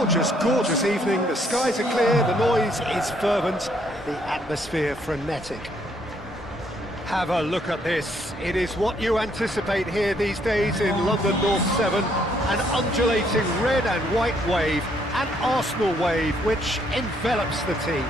gorgeous, gorgeous evening. The skies are clear, the noise is fervent, the atmosphere frenetic. Have a look at this. It is what you anticipate here these days in London North 7. An undulating red and white wave, an Arsenal wave which envelops the team.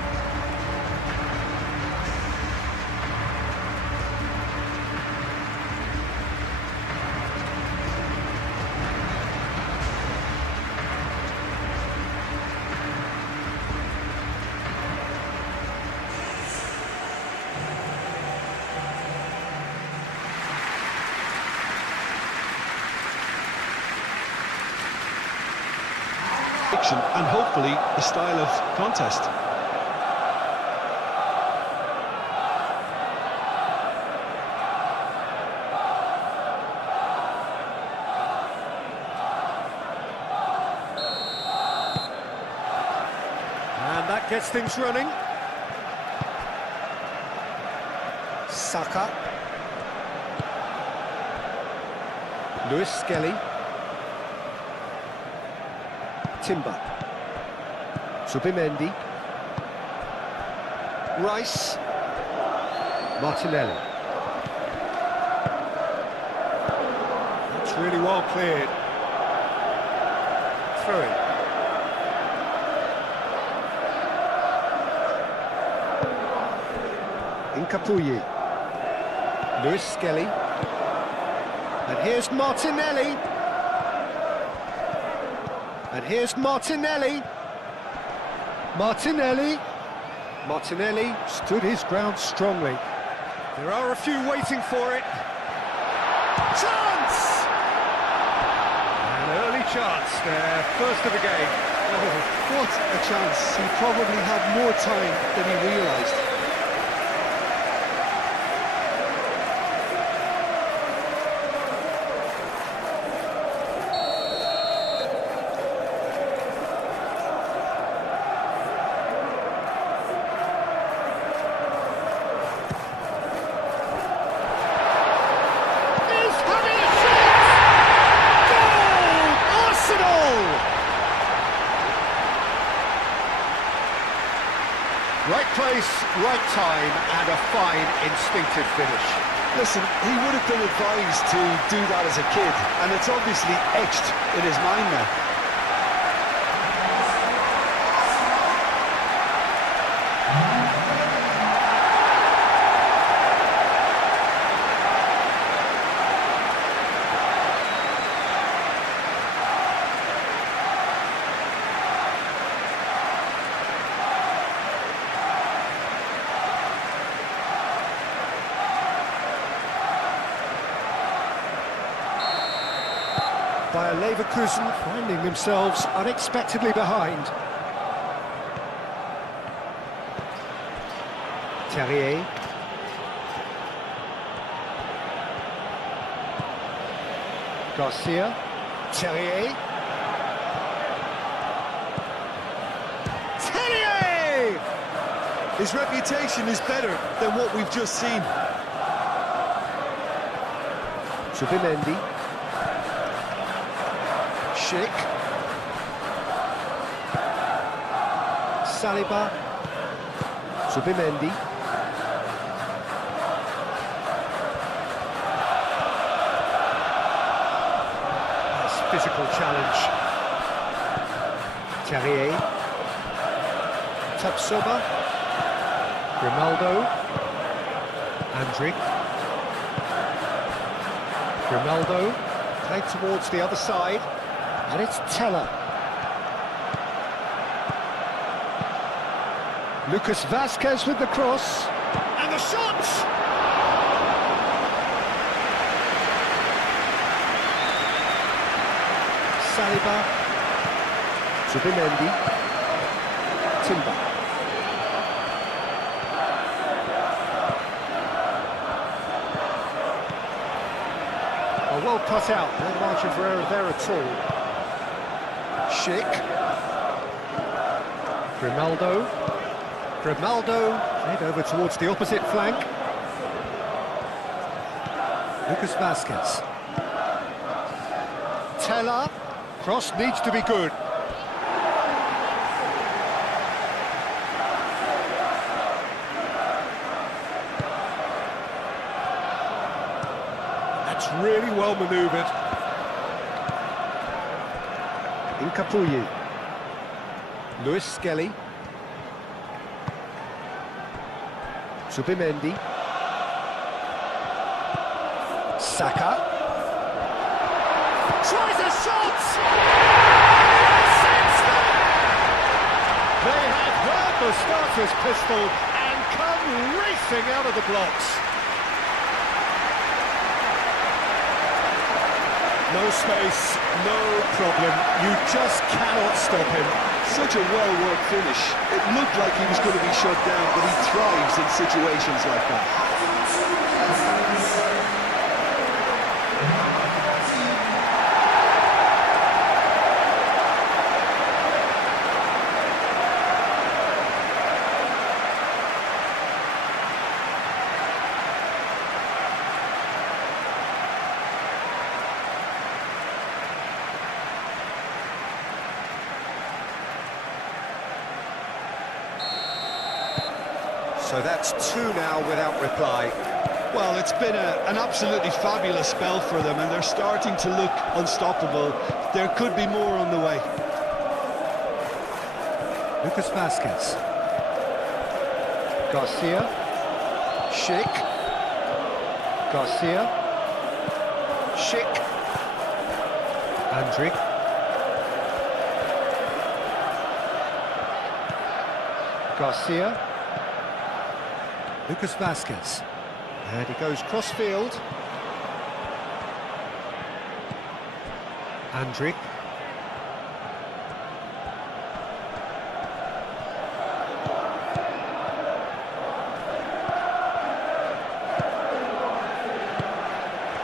And hopefully the style of contest. And that gets things running. Saka. Lewis Skelly. Timber. Zubimendi. Rice. Martinelli. That's really well cleared. Through it. Incapuyi. Lewis Skelly. And here's Martinelli. And here's Martinelli. Martinelli stood his ground strongly. There are a few waiting for it. Chance! An early chance there, first of the game. Oh, what a chance. He probably had more time than he realised. Right place, right time, and a fine instinctive finish. Listen, he would have been advised to do that as a kid, and it's obviously etched in his mind now. By Leverkusen finding themselves unexpectedly behind. Terrier. Garcia. Terrier. Terrier! His reputation is better than what we've just seen. Zubimendi. Schick. Saliba. Zubimendi. Nice physical challenge. Terrier. Tapsoba. Grimaldo. Andrick. Grimaldo. Played towards the other side. And it's Teller. Lucas Vazquez with the cross. And the shot! Saliba. Zubimendi. Timber. Oh, well cut out. No margin for error there at all. Schick. Grimaldo played over towards the opposite flank. Lucas Vazquez. Teller. Cross needs to be good. really well manoeuvred. Incapuyi. Luis Skelly. Subimendi. Saka. Tries a shot! They have heard the starter's pistol and come racing out of the blocks. No space, no problem. You just cannot stop him. Such a well-worked finish. It looked like he was going to be shut down, but he thrives in situations like that. So that's 2 now without reply. Well, it's been an absolutely fabulous spell for them, and they're starting to look unstoppable. There could be more on the way. Lucas Vazquez. Garcia. Schick. Garcia. Schick. Andrić. Garcia. Lucas Vazquez. And he goes cross-field. Andrić.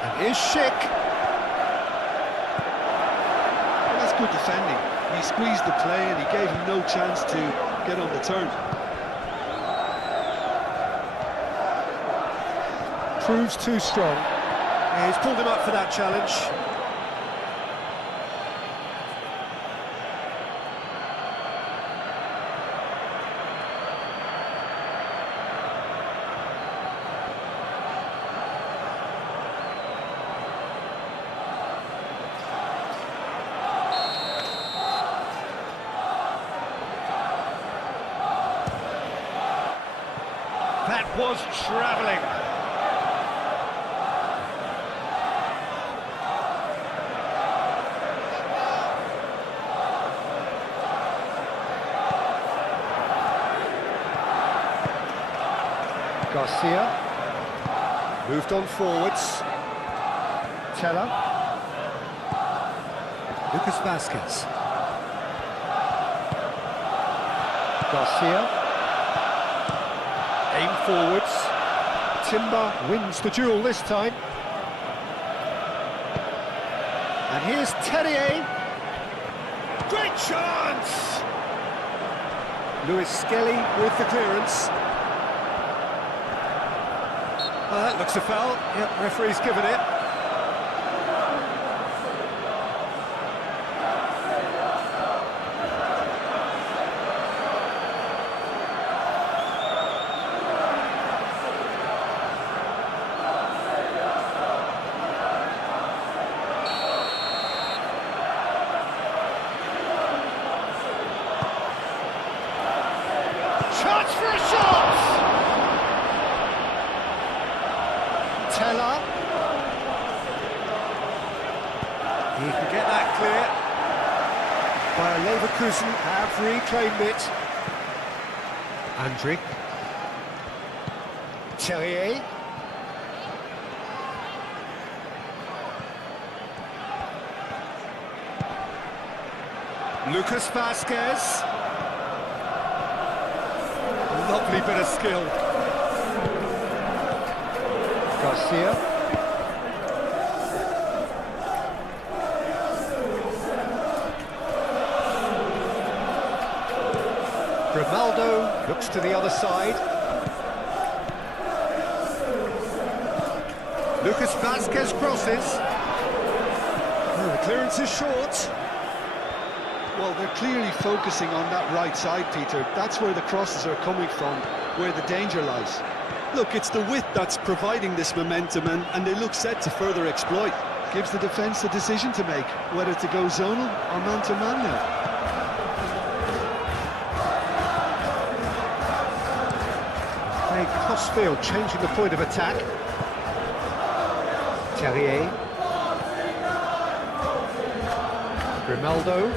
And here's Schick. Well, that's good defending. He squeezed the play and he gave him no chance to get on the turn. Proves too strong. Yeah, he's pulled him up for that challenge. That was travelling. Garcia, moved on forwards. Teller. Lucas Vazquez. Garcia. Aim forwards. Timber wins the duel this time. And here's Terrier. Great chance! Luis Skelly with the clearance. Oh, that looks a foul. Yep, referee's given it. Chance for a shot! Teller. He can get that clear. Bayer Leverkusen have reclaimed it. Andrić. Terrier. Lucas Vazquez. Lovely bit of skill. Garcia. Grimaldo looks to the other side. Lucas Vazquez crosses. Oh, the clearance is short. Well, they're clearly focusing on that right side, Peter. That's where the crosses are coming from, where the danger lies. Look, it's the width that's providing this momentum, and they look set to further exploit. Gives the defence a decision to make, whether to go zonal or man-to-man now. Playing cross-field, changing the point of attack. Terrier. Grimaldo.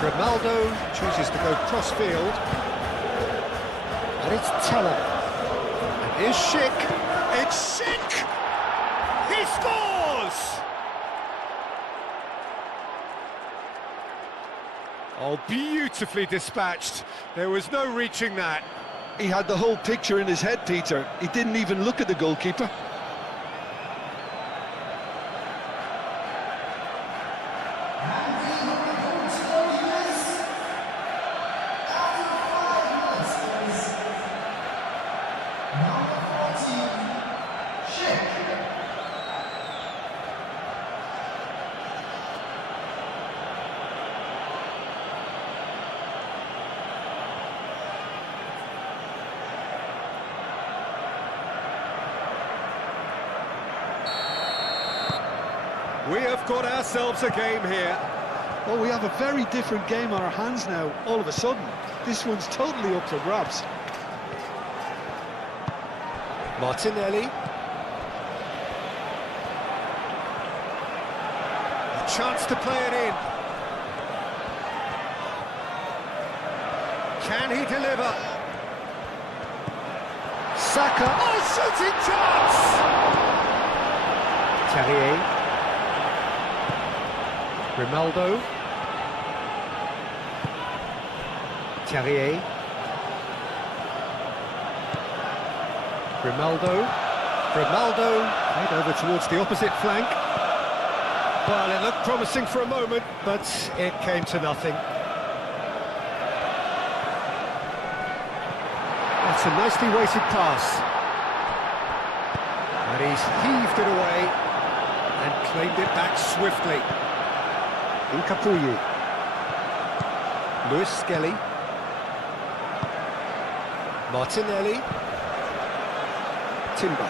Grimaldo chooses to go cross-field. And it's Teller. And here's Schick. It's Schick! He scores! Oh, beautifully dispatched. There was no reaching that. He had the whole picture in his head, Peter. He didn't even look at the goalkeeper. We have got ourselves a game here. Well, we have a very different game on our hands now, all of a sudden. This one's totally up for grabs. Martinelli. A chance to play it in. Can he deliver? Saka. Oh, shooting chance! Terrier. Grimaldo. Terrier. Grimaldo. Played over towards the opposite flank. Well, it looked promising for a moment, but it came to nothing. That's a nicely weighted pass. And he's heaved it away and claimed it back swiftly. Incapuyi. Lewis Skelly. Martinelli. Timber.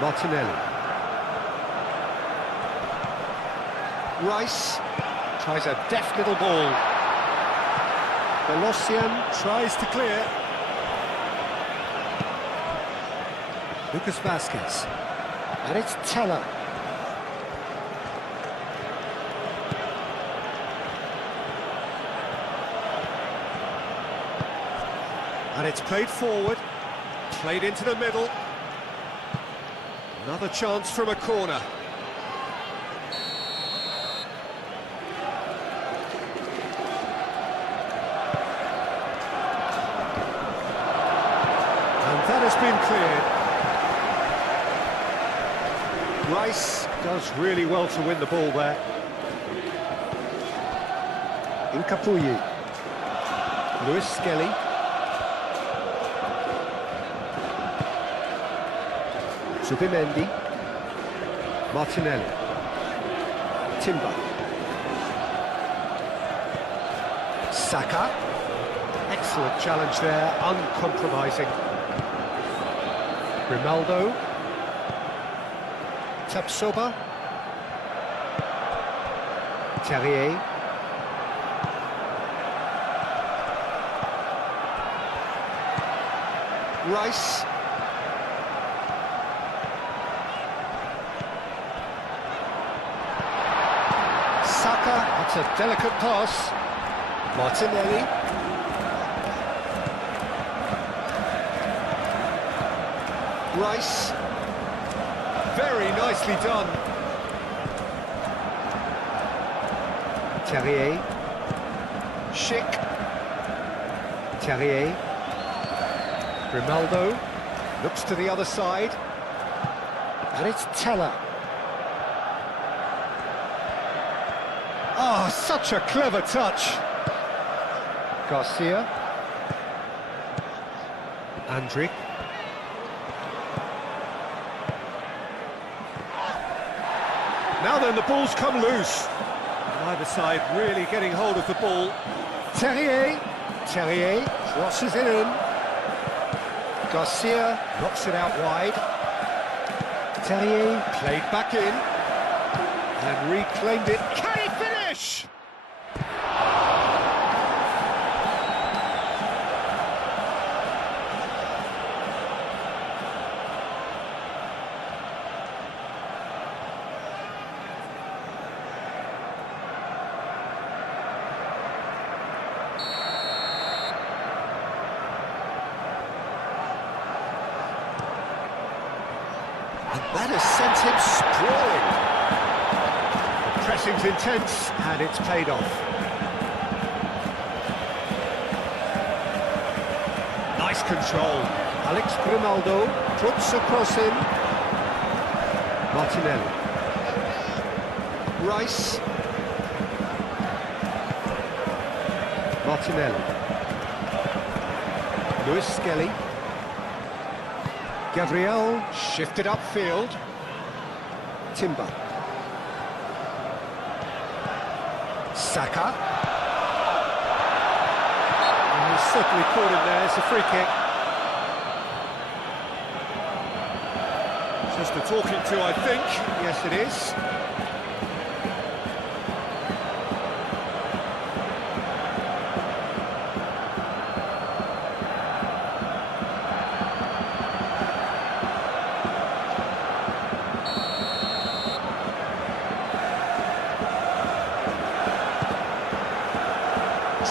Martinelli. Rice tries a deft little ball. Belosian tries to clear. Lucas Vasquez. And it's Teller. And it's played forward, played into the middle. Another chance from a corner. And that has been cleared. Rice does really well to win the ball there. Incapuyi. Lewis Skelly. Zubimendi. Martinelli. Timber. Saka. Excellent challenge there, uncompromising. Grimaldo. Tapsoba. Terrier. Rice. Saka, that's a delicate pass. Martinelli. Rice. Very nicely done. Terrier. Schick. Terrier. Grimaldo. Looks to the other side. And it's Teller. Oh, such a clever touch. Garcia. Andrick. Now then, the ball's come loose. Either side really getting hold of the ball. Terrier crosses it in. Garcia knocks it out wide. Terrier played back in and reclaimed it. Can he finish? And that has sent him sprawling. The pressing's intense, and it's paid off. Nice control. Alex Grimaldo puts a cross in. Martinelli. Rice. Martinelli. Luis Skelly. Gabriel shifted upfield. Timber. Saka. And he's certainly caught him there. It's a free kick. Just a talking to, I think. Yes, it is.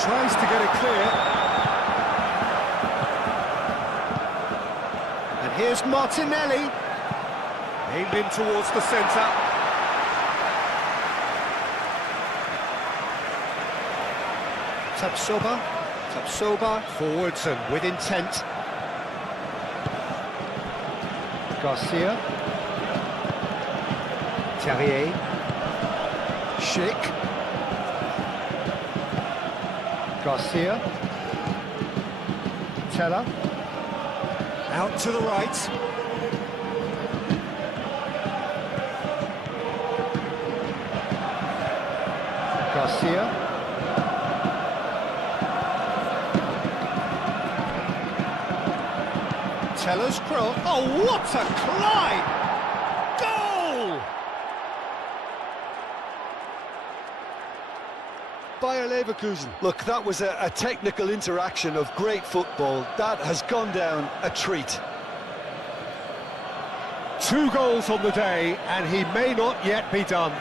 Tries to get it clear. And here's Martinelli. Aimed in towards the centre. Tapsoba forwards and with intent. Garcia. Terrier. Schick. Garcia. Teller. Out to the right. Garcia. Teller's cross. Oh, what a climb! Goal! Bayer Leverkusen. Look, that was a technical interaction of great football. That has gone down a treat. 2 goals on the day, and he may not yet be done.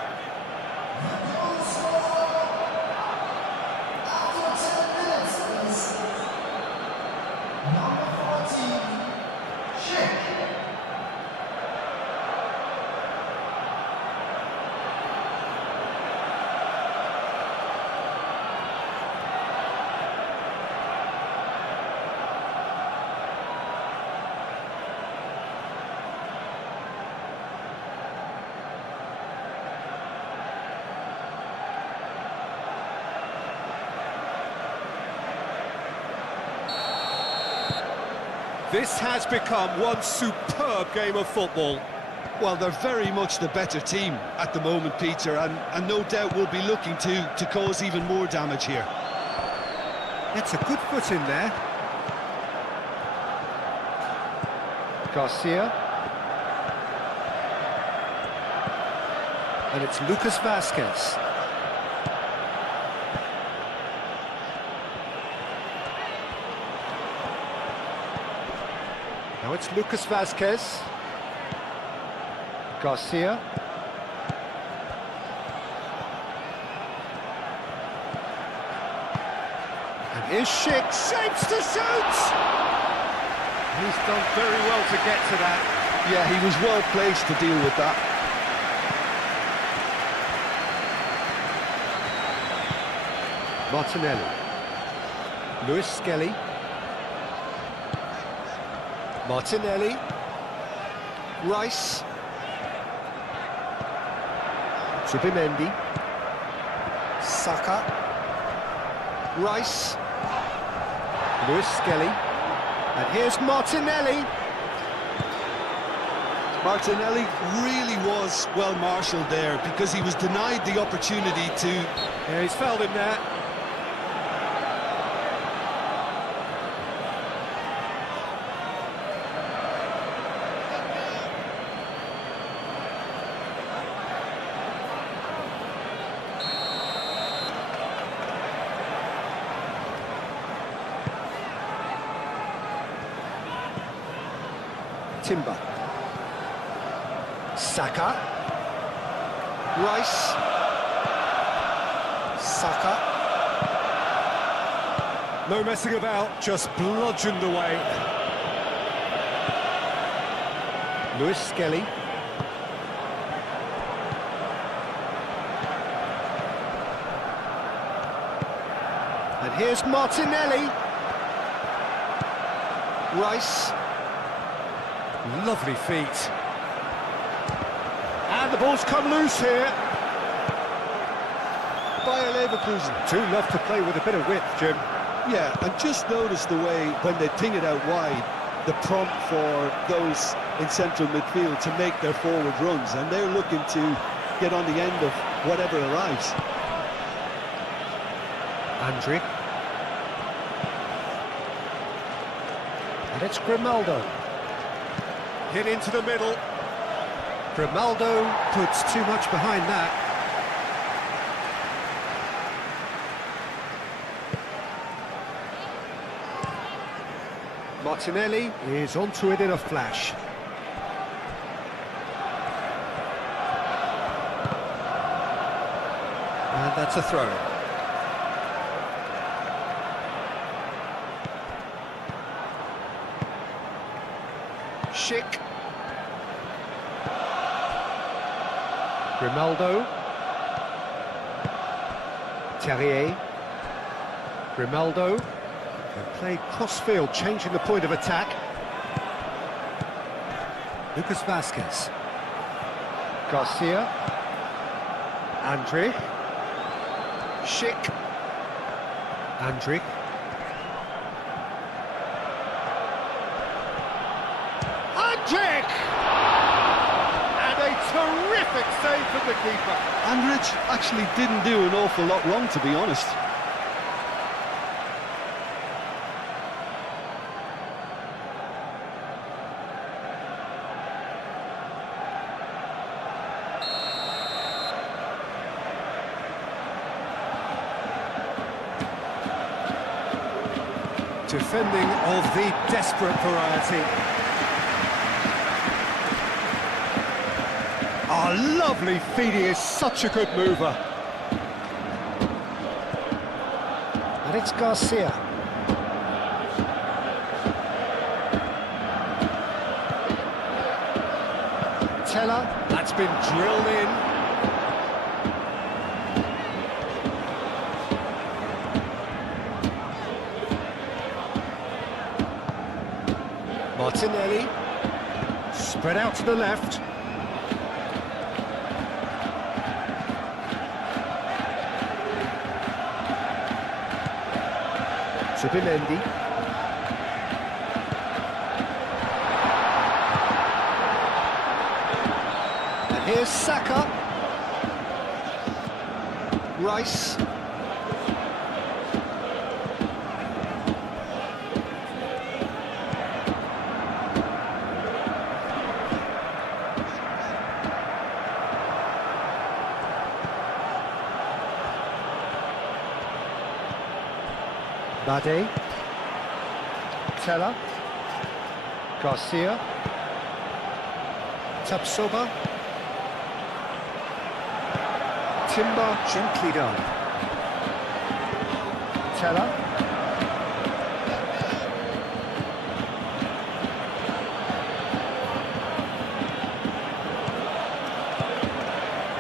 This has become one superb game of football. Well, they're very much the better team at the moment, Peter, and no doubt will be looking to cause even more damage here. It's a good foot in there. Garcia. And it's Lucas Vazquez. Now it's Lucas Vazquez. Garcia. And here's Schick, shapes to shoot! He's done very well to get to that. Yeah, he was well placed to deal with that. Martinelli. Luis Skelly. Martinelli. Rice. Zubimendi. Saka. Rice. Luis Skelly. And here's Martinelli. Martinelli really was well marshalled there because he was denied the opportunity to... Yeah, he's fouled him there. Timber. Saka. Rice. Saka. No messing about, just bludgeoned away. Lewis Skelly. And here's Martinelli. Rice. Lovely feet. And the ball's come loose here. By Leverkusen. Two love to play with a bit of width, Jim. Yeah, and just notice the way, when they ping it out wide, the prompt for those in central midfield to make their forward runs, and they're looking to get on the end of whatever arrives. Andriy. And it's Grimaldo. Hit into the middle. Grimaldo puts too much behind that. Martinelli is onto it in a flash. And that's a throw. Schick. Grimaldo. Terrier. Grimaldo. And played cross-field, changing the point of attack. Lucas Vazquez. Garcia. Andriy. Schick. Andriy. Andriy! And a terrific save from the keeper. Andriy actually didn't do an awful lot wrong, to be honest. Defending of the desperate variety. Oh, lovely feet, he is such a good mover. And it's Garcia. Teller, that's been drilled in. Martinelli, spread out to the left. Zubimendi. And here's Saka. Rice. Bade. Teller. Garcia. Tapsoba. Timber, gently done. Teller.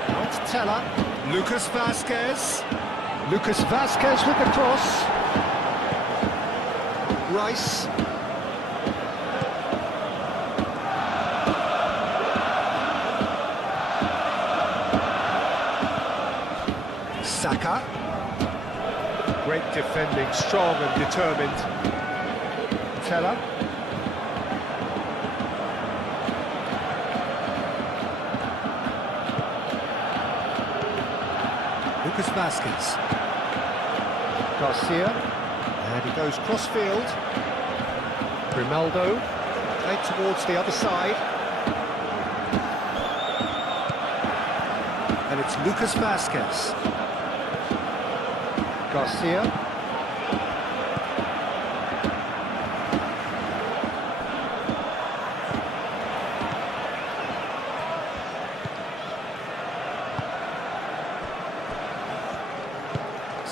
Now it's Teller. Lucas Vazquez. Lucas Vazquez with the cross. Rice. Saka. Great defending, strong and determined. Teller. Lucas Vazquez. Garcia. And he goes cross-field. Grimaldo, played towards the other side. And it's Lucas Vazquez. Garcia.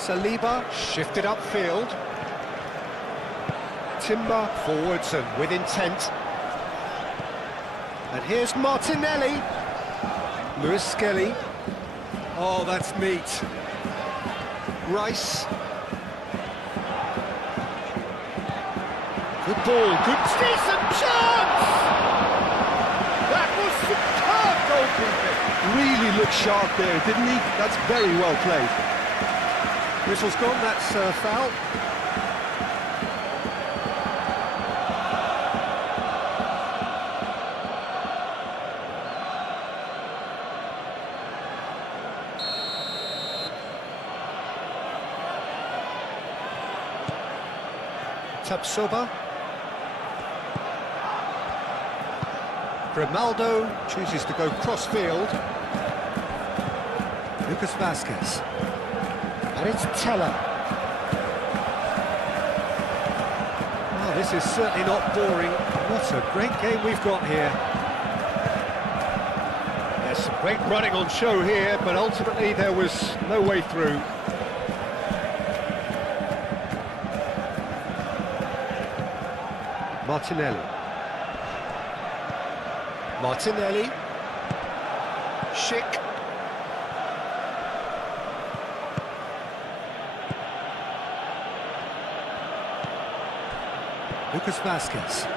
Saliba shifted upfield. Timber forwards and with intent. And here's Martinelli. Lewis Skelly. Oh, that's neat. Rice. Good ball, good, decent chance! That was superb goalkeeping. Really looked sharp there, didn't he? That's very well played. Whistle's gone, that's foul. Tapsoba. Grimaldo chooses to go cross-field. Lucas Vazquez. And it's Teller. Oh, this is certainly not boring. What a great game we've got here. There's some great running on show here, but ultimately there was no way through. Martinelli. Martinelli. Schick. Lucas Vazquez.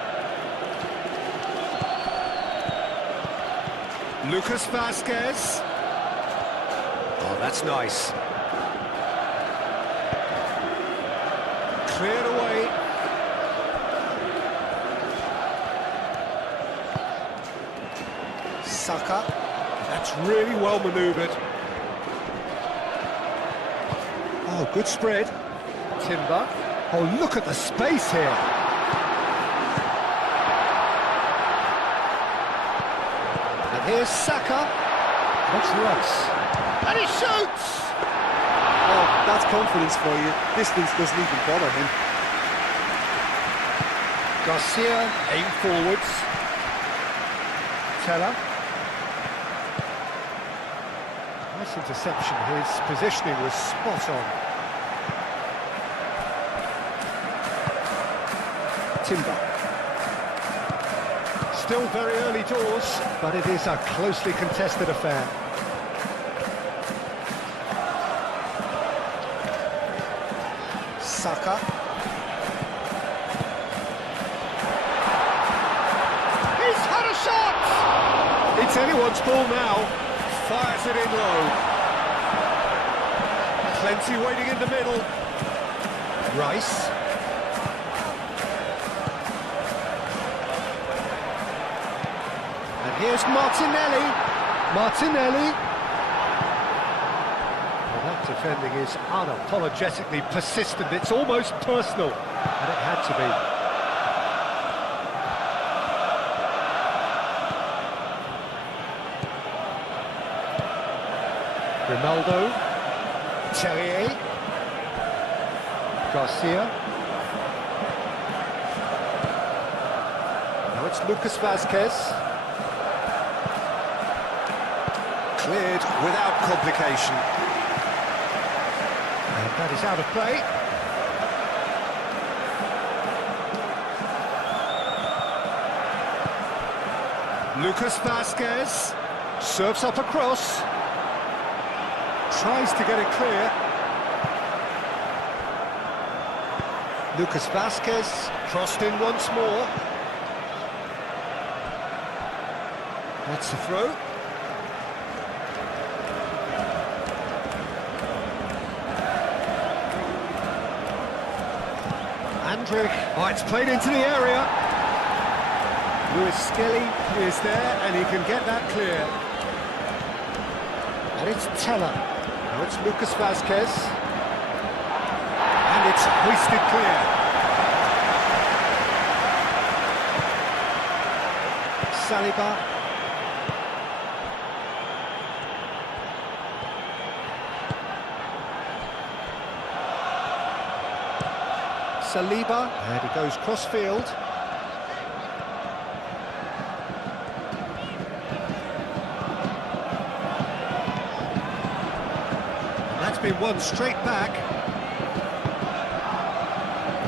Lucas Vazquez. Oh, that's nice. Cleared away. Saka. That's really well manoeuvred. Oh, good spread. Timber. Oh, look at the space here. And here's Saka. That's Rice. And he shoots! Oh, that's confidence for you. Distance doesn't even bother him. Garcia, aim forwards. Teller. Nice interception, his positioning was spot on. Timber. Still very early doors, but it is a closely contested affair. Saka. He's had a shot! It's anyone's ball now. Fires it in low. Plenty waiting in the middle. Rice. And here's Martinelli. Martinelli. Well, that defending is unapologetically persistent. It's almost personal. And it had to be. Grimaldo, Terrier, Garcia. Now it's Lucas Vazquez. Cleared without complication. And that is out of play. Lucas Vazquez serves up a cross. Tries to get it clear. Lucas Vazquez crossed in once more. That's the throw. Andrick. Oh, it's played into the area. Lewis Skelly is there and he can get that clear. And it's Teller. Now it's Lucas Vazquez. And it's hoisted clear. Saliba. Saliba. And he goes cross-field. been won straight back.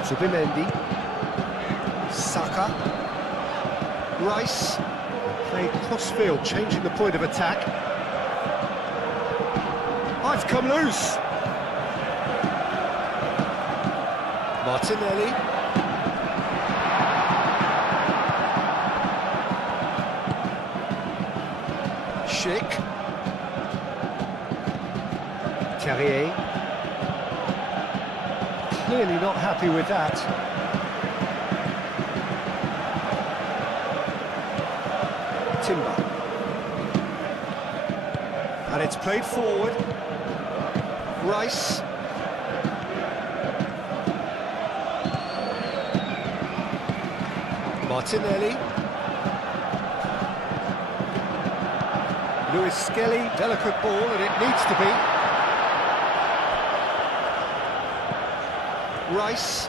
Zubimendi. Saka. Rice. Played cross-field, changing the point of attack. Oh, it's come loose. Martinelli. Schick. Carrier. Clearly not happy with that. Timber. And it's played forward. Rice. Martinelli. Lewis Skelly, delicate ball, and it needs to be. Rice.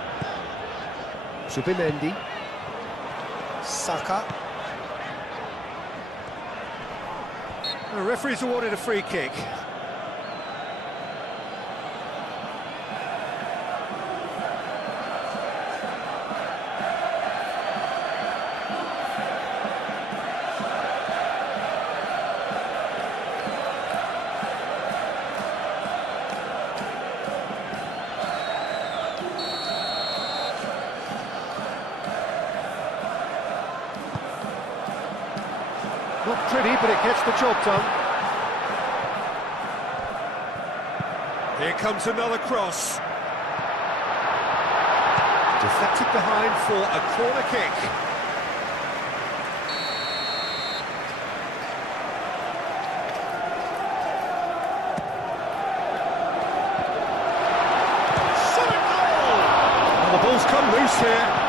Zubimendi. Saka. The referee's awarded a free kick. Not pretty, but it gets the job done. Here comes another cross. Deflected behind for a corner kick. Solid goal! And the ball's come loose here.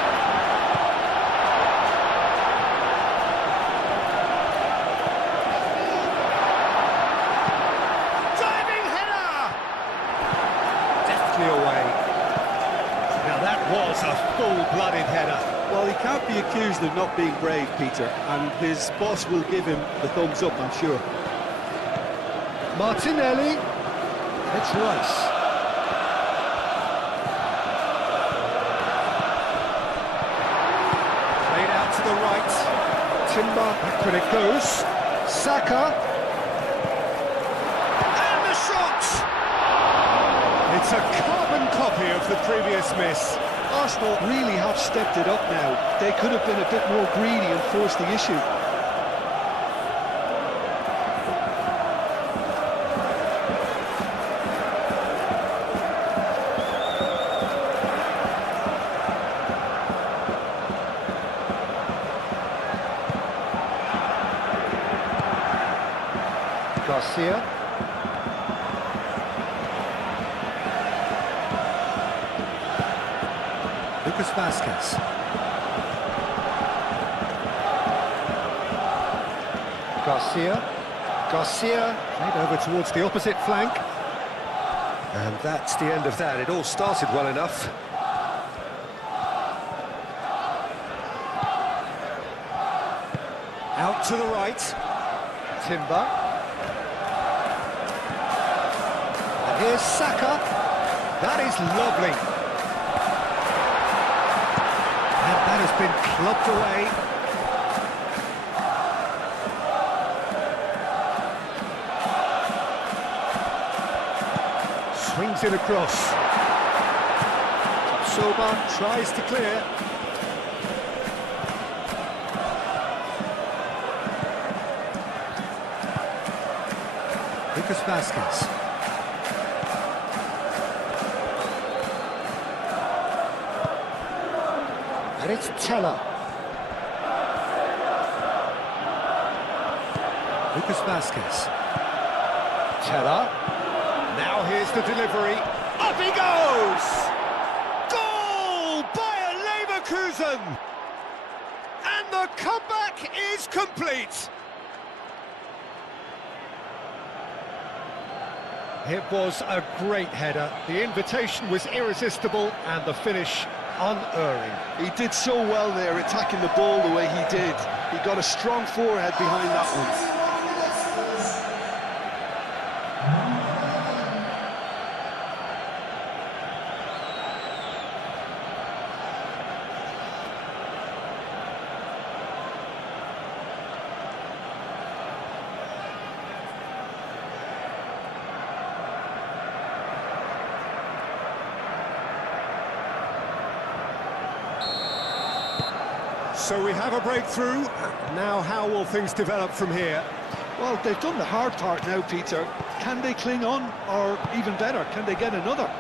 Away. Now that was a full-blooded header. Well, he can't be accused of not being brave, Peter, and his boss will give him the thumbs up, I'm sure. Martinelli. It's Rice. Played out to the right. Timber, back when it goes. Saka. It's a carbon copy of the previous miss. Arsenal really have stepped it up now. They could have been a bit more greedy and forced the issue. Garcia. Vasquez. Garcia played over towards the opposite flank, and that's the end of that. It all started well enough. Out to the right. Timber. And here's Saka. That is lovely. That has been clubbed away. Swings it across. Soba tries to clear. Lucas Vasquez. And it's Teller. Lucas Vasquez. Teller. Now here's the delivery. Up he goes! Goal by Leverkusen! And the comeback is complete. It was a great header. The invitation was irresistible and the finish unerring. He did so well there, attacking the ball the way he did. He got a strong forehead behind that one. So we have a breakthrough. Now how will things develop from here? Well, they've done the hard part now, Peter. Can they cling on, or even better, can they get another?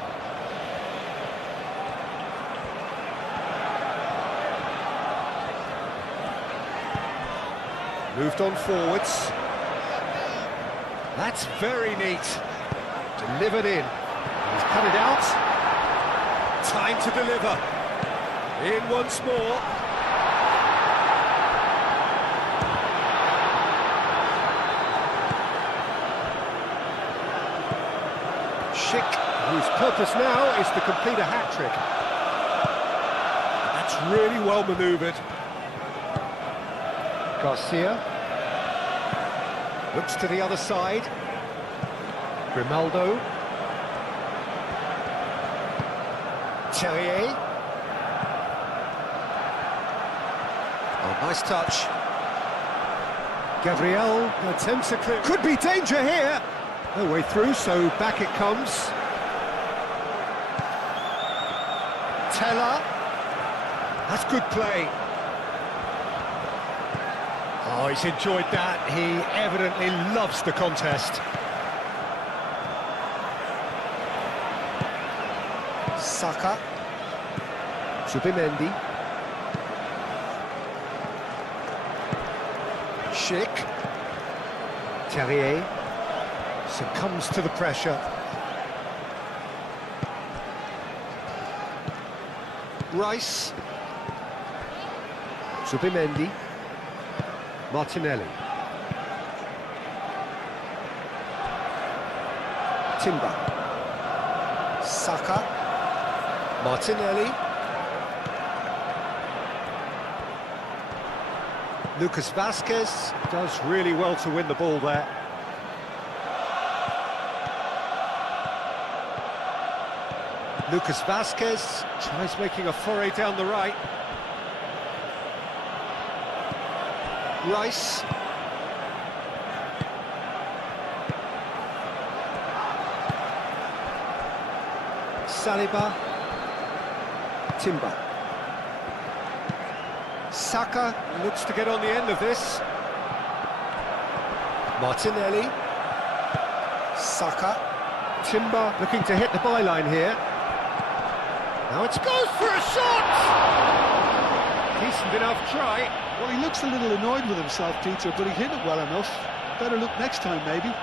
Moved on forwards. That's very neat. Delivered in. He's cut it out. Time to deliver. In once more. Schick, whose purpose now is to complete a hat-trick. That's really well manoeuvred. Garcia looks to the other side. Grimaldo. Terrier. Oh, nice touch. Gabriel attempts a clear. Could be danger here. No way through, so back it comes. Teller. That's good play. Oh, he's enjoyed that. He evidently loves the contest. Saka. Zubimendi. Schick. Terrier succumbs to the pressure. Rice. Zubimendi. Martinelli. Timber. Saka. Martinelli. Lucas Vazquez does really well to win the ball there. Lucas Vazquez tries making a foray down the right. Rice. Saliba. Timber. Saka looks to get on the end of this. Martinelli. Saka. Timber looking to hit the byline here. Now it goes for a shot! Decent enough try. Well, he looks a little annoyed with himself, Peter, but he hit it well enough. Better look next time, maybe.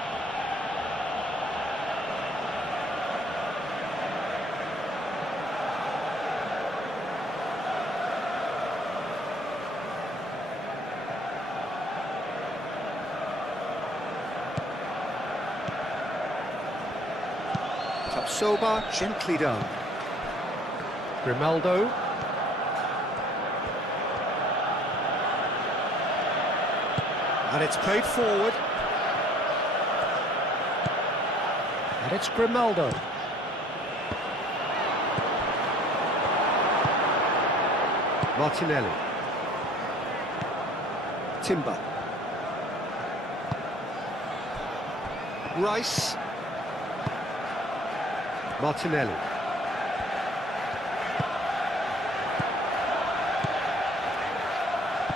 Tapsoba gently done. Grimaldo. And it's played forward. And it's Grimaldo. Martinelli. Timber. Rice. Martinelli.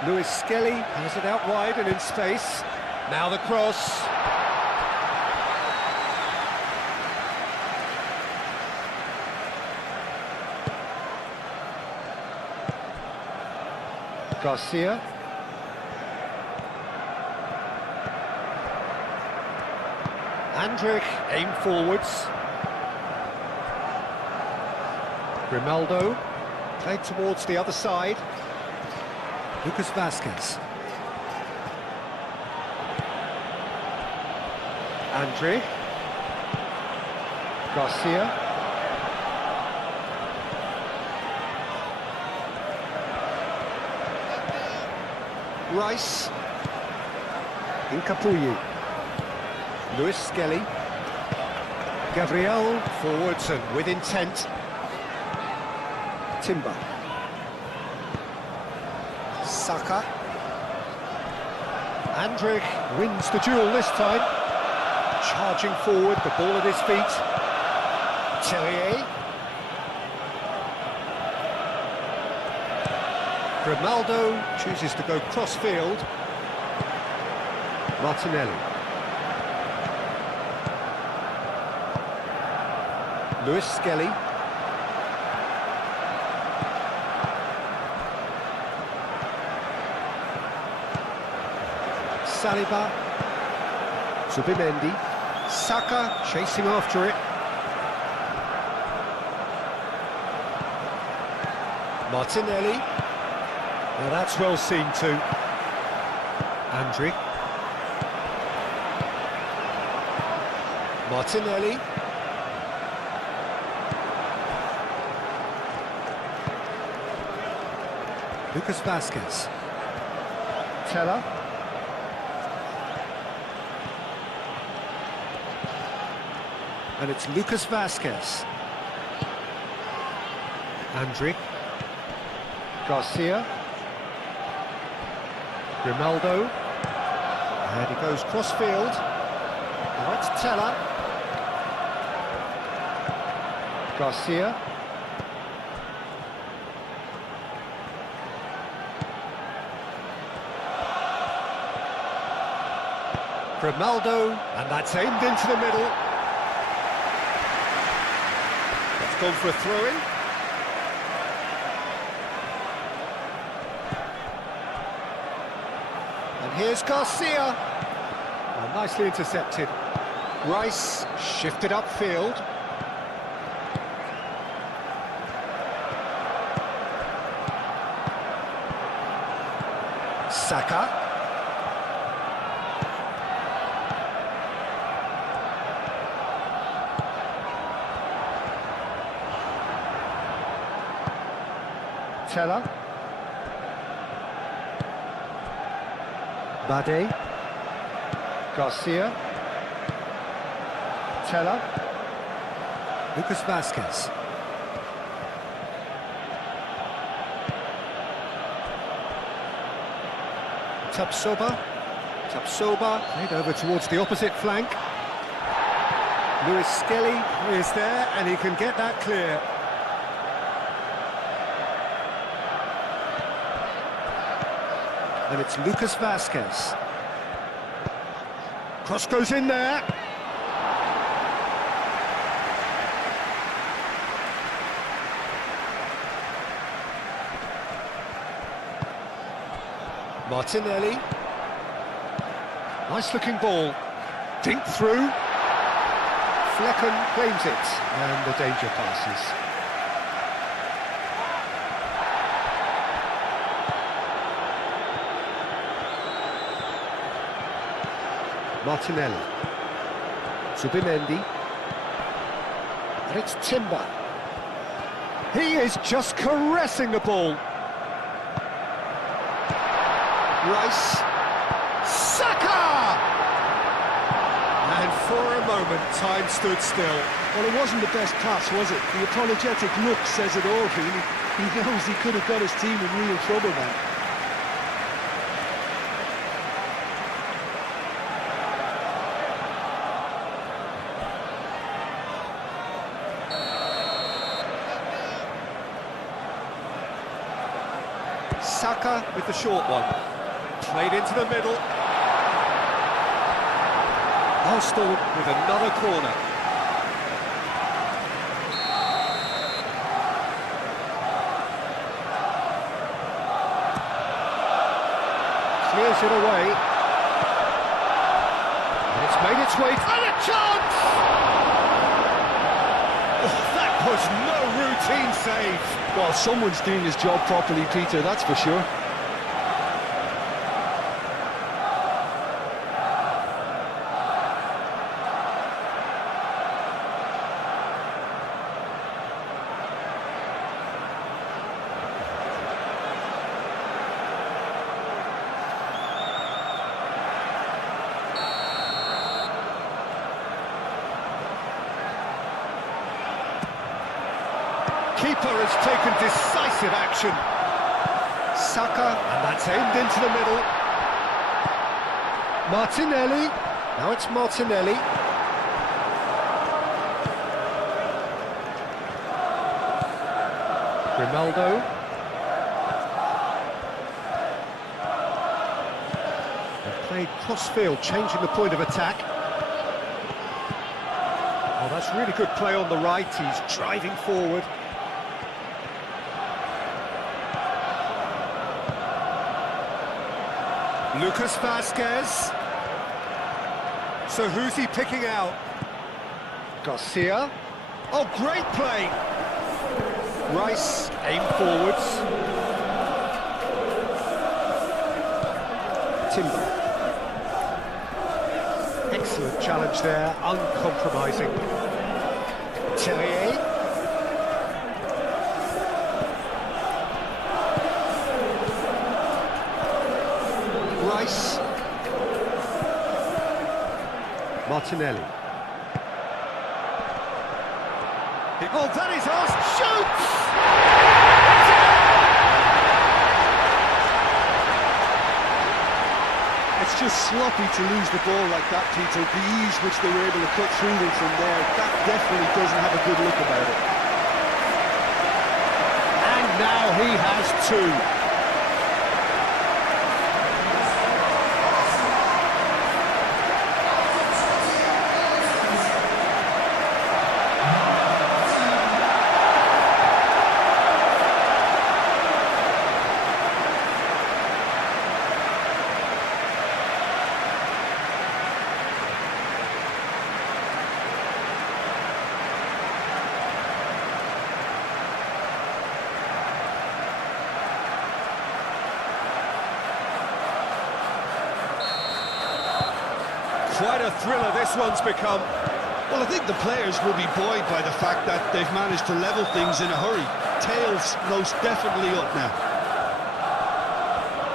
Lewis Skelly has it out wide and in space. Now the cross. Garcia. Andrich aim forwards. Grimaldo played towards the other side. Lucas Vazquez. Andrich. Garcia. Rice. Incapuyi. Lewis Skelly. Gabriel forwards and with intent. Timber. Saka. Andrich wins the duel this time. Charging forward, the ball at his feet. Terrier. Grimaldo chooses to go cross-field. Martinelli. Lewis Skelly. Saliba. Zubimendi. Saka chasing after it. Martinelli. Now that's well seen too. Andri. Martinelli. Lucas Vazquez. Teller. And it's Lucas Vazquez. Andri. Garcia. Grimaldo. And he goes cross-field. Now it's Teller. Garcia. Grimaldo, and that's aimed into the middle. That's gone for a throw-in. And here's Garcia. Oh, nicely intercepted. Rice shifted upfield. Saka. Teller. Bade. Garcia. Teller. Lucas Vazquez. Tapsoba played over towards the opposite flank. Lewis Skelly is there and he can get that clear. And it's Lucas Vazquez. Cross goes in there. Martinelli. Nice looking ball. Dink through. Flecken claims it. And the danger passes. Martinelli. Zubimendi. And it's Timber. He is just caressing the ball. Rice. Saka! And for a moment, time stood still. Well, it wasn't the best pass, was it? The apologetic look says it all, really. He knows he could have got his team in real trouble now. Saka with the short one. Played into the middle. Arsenal with another corner. Clears it away. And it's made its way. And a chance! Oh, that was no routine save. Well, someone's doing his job properly, Peter, that's for sure. Keeper has taken decisive action. Saka, and that's aimed into the middle. Martinelli, now it's Martinelli. Grimaldo. Played cross-field, changing the point of attack. Oh, that's really good play on the right. He's driving forward. Lucas Vazquez. So who's he picking out? Garcia. Oh, great play! Rice, aim forwards. Timber. Excellent challenge there, uncompromising. Terrier. Rice. Martinelli. Oh, that is us! Shoots! It's just sloppy to lose the ball like that, Peter. The ease which they were able to cut through them from there, that definitely doesn't have a good look about it. And now he has two. Quite a thriller this one's become. Well, I think the players will be buoyed by the fact that they've managed to level things in a hurry. Tails most definitely up now.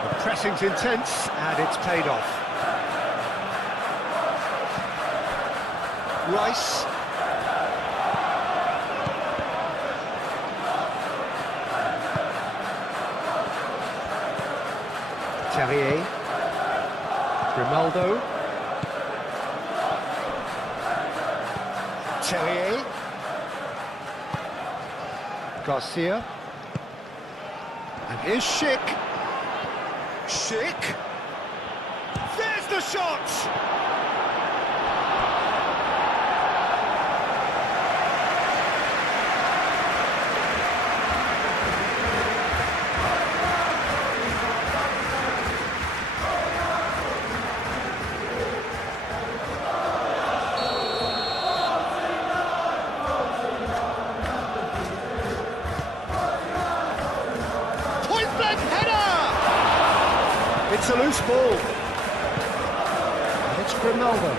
The pressing's intense, and it's paid off. Rice. Terrier. Grimaldo. Terrier. Garcia. And here's Schick. Schick. There's the shot! It's a loose ball. And it's Grimaldo.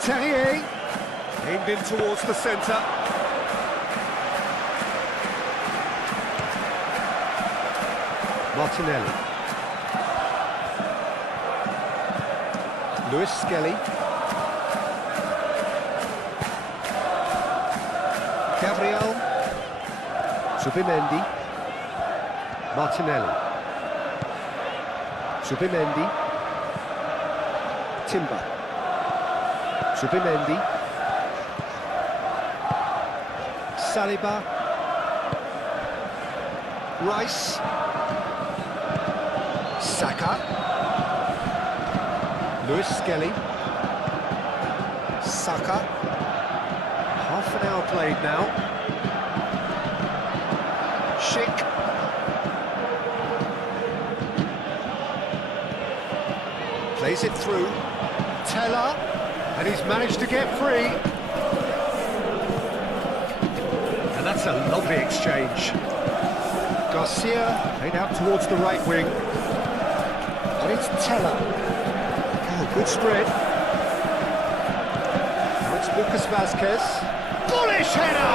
Terrier. Aimed in towards the centre. Martinelli. Lewis Skelly. Gabriel, Subimendi, Martinelli, Subimendi, Timber, Subimendi, Saliba, Rice, Saka, Lewis Skelly, Saka. Half an hour played now. Schick. Plays it through. Teller. And he's managed to get free. And that's a lovely exchange. Garcia played out towards the right wing. And it's Teller. Oh, good spread. Now it's Lucas Vazquez. Bullish header!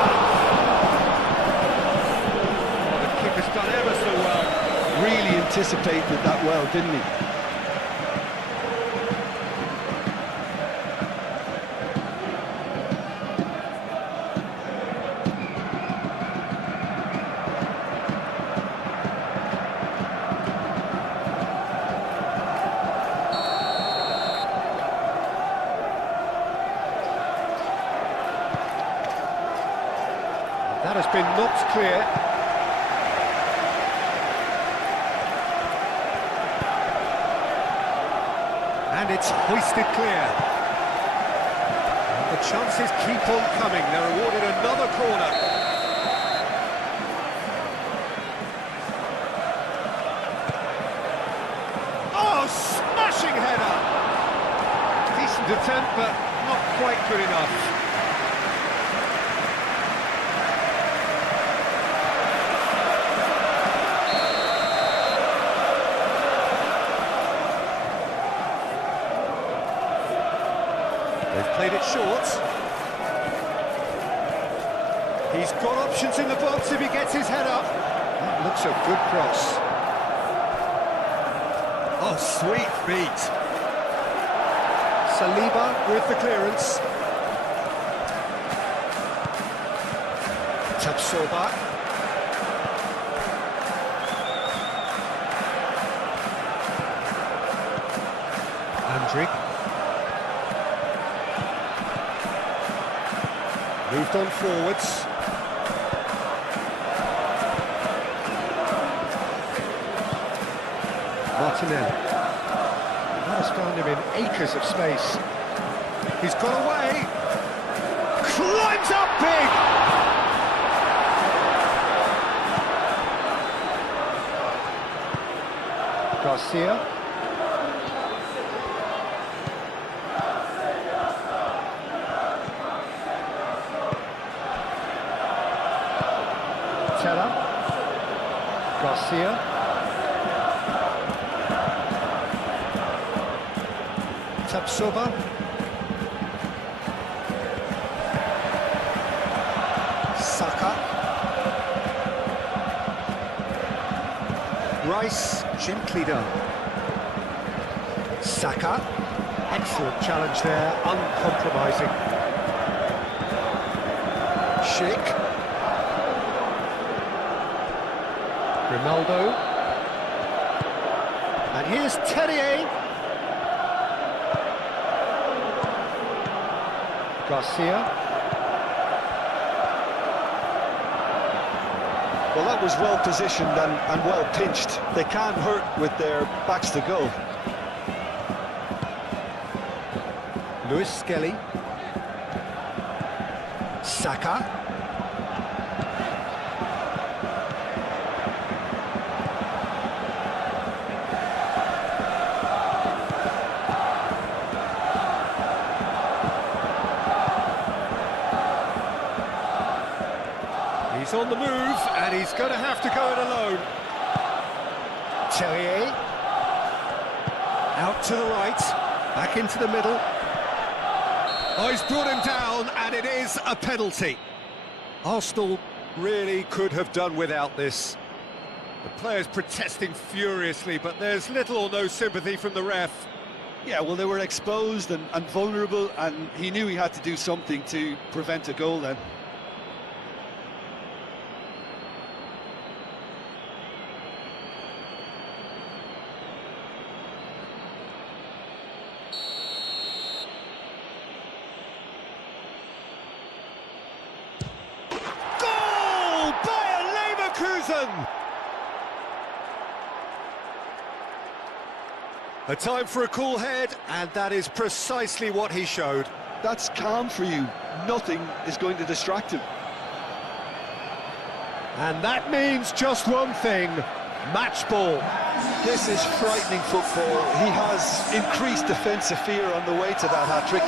Oh, the keeper's done ever so well. Really anticipated that well, didn't he? That has been knocked clear. And it's hoisted clear. And the chances keep on coming. They're awarded another corner. Oh, smashing header! Decent attempt, but not quite good enough. They've played it short. He's got options in the box if he gets his head up. That looks a good cross. Oh, sweet feet. Saliba with the clearance. Tapsoba. Andrick. Moved on forwards. Martinelli. That has found him in acres of space. He's got away. Climbs up big! Garcia. Garcia. Tapsoba. Saka. Rice, gently done. Saka. Excellent challenge there, uncompromising. Schick. Ronaldo. And here's Terrier. Garcia. Well, that was well positioned and well pinched. They can't hurt with their backs to goal. Lewis Skelly. Saka. He's on the move, and he's going to have to go it alone. Terrier. Out to the right, back into the middle. Oh, he's brought him down, and it is a penalty. Arsenal really could have done without this. The players protesting furiously, but there's little or no sympathy from the ref. Yeah, well, they were exposed and vulnerable, and he knew he had to do something to prevent a goal then. Leverkusen! A time for a cool head, and that is precisely what he showed. That's calm for you. Nothing is going to distract him. And that means just one thing, match ball. This is frightening football. He has increased defensive fear on the way to that hat-trick.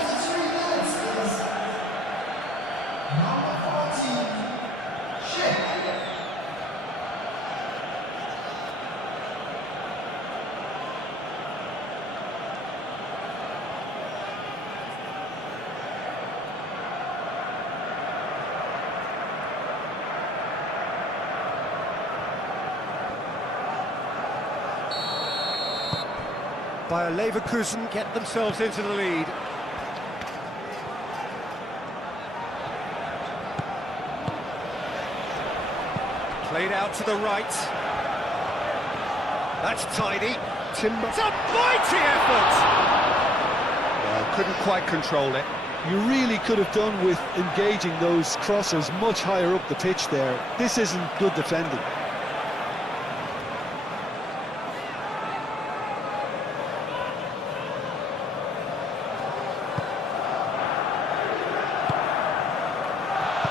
Bayer Leverkusen get themselves into the lead. Played out to the right. That's tidy. Timber. It's a mighty effort! Well, couldn't quite control it. You really could have done with engaging those crossers much higher up the pitch there. This isn't good defending.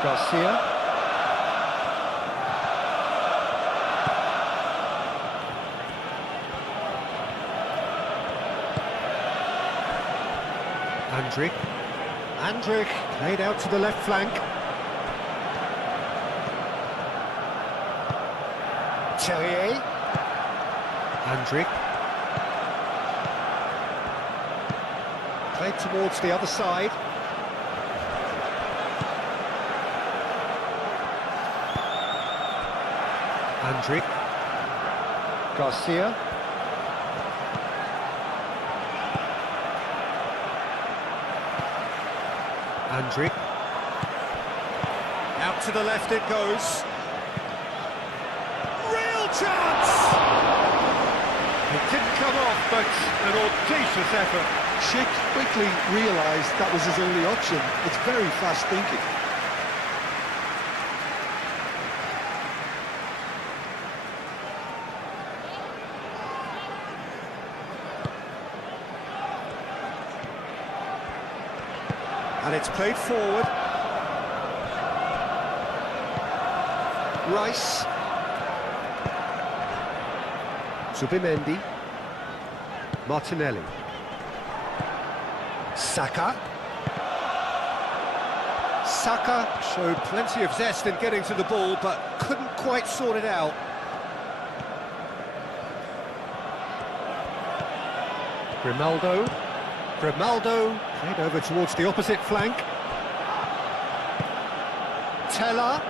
Garcia. Andrick played out to the left flank. Terrier. Andrick. Played towards the other side. Andrick. Garcia. Andrick. Out to the left it goes. Real chance! It didn't come off, but an audacious effort. Schick quickly realised that was his only option. It's very fast thinking. And it's played forward. Rice. Zubimendi. Martinelli. Saka. Saka showed plenty of zest in getting to the ball, but couldn't quite sort it out. Grimaldo. Played over towards the opposite flank. Teller.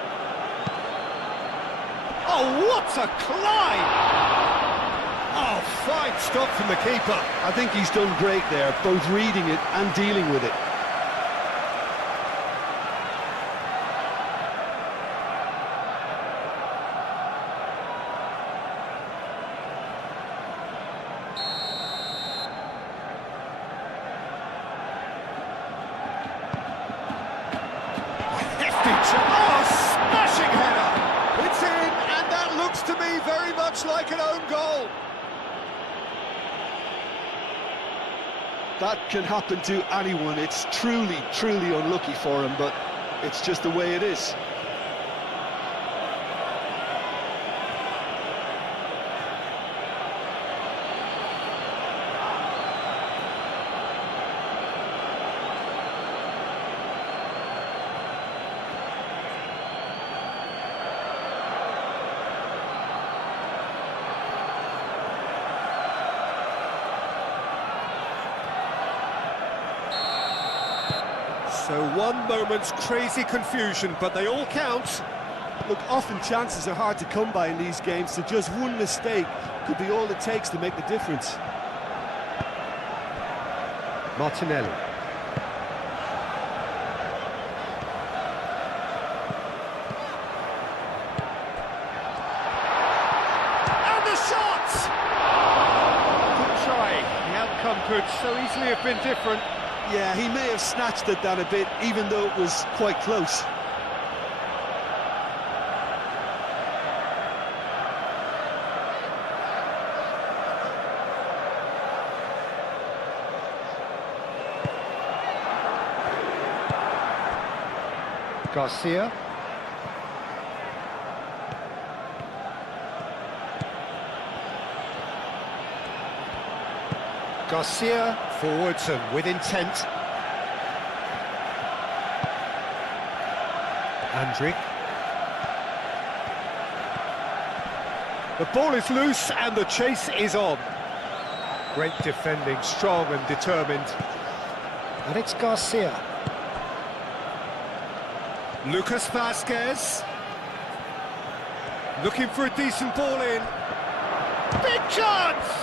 Oh, what a climb! Oh, fine stop from the keeper. I think he's done great there, both reading it and dealing with it. Oh, smashing header! It's in, and that looks to me very much like an own goal. That can happen to anyone. It's truly, truly unlucky for him, but it's just the way it is. So one moment's crazy confusion, but they all count. Look, often chances are hard to come by in these games, so just one mistake could be all it takes to make the difference. Martinelli. And the shot! Good try. The outcome could so easily have been different. Yeah, he may have snatched it down a bit, even though it was quite close. Garcia. Garcia forwards and with intent. Andrick. The ball is loose and the chase is on. Great defending, strong and determined. And it's Garcia. Lucas Vasquez. Looking for a decent ball in. Big chance!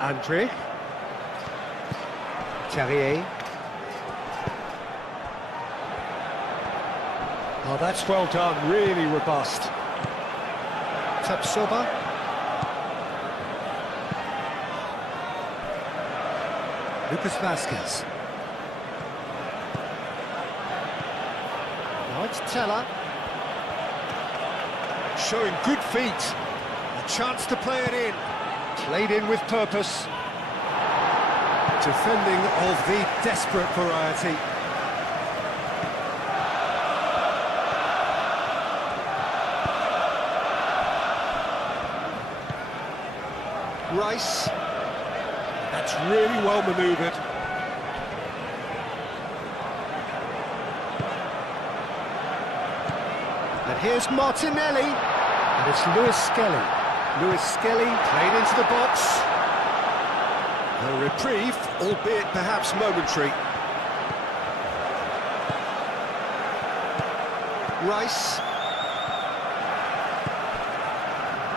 Andrick. Terrier. Oh, that's well done, really robust. Tapsoba. Lucas Vasquez. Now it's Teller. Showing good feet. A chance to play it in. Played in with purpose. Defending of the desperate variety. Rice. That's really well manoeuvred. And here's Martinelli. And it's Lewis Skelly. Lewis Skelly played into the box. A reprieve, albeit perhaps momentary. Rice.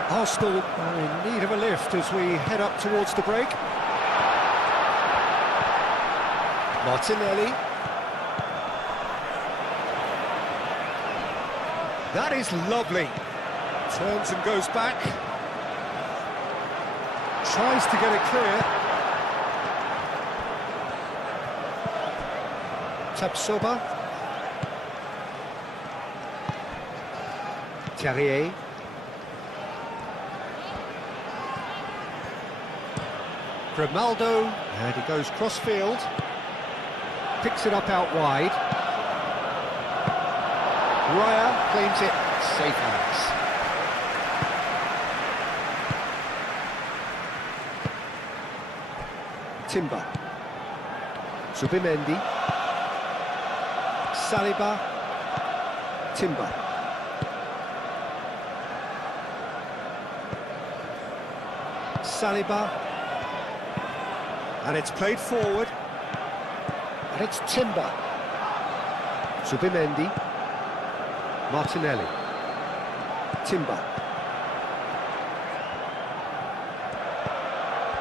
Arsenal are in need of a lift as we head up towards the break. Martinelli. That is lovely. Turns and goes back. Tries to get it clear. Tapsoba. Terrier. Grimaldo, and he goes cross-field. Picks it up out wide. Raya claims it, safe hands. Timber. Zubimendi. Saliba. Timber. Saliba. And it's played forward. And it's Timber. Zubimendi. Martinelli. Timber.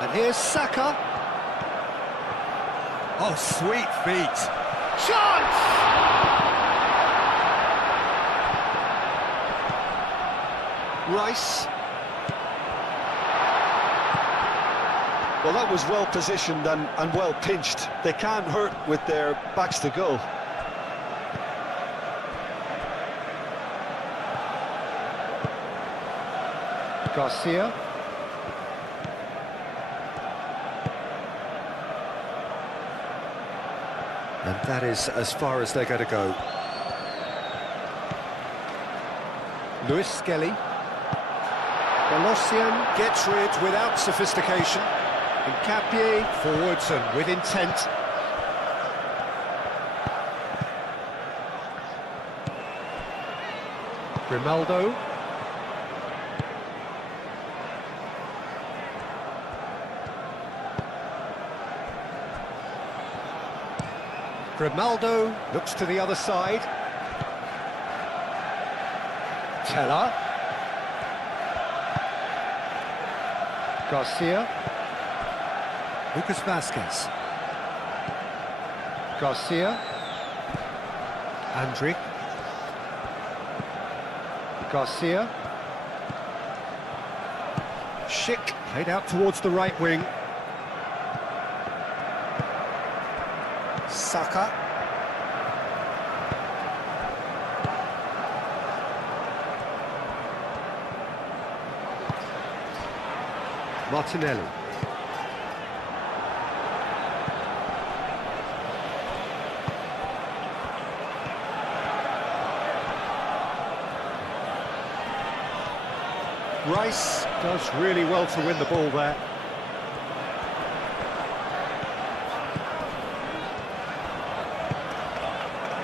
And here's Saka. Oh, sweet feet. Chance! Rice. Well, that was well positioned and well pinched. They can't hurt with their backs to goal. Garcia. And that is as far as they're going to go. Lewis Skelly. Balossian gets rid without sophistication. Nkapie forwards and with intent. Grimaldo. Grimaldo looks to the other side. Teller. Garcia. Lucas Vasquez. Garcia. Andrick. Garcia. Schick played out towards the right wing. Saka. Martinelli. Rice does really well to win the ball there.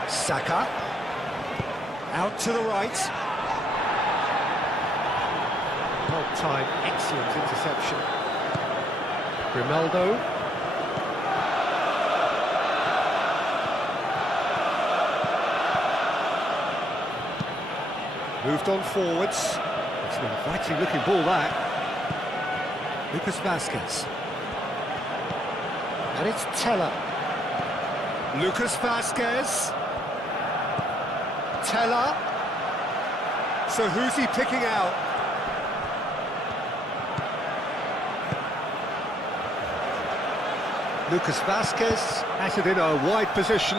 Saka. Out to the right. Well timed, excellent interception. Grimaldo. Moved on forwards. It's an inviting looking ball that. Lucas Vasquez. And it's Teller. Lucas Vasquez. Teller. So who's he picking out? Lucas Vasquez has it in a wide position.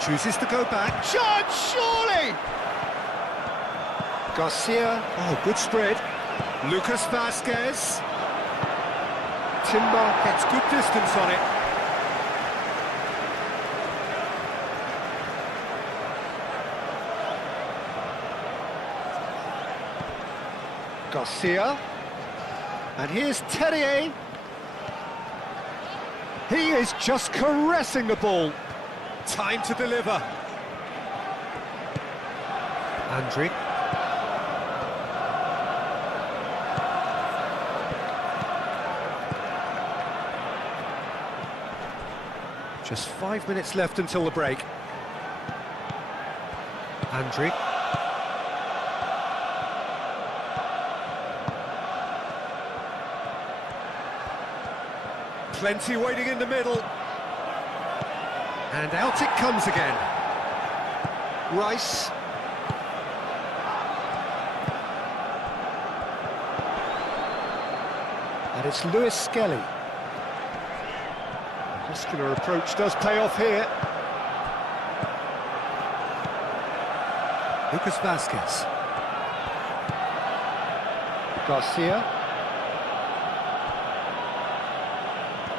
Chooses to go back. Shot, surely! Garcia. Oh, good spread. Lucas Vasquez. Timber gets good distance on it. Garcia. And here's Terrier. He is just caressing the ball. Time to deliver. Andrić. Just 5 minutes left until the break. Andrić. Plenty waiting in the middle. And out it comes again. Rice. And it's Lewis Skelly. Muscular approach does pay off here. Lucas Vasquez. Garcia.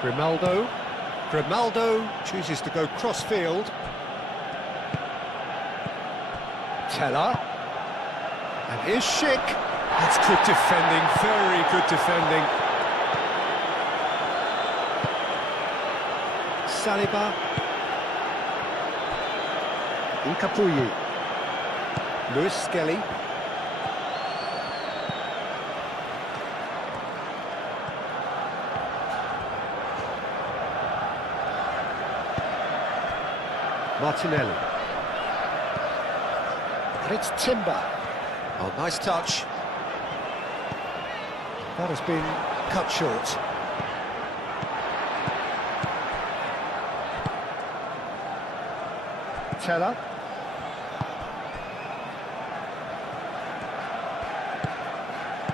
Grimaldo. Grimaldo chooses to go cross-field. Teller. And here's Schick. That's good defending, very good defending. Saliba. Incapuyi. Lewis Skelly. Martinelli. And it's Timber. Oh, nice touch. That has been cut short. Teller.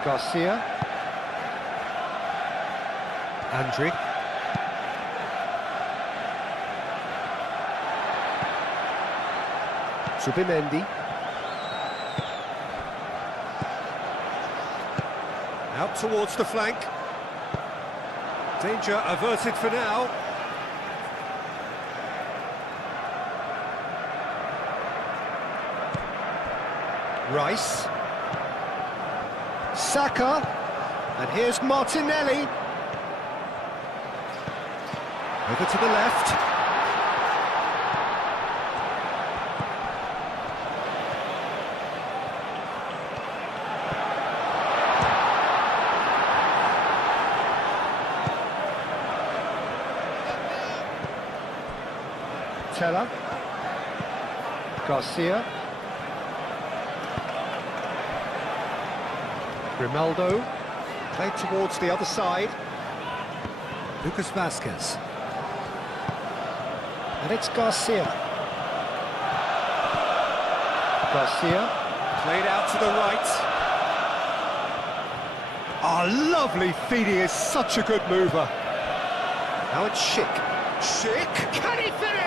Garcia. Andrić. Zubimendi. Out towards the flank. Danger averted for now. Rice. Saka. And here's Martinelli. Over to the left. Teller. Garcia. Grimaldo. Played towards the other side. Lucas Vasquez. And it's Garcia. Garcia. Played out to the right. Oh, lovely feet. He is such a good mover. Now it's Schick. Schick. Can he finish?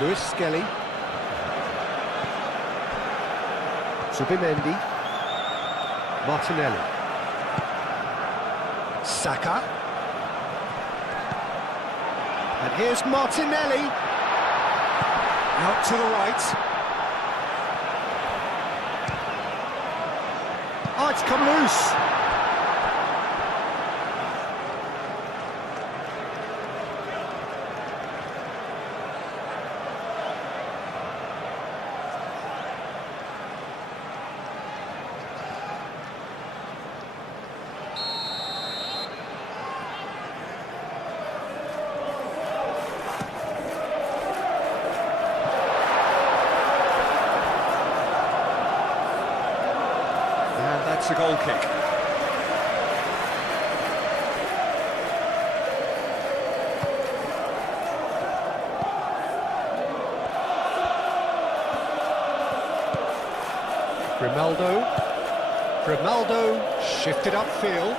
Lewis Skelly. Zubimendi. Martinelli. Saka. And here's Martinelli. Out to the right. Oh, it's come loose. It's a goal kick. Grimaldo shifted upfield.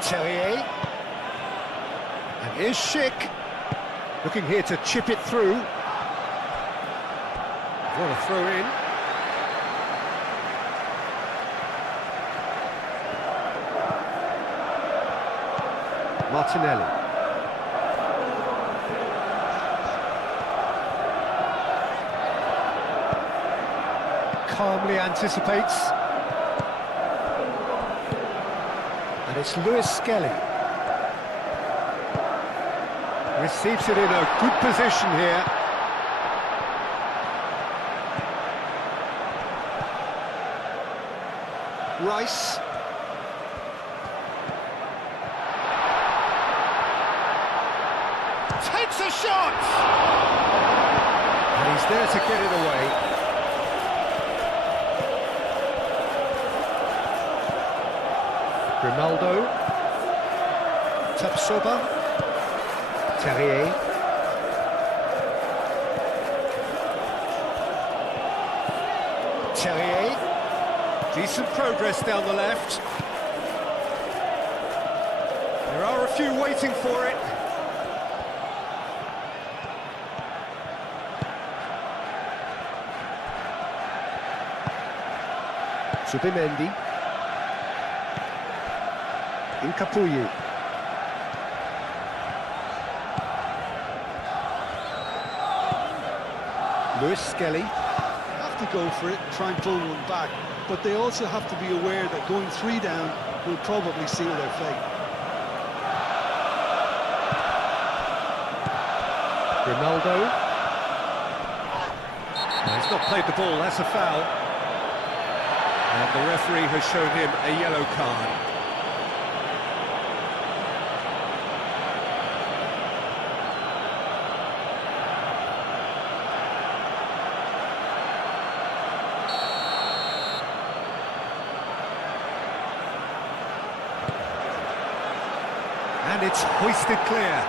Terrier. And here's Schick. Looking here to chip it through. What a throw in. Martinelli. Calmly anticipates. And it's Lewis Skelly. Receives it in a good position here. Rice. Takes a shot! And he's there to get it away. Grimaldo. Tapsoba. Terrier. Terrier. Decent progress down the left. There are a few waiting for it. Subimendi. Incapuyi. Lewis Skelly. Have to go for it, try and pull one back, but they also have to be aware that going 3 down will probably seal their fate. Grimaldo. No, he's not played the ball, that's a foul. And the referee has shown him a yellow card. And it's hoisted clear.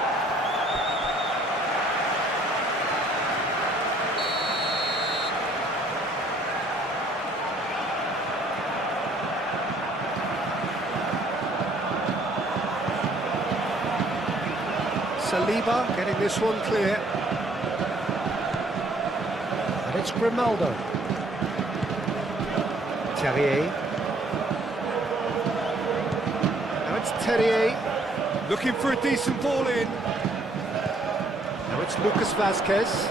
Saliba getting this one clear. And it's Grimaldo. Terrier. Now it's Terrier. Looking for a decent ball in. Now it's Lucas Vazquez.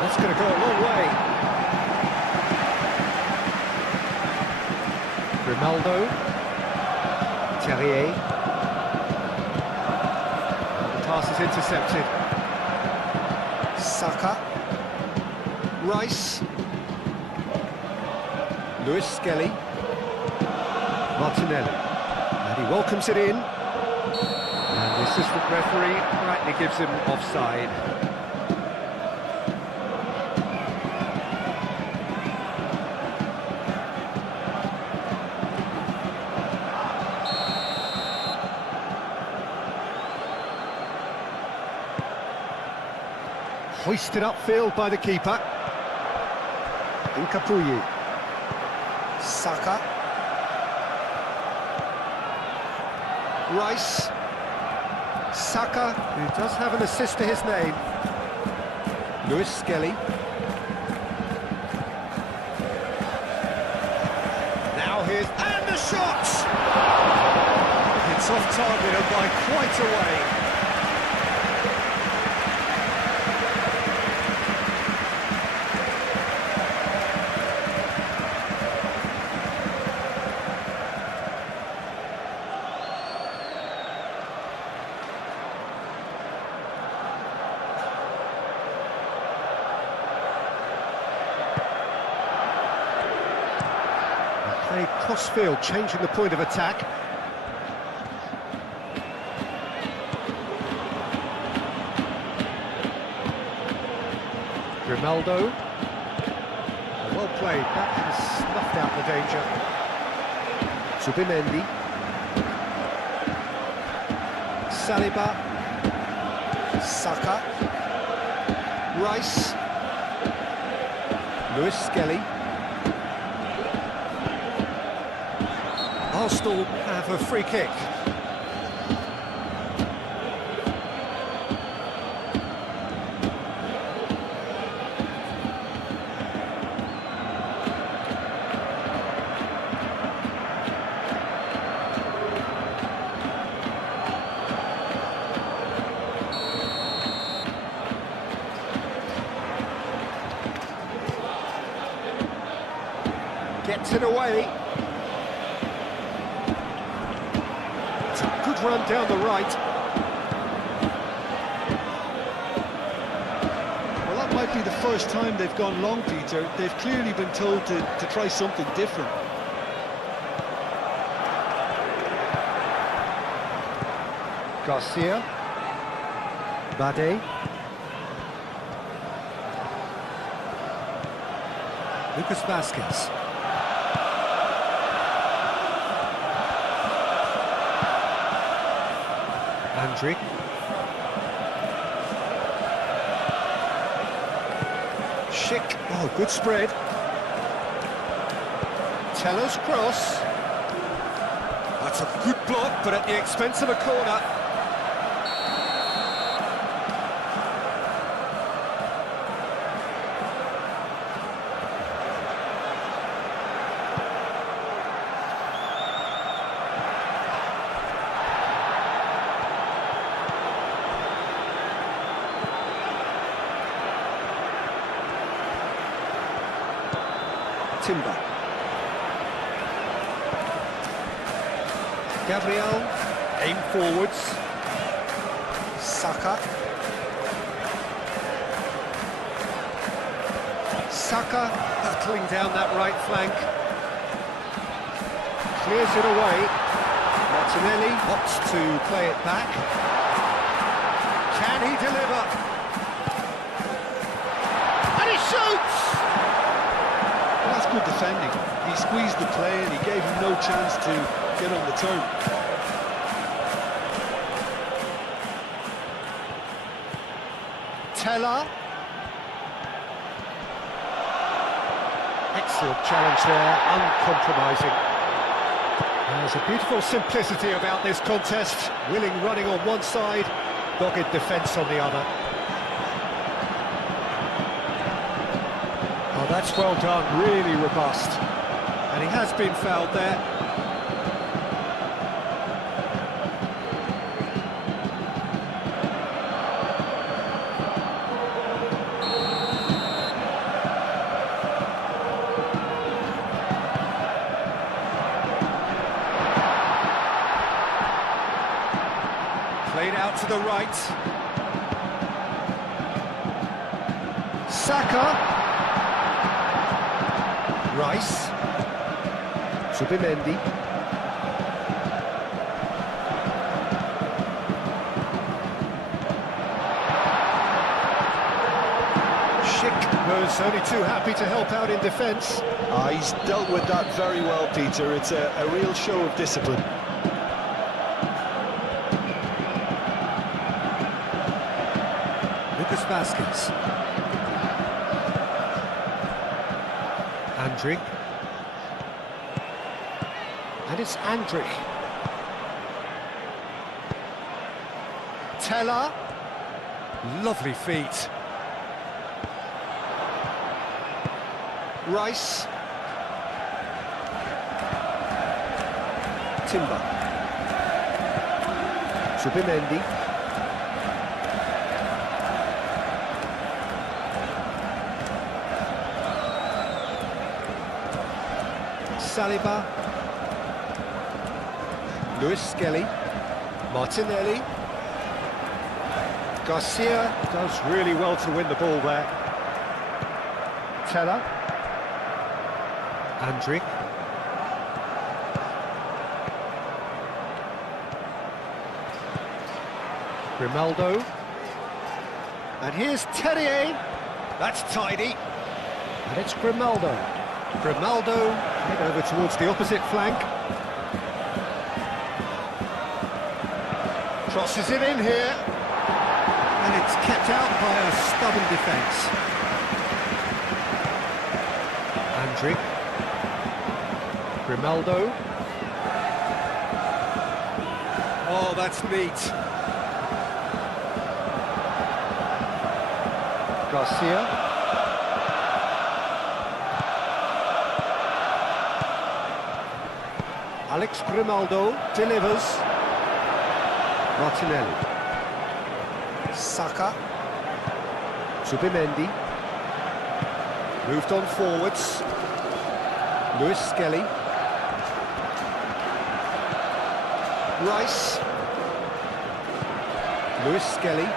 That's going to go a long way. Grimaldo. Terrier. The pass is intercepted. Saka. Rice. Lewis Skelly. Martinelli. He welcomes it in, and the assistant referee rightly gives him offside. Hoisted upfield by the keeper. Incapuyi. Saka. Rice. Saka, who does have an assist to his name. Lewis Skelly. Now here's... and the shot! It's off target and by quite a way. Played cross-field, changing the point of attack. Grimaldo. Well played, that has snuffed out the danger. Subimendi. Saliba. Saka. Rice. Lewis Skelly. Arsenal have a free kick. Gets it away. It's a good run down the right. Well, that might be the first time they've gone long, Peter. They've clearly been told to try something different. Garcia. Bade. Lucas Vasquez. Andrick. Schick. Oh, good spread. Teller's cross. That's a good block, but at the expense of a corner. Timber. Gabriel, aim forwards. Saka. Saka battling down that right flank. Clears it away. Martinelli opts to play it back. Can he deliver? And he shoots! That's good defending. He squeezed the play and he gave him no chance to get on the turn. Teller. Excellent challenge there, uncompromising. There's a beautiful simplicity about this contest. Willing running on one side, dogged defence on the other. Oh, that's well done, really robust. And he has been fouled there. Played out to the right. Saka. Rice. Subimendi. Schick was only too happy to help out in defence. He's dealt with that very well, Peter. It's a real show of discipline. Lucas Vasquez. Andrick. And it's Andrick. Teller. Lovely feet. Rice. Timber. Subimendi. Saliba. Lewis Skelly. Martinelli. Garcia does really well to win the ball there. Teller. Andrick. Grimaldo. And here's Terrier. That's tidy. And it's Grimaldo. Grimaldo head over towards the opposite flank. Crosses it in here. And it's kept out by a stubborn defence. Hendrick. Grimaldo. Oh, that's neat. Garcia. Alex Grimaldo delivers. Martinelli. Saka. Zubimendi. Moved on forwards. Lewis Skelly. Rice. Lewis Skelly.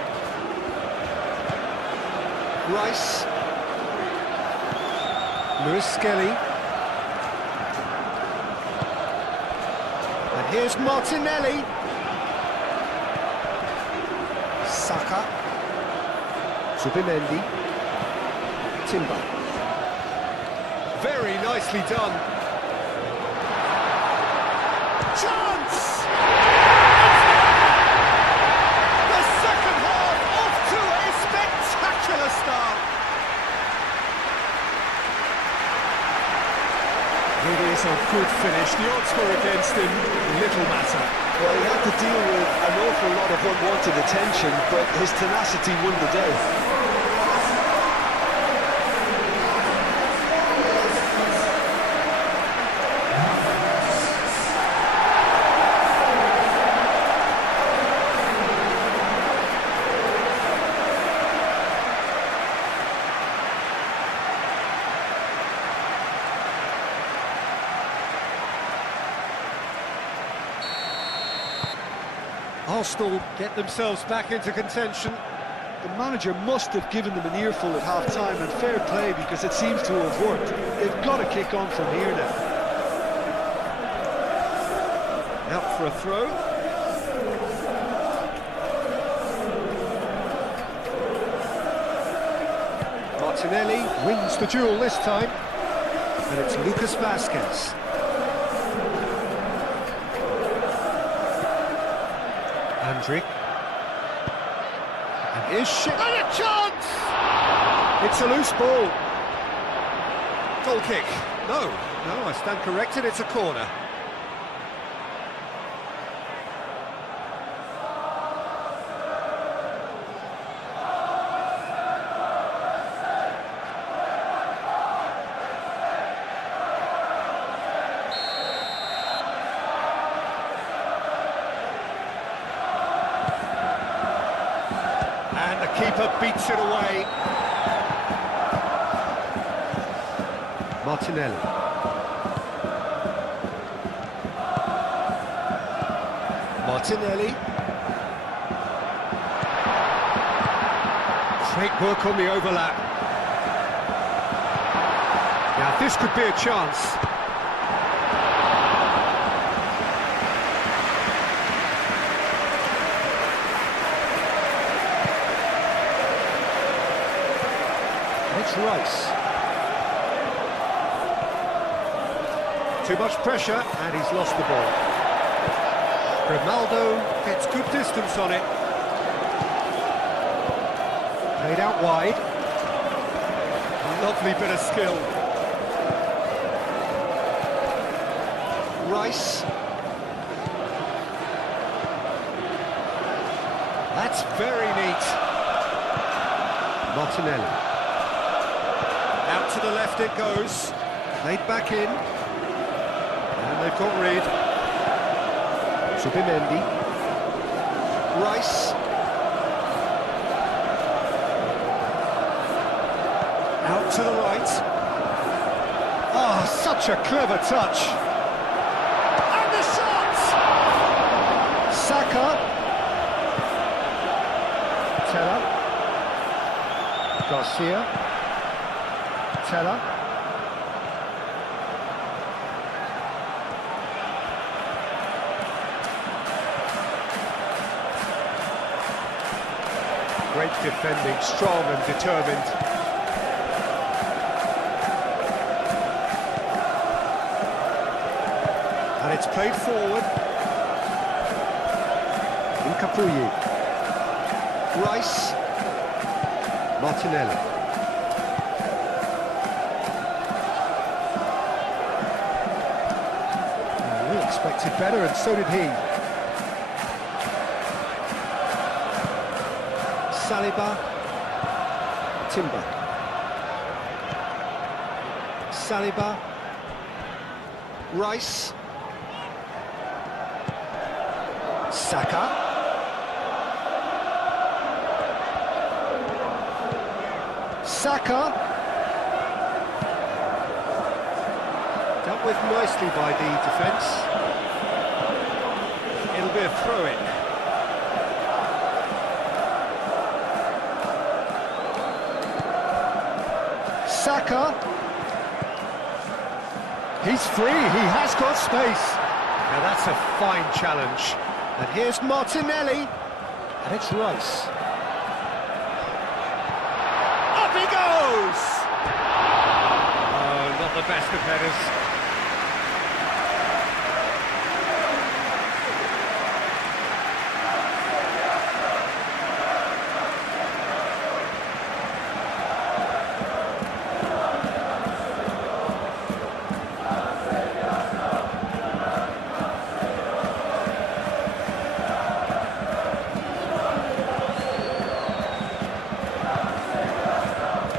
Rice. Lewis Skelly. And here's Martinelli. Saka. Zubimendi. Timber. Very nicely done. Chance! The second half off to a spectacular start. It is a good finish. The odds were against him, little matter. Well, he had to deal with an awful lot of unwanted attention, but his tenacity won the day. Arsenal get themselves back into contention. The manager must have given them an earful at half-time, and fair play, because it seems to have worked. They've got to kick on from here now. Out for a throw. Martinelli wins the duel this time, and it's Lucas Vazquez. Hendrick. And here's shit. And a chance! It's a loose ball. Goal kick. No, I stand corrected, it's a corner. And the keeper beats it away. Martinelli. Martinelli. Great work on the overlap. Now this could be a chance. It's Rice. Too much pressure, and he's lost the ball. Grimaldo gets good distance on it. Played out wide. Lovely bit of skill. Rice. That's very neat. Martinelli. Out to the left it goes. Played back in. And they've got rid. Zubimendi. Rice. Out to the right. Oh, such a clever touch. And the shot! Saka. Teller. Garcia. Teller. Great defending, strong and determined. And it's played forward. Nkapuyi. Rice. Martinelli. expected better, and so did he. Saliba. Timber. Saliba. Rice. Saka. Saka. Dealt with nicely by the defence. It'll be a throw-in. Saka. He's free, he has got space. Now that's a fine challenge. And here's Martinelli. And it's Rice. Up he goes! Oh, not the best of headers.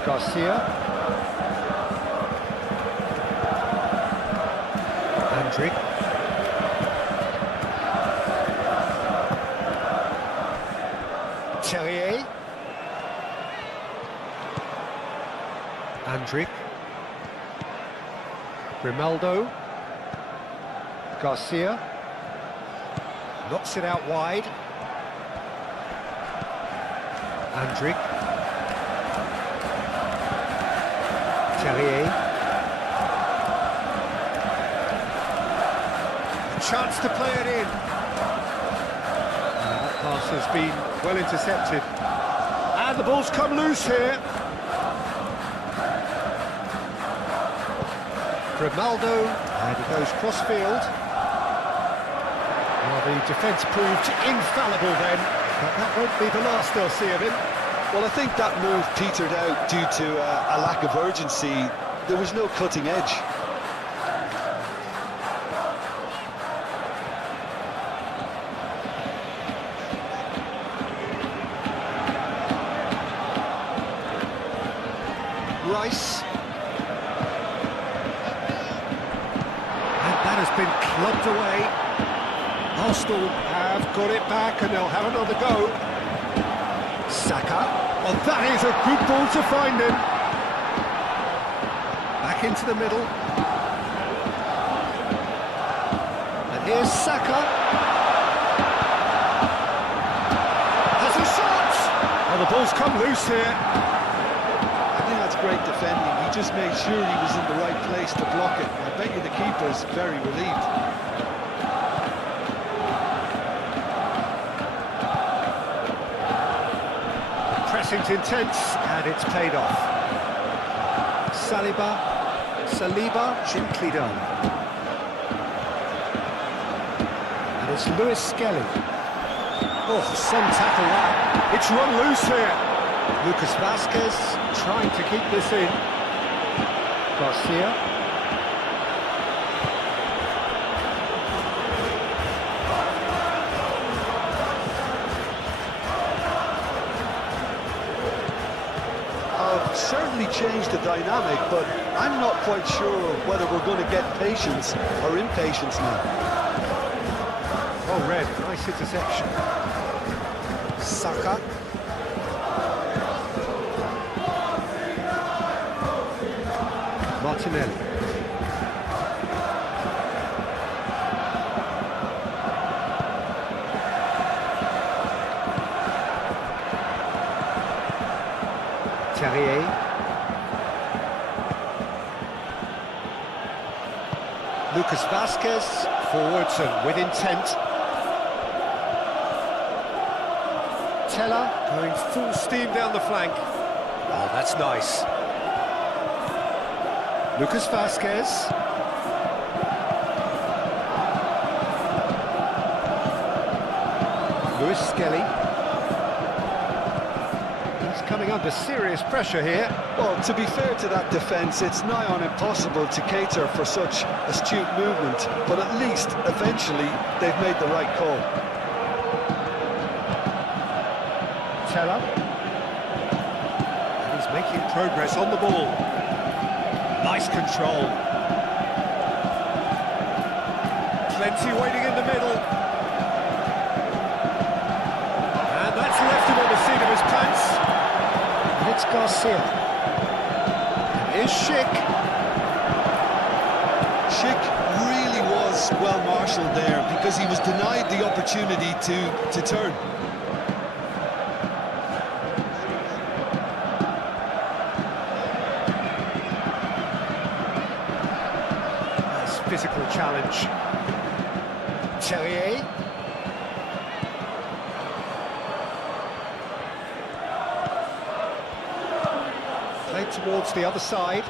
Garcia. Andrick. Terrier. Andrick. Grimaldo. Garcia. Knocks it out wide. Andrick. Terrier. A chance to play it in. That pass has been well intercepted. And the ball's come loose here. Grimaldo, and he goes cross-field. Well, the defence proved infallible then, but that won't be the last they'll see of him. Well, I think that move petered out due to a lack of urgency. There was no cutting edge. Rice. And that has been clubbed away. Arsenal have got it back and they'll have another go. Saka. Oh, that is a good ball to find him. Back into the middle. And here's Saka. Has a shot! Oh, the ball's come loose here. I think that's great defending. He just made sure he was in the right place to block it. I bet you the keeper's very relieved. Pressing's intense, and it's paid off. Saliba, gently done. And it's Lewis Skelly. Oh, some tackle that. It's run loose here. Lucas Vazquez trying to keep this in. Garcia. Certainly changed the dynamic, but I'm not quite sure whether we're going to get patience or impatience now. Oh, Red, nice interception. Saka. Martinelli. Terrier. Lucas Vazquez, forwards and with intent. Teller going full steam down the flank. Oh, that's nice. Lucas Vazquez. Lewis Skelly. He's coming under serious pressure here. Well, to be fair to that defence, it's nigh on impossible to cater for such astute movement, but at least, eventually, they've made the right call. Teller. And he's making progress on the ball. Nice control. Plenty waiting in the middle. And that's left him on the seat of his pants. And it's Garcia. And here's Schick. Schick really was well marshalled there because he was denied the opportunity to turn. Nice physical challenge. Terrier. Played towards the other side.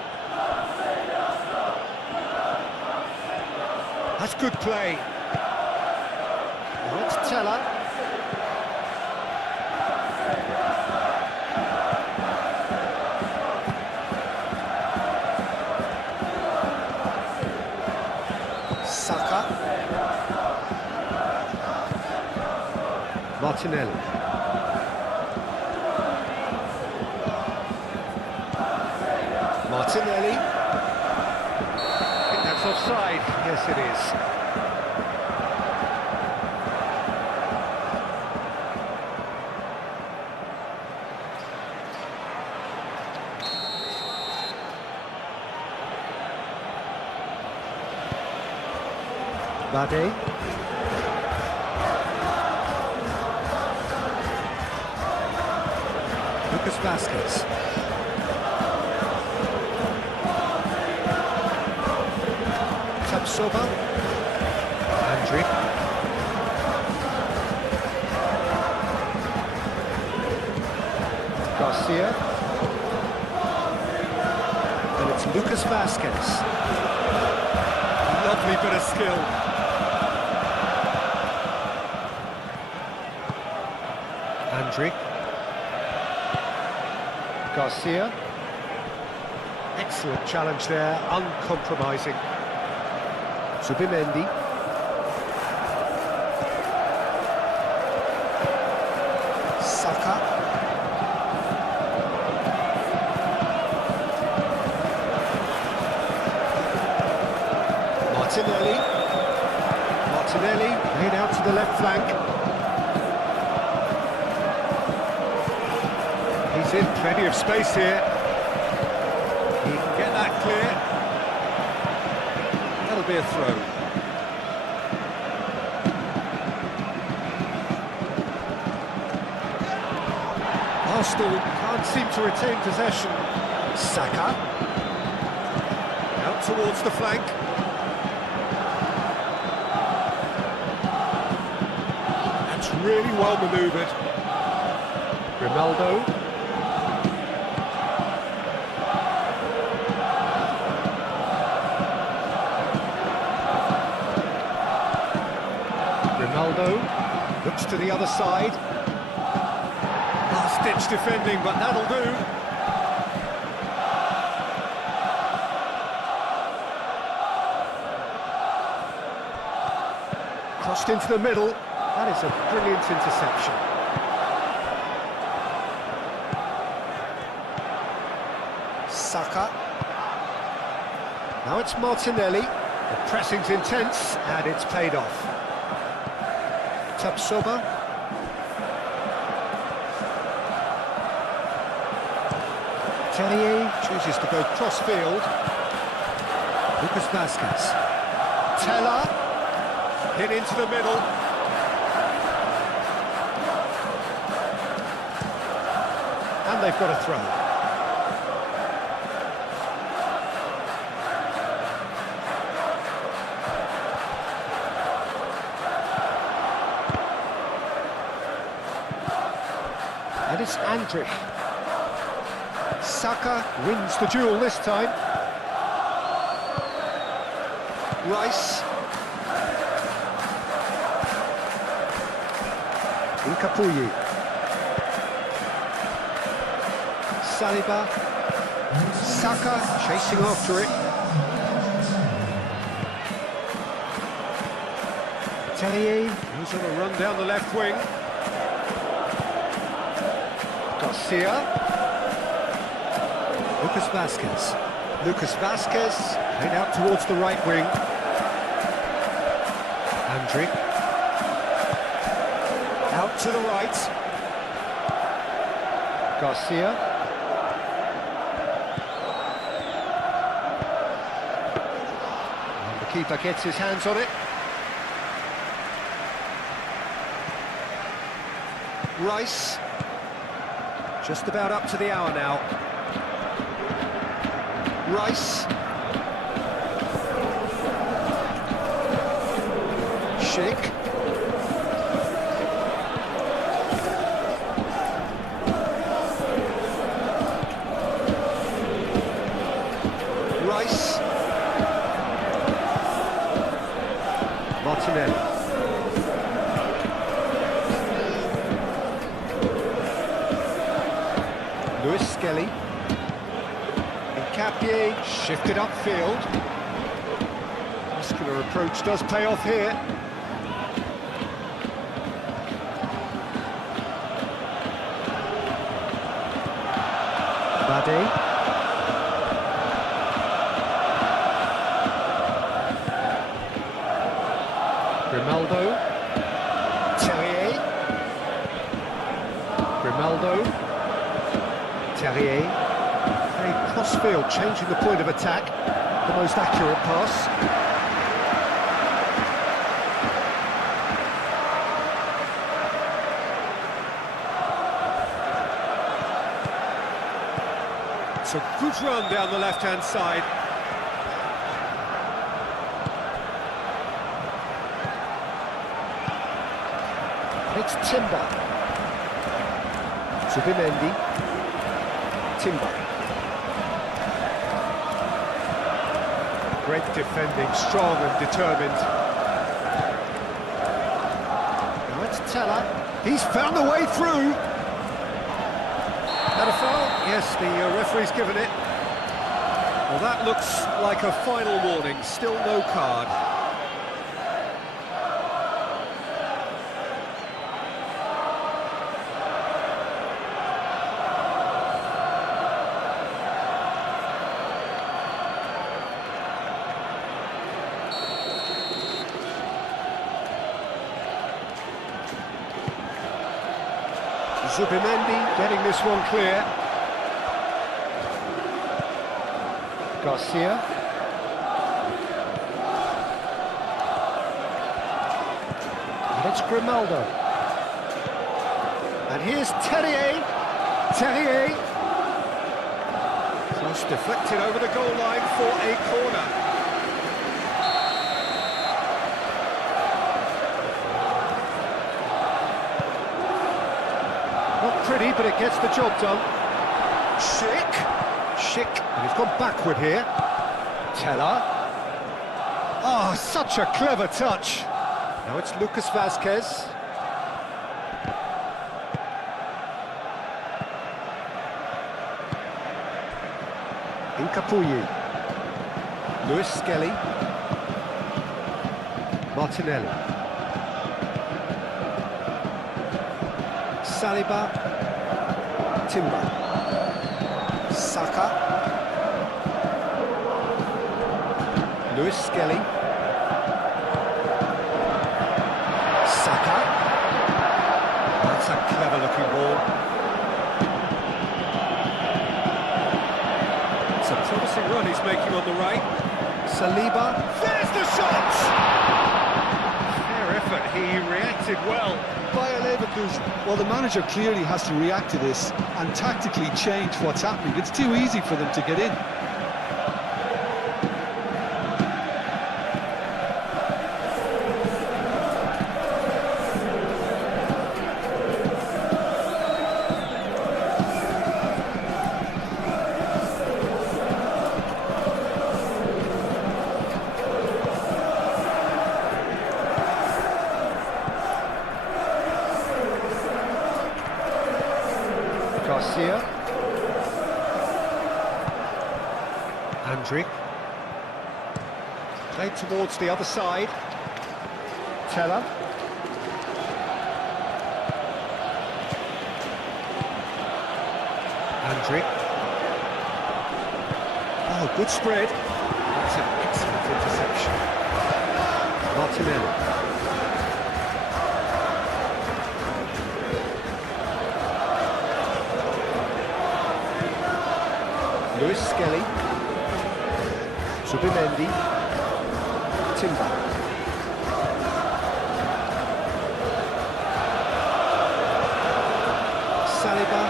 That's good play. Now it's Teller. Saka. Martinelli. Martinelli. I think that's offside. Yes, it is. Bade. Lucas Vasquez. Tapsoba. Andriy. Garcia. And it's Lucas Vasquez. Lovely bit of skill. Andriy. Garcia. Excellent challenge there, uncompromising. Zubimendi. Saka. Martinelli. Martinelli, laid out to the left flank. He's in plenty of space here. He can get that clear. That'll be a throw. Arsenal can't seem to retain possession. Saka. Out towards the flank. That's really well manoeuvred. Ronaldo. Ronaldo looks to the other side. Last-ditch defending, but that'll do. Crossed into the middle. That is a brilliant interception. Saka. Now it's Martinelli. The pressing's intense, and it's paid off. Tapsoba. Terrier chooses to go cross-field. Lucas Vasquez. Teller. Hit into the middle. And they've got a throw. And it's Andriy. Saka wins the duel this time. Rice. Nkapuyi. Saliba. Saka chasing after it. Tellier goes on a run down the left wing. Garcia. Lucas Vazquez. Lucas Vazquez played out towards the right wing. Andriy. Out to the right. Garcia. And the keeper gets his hands on it. Rice. Just about up to the hour now. Rice. Schick. Rice. Martinelli. Lewis Skelly. Capier shifted upfield. Muscular approach does pay off here. Bade. Grimaldo. Terrier. Grimaldo. Terrier. Crossfield changing the point of attack. The most accurate pass. It's a good run down the left-hand side. It's Timber. Zubimendi. Timber. Great defending, strong and determined. Now it's Teller. He's found a way through. That a foul? Yes, the referee's given it. Well, that looks like a final warning. Still no card. Zubimendi getting this one clear. Garcia. And it's Grimaldo. And here's Terrier. Terrier. Cross deflected over the goal line for a corner. Pretty, but it gets the job done. Schick, and he's gone backward here. Teller. Oh, such a clever touch. Now it's Lucas Vazquez. Incapuyi. Lewis Skelly. Martinelli. Saliba. Timber. Saka. Lewis Skelly. Saka. That's a clever looking ball. It's a promising run he's making on the right. Saliba. There's the shot! Fair effort, he reacted well. Bayer Leverkusen. Well, the manager clearly has to react to this and tactically change what's happening. It's too easy for them to get in. Garcia. Andrick. Played towards the other side. Teller. Andrick. Oh, good spread. That's an excellent interception. Martinelli. Lewis Skelly. Subimendi. Timber. Saliba.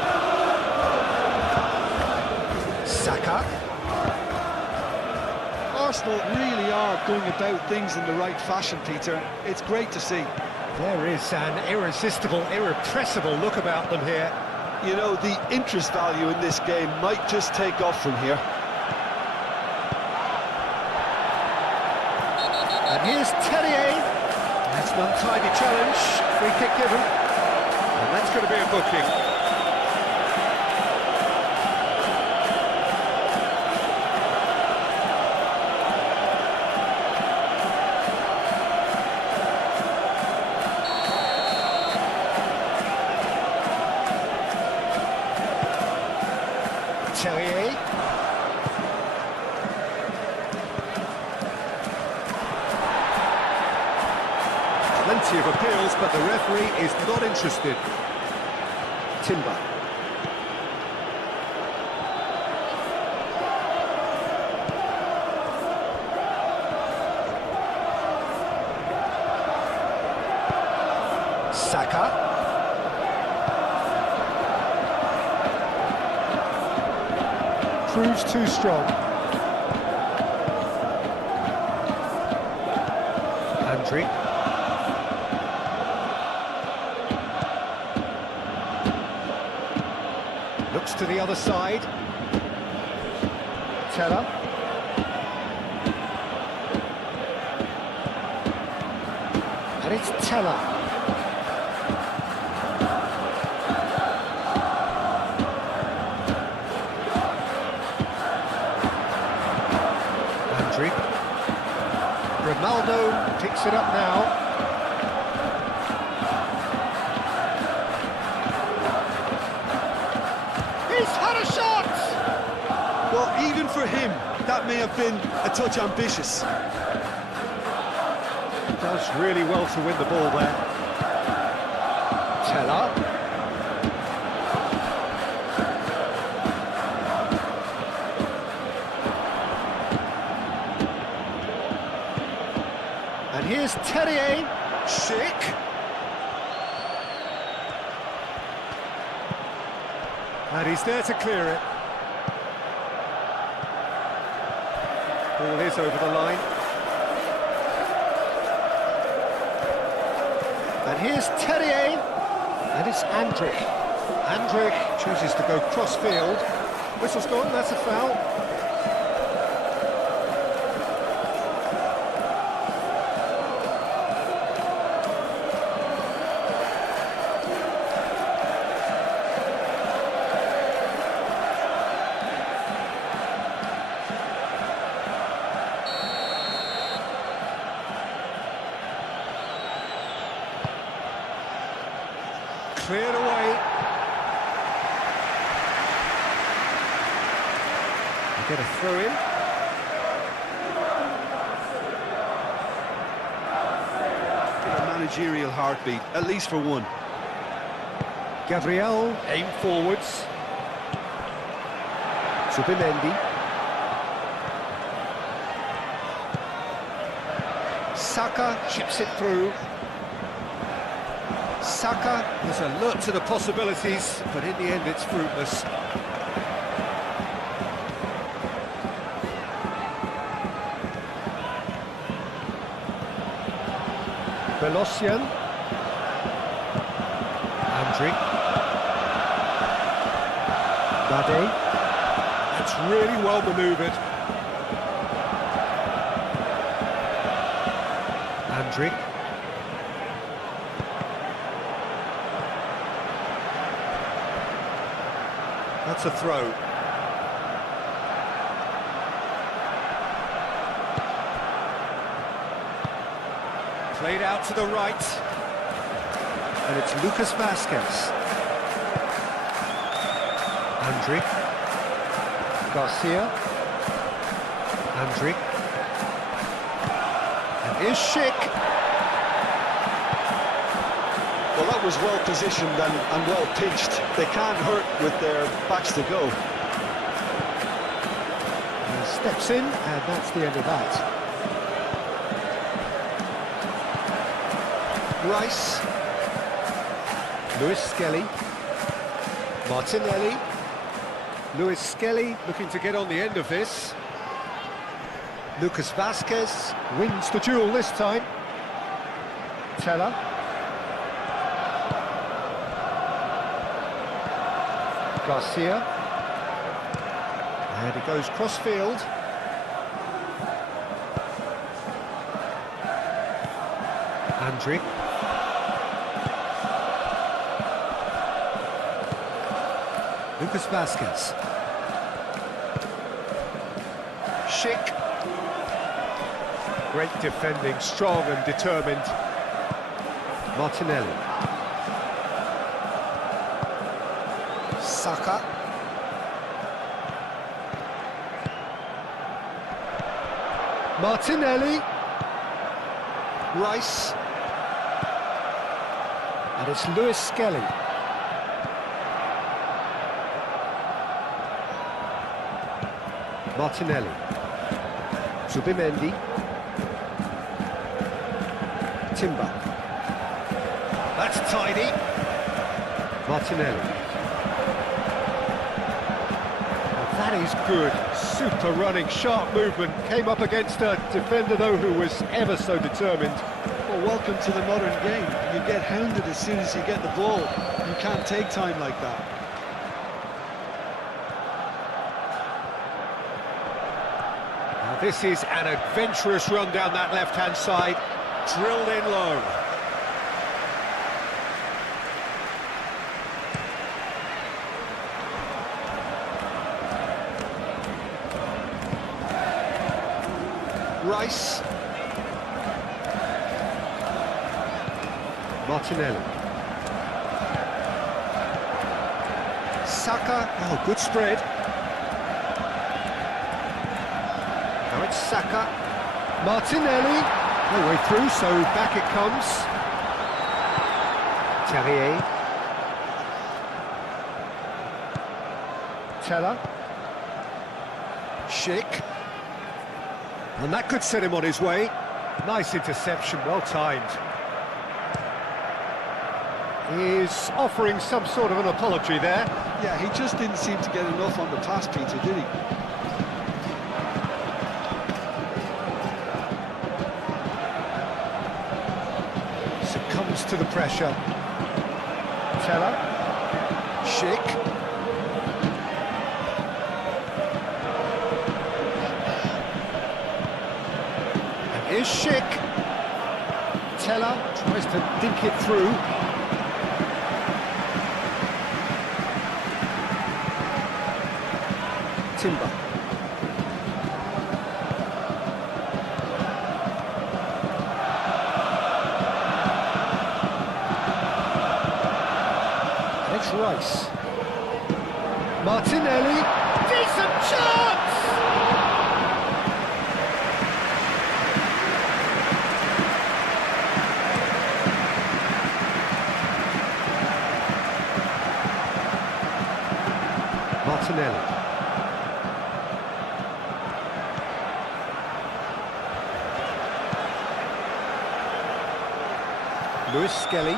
Saka. Arsenal really are going about things in the right fashion, Peter. It's great to see. There is an irresistible, irrepressible look about them here. You know, the interest value in this game might just take off from here. And here's Terrier. That's an untidy challenge. Free kick given. And that's going to be a booking. Terrier. Plenty of appeals, but the referee is not interested. Timber. Saka. Proves too strong. Andrick. Looks to the other side. Teller. And it's Teller. Ronaldo picks it up now. He's had a shot! Well, even for him, that may have been a touch ambitious. Does really well to win the ball there. Teller. And here's Terrier. Schick. And he's there to clear it. Ball is over the line. And here's Terrier. And it's Andrick. Andrick chooses to go cross-field. Whistle's gone, that's a foul. Cleared away. You get a throw in. A managerial heartbeat, at least for one. Gabriel aim forwards. Subimendi. Saka chips it through. Saka is alert to the possibilities, but in the end it's fruitless. Velocian. Andrick. Bade. That's really well manoeuvred. Andrick. That's a throw. Played out to the right. And it's Lucas Vasquez. Andric. Garcia. Andric. And here's Schick. Well, that was well positioned and well pitched. They can't hurt with their backs to go. He steps in, and that's the end of that. Rice. Lewis Skelly. Martinelli. Lewis Skelly looking to get on the end of this. Lucas Vasquez wins the duel this time. Teller. Garcia. And it goes cross-field. Andric. Lucas Vasquez. Schick. Great defending, strong and determined. Martinelli. Saka. Martinelli. Rice. And it's Lewis Skelly. Martinelli. Zubimendi. Timber. That's tidy. Martinelli. Well, that is good. Super running, sharp movement. Came up against a defender, though, who was ever so determined. Well, welcome to the modern game. You get hounded as soon as you get the ball. You can't take time like that. Now, this is an adventurous run down that left-hand side. Drilled in low. Rice. Martinelli. Saka. Oh, good spread. Now it's Saka. Martinelli. No way through, so back it comes. Terrier. Teller. Schick. And that could set him on his way. Nice interception, well timed. He's offering some sort of an apology there. Yeah, he just didn't seem to get enough on the pass, Peter, did he? Succumbs to the pressure. Teller. Schick. And here's Schick. Teller tries to dink it through. Timber. It's Rice. Martinelli. Decent chance! Martinelli. Lewis Skelly.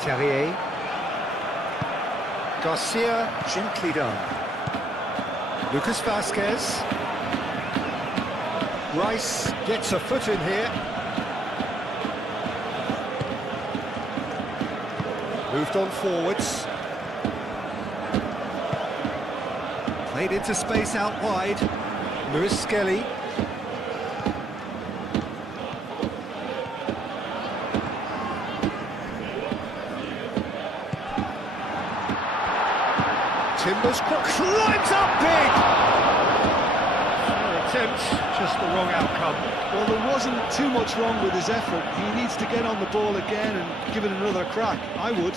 Terrier. Garcia, gently done. Lucas Vasquez. Rice gets a foot in here. Moved on forwards. Played into space out wide. Lewis Skelly. Timbers climbs up big! attempt, just the wrong outcome. Well, there wasn't too much wrong with his effort. He needs to get on the ball again and give it another crack. I would.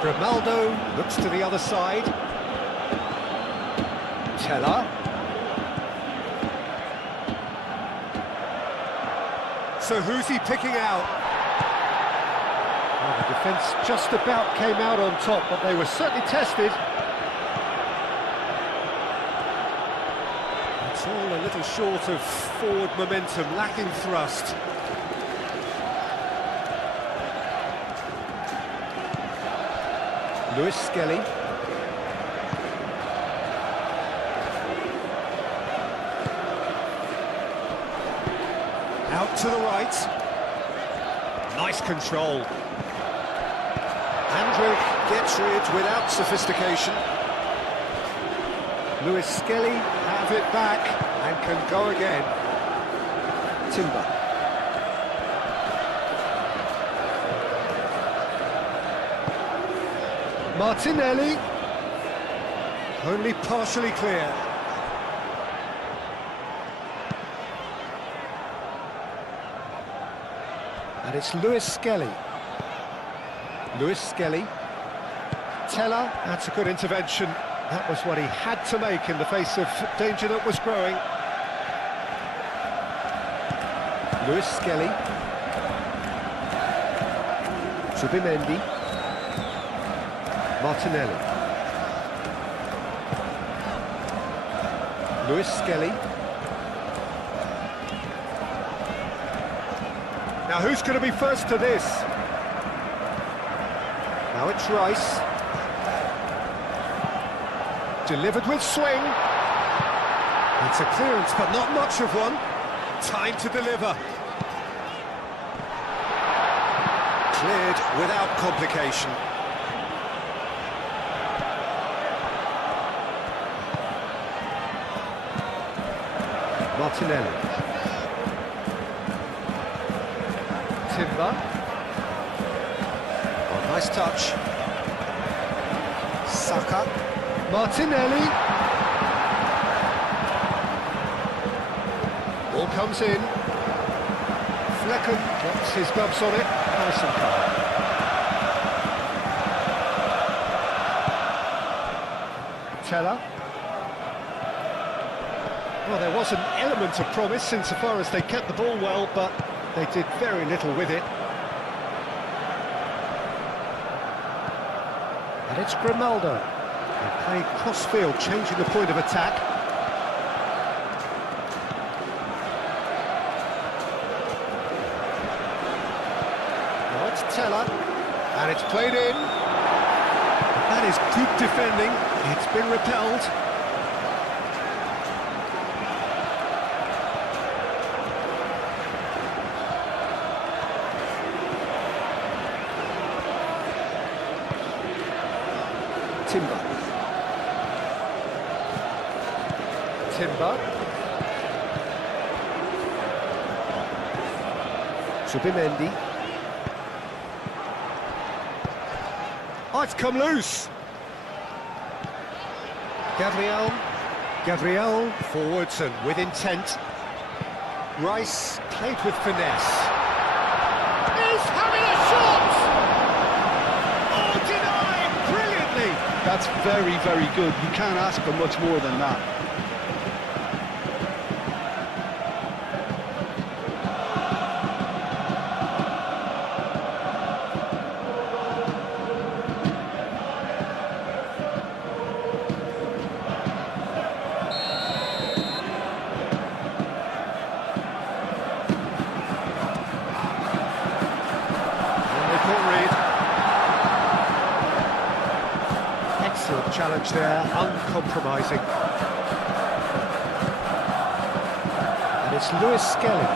Ronaldo looks to the other side. Teller. So who's he picking out? Well, the defence just about came out on top, but they were certainly tested. It's all a little short of forward momentum, lacking thrust. Lewis Skelly. Out to the right. Nice control. Andrick gets rid without sophistication. Lewis Skelly have it back and can go again. Timber. Martinelli, only partially clear. And it's Lewis Skelly. Lewis Skelly. Teller, that's a good intervention. That was what he had to make in the face of danger that was growing. Lewis Skelly. Subimendi. Martinelli. Lewis Skelly. Now who's going to be first to this? Now it's Rice. Delivered with swing. It's a clearance, but not much of one. Time to deliver. Cleared without complication. Martinelli. Timber. Oh, nice touch. Saka. Martinelli. Ball comes in. Flecken gets his gloves on it. Nice and calm. Teller. Well, there was an element of promise insofar as they kept the ball well, but they did very little with it. And it's Grimaldo. They play cross-field, changing the point of attack. Now it's Teller, and it's played in. That is good defending. It's been repelled. Timber. Timber. Subimendi. Oh, it's come loose. Gabriel forwards and with intent. Rice played with finesse. He's having a shot! Oh, denied brilliantly! That's very, very good. You can't ask for much more than that. Excellent challenge there, uncompromising. And it's Lewis Skelly.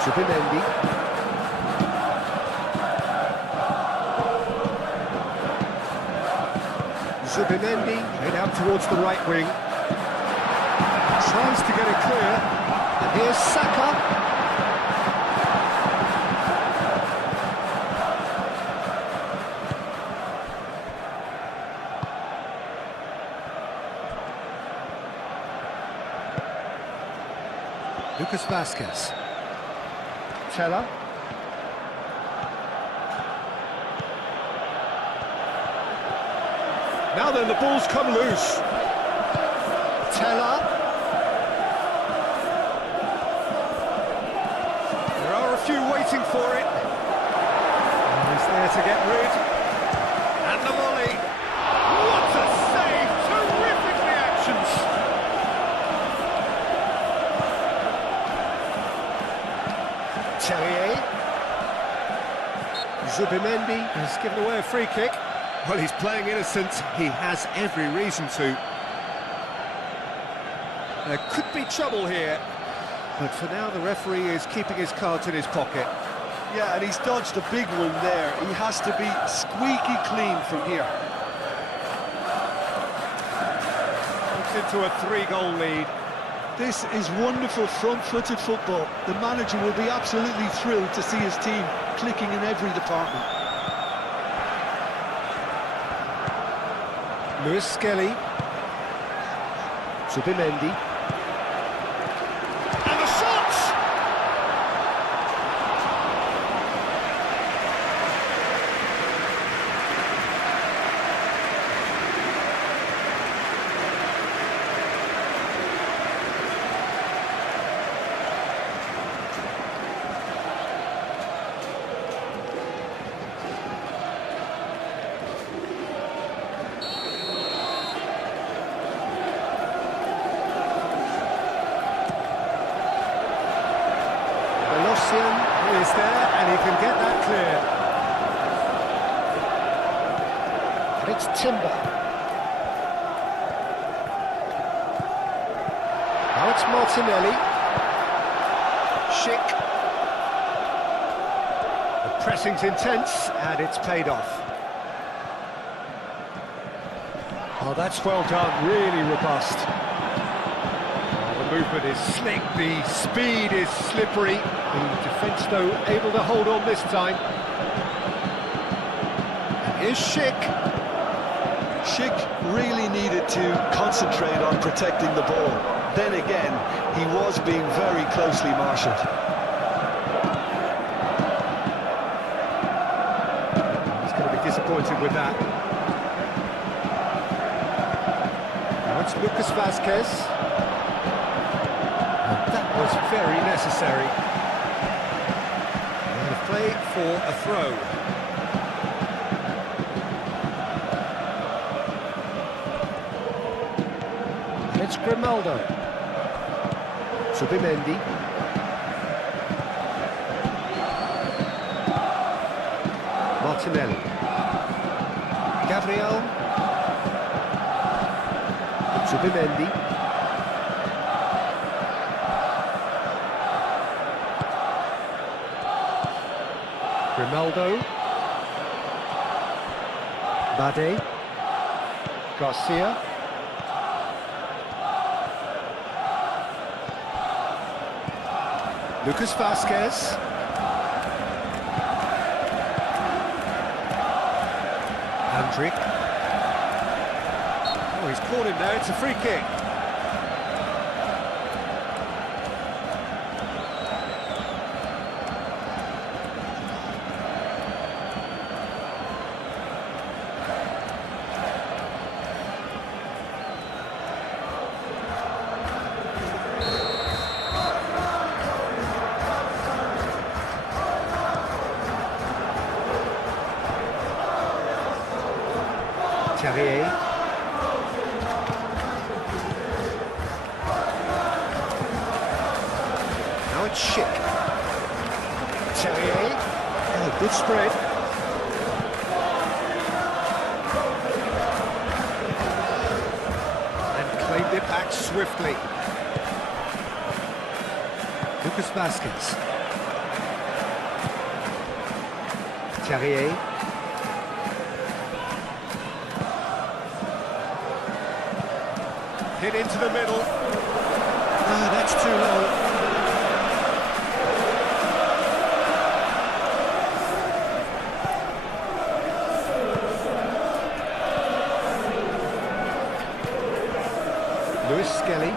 Subimendi. Zubimendi, head out towards the right wing. Tries to get it clear. And here's Saka. Lucas Vazquez. Teller. Now then, the ball's come loose. Teller. There are a few waiting for it. And he's there to get rid. And the volley. What a save! Terrific reactions. Terrier. Zubimendi has given away a free kick. Well, he's playing innocent. He has every reason to. There could be trouble here. But for now, the referee is keeping his cards in his pocket. Yeah, and he's dodged a big one there. He has to be squeaky clean from here. It's into a 3-goal lead. This is wonderful front-footed football. The manager will be absolutely thrilled to see his team clicking in every department. Lewis Skelly. Zubimendi. And the shot! Is there, and he can get that clear. And it's Timber. Now it's Martinelli. Schick. The pressing's intense, and it's paid off. Oh, that's well done, really robust. The movement is slick, the speed is slippery. The defence, though, able to hold on this time. And here's Schick. Schick really needed to concentrate on protecting the ball. Then again, he was being very closely marshalled. He's going to be disappointed with that. Now it's Lucas Vazquez. That was very necessary. And a play for a throw. And it's Grimaldo. Zubimendi. Martinelli. Gabriel. Zubimendi. Grimaldo. Bade. Garcia. Lucas Vazquez. Andrick. Oh, he's caught him there, it's a free kick. Terrier. Now it's Schick. Terrier. Oh, good spread. And claimed it back swiftly. Lucas Vazquez. Terrier. Hit into the middle. Ah, that's too low. Lewis Skelly.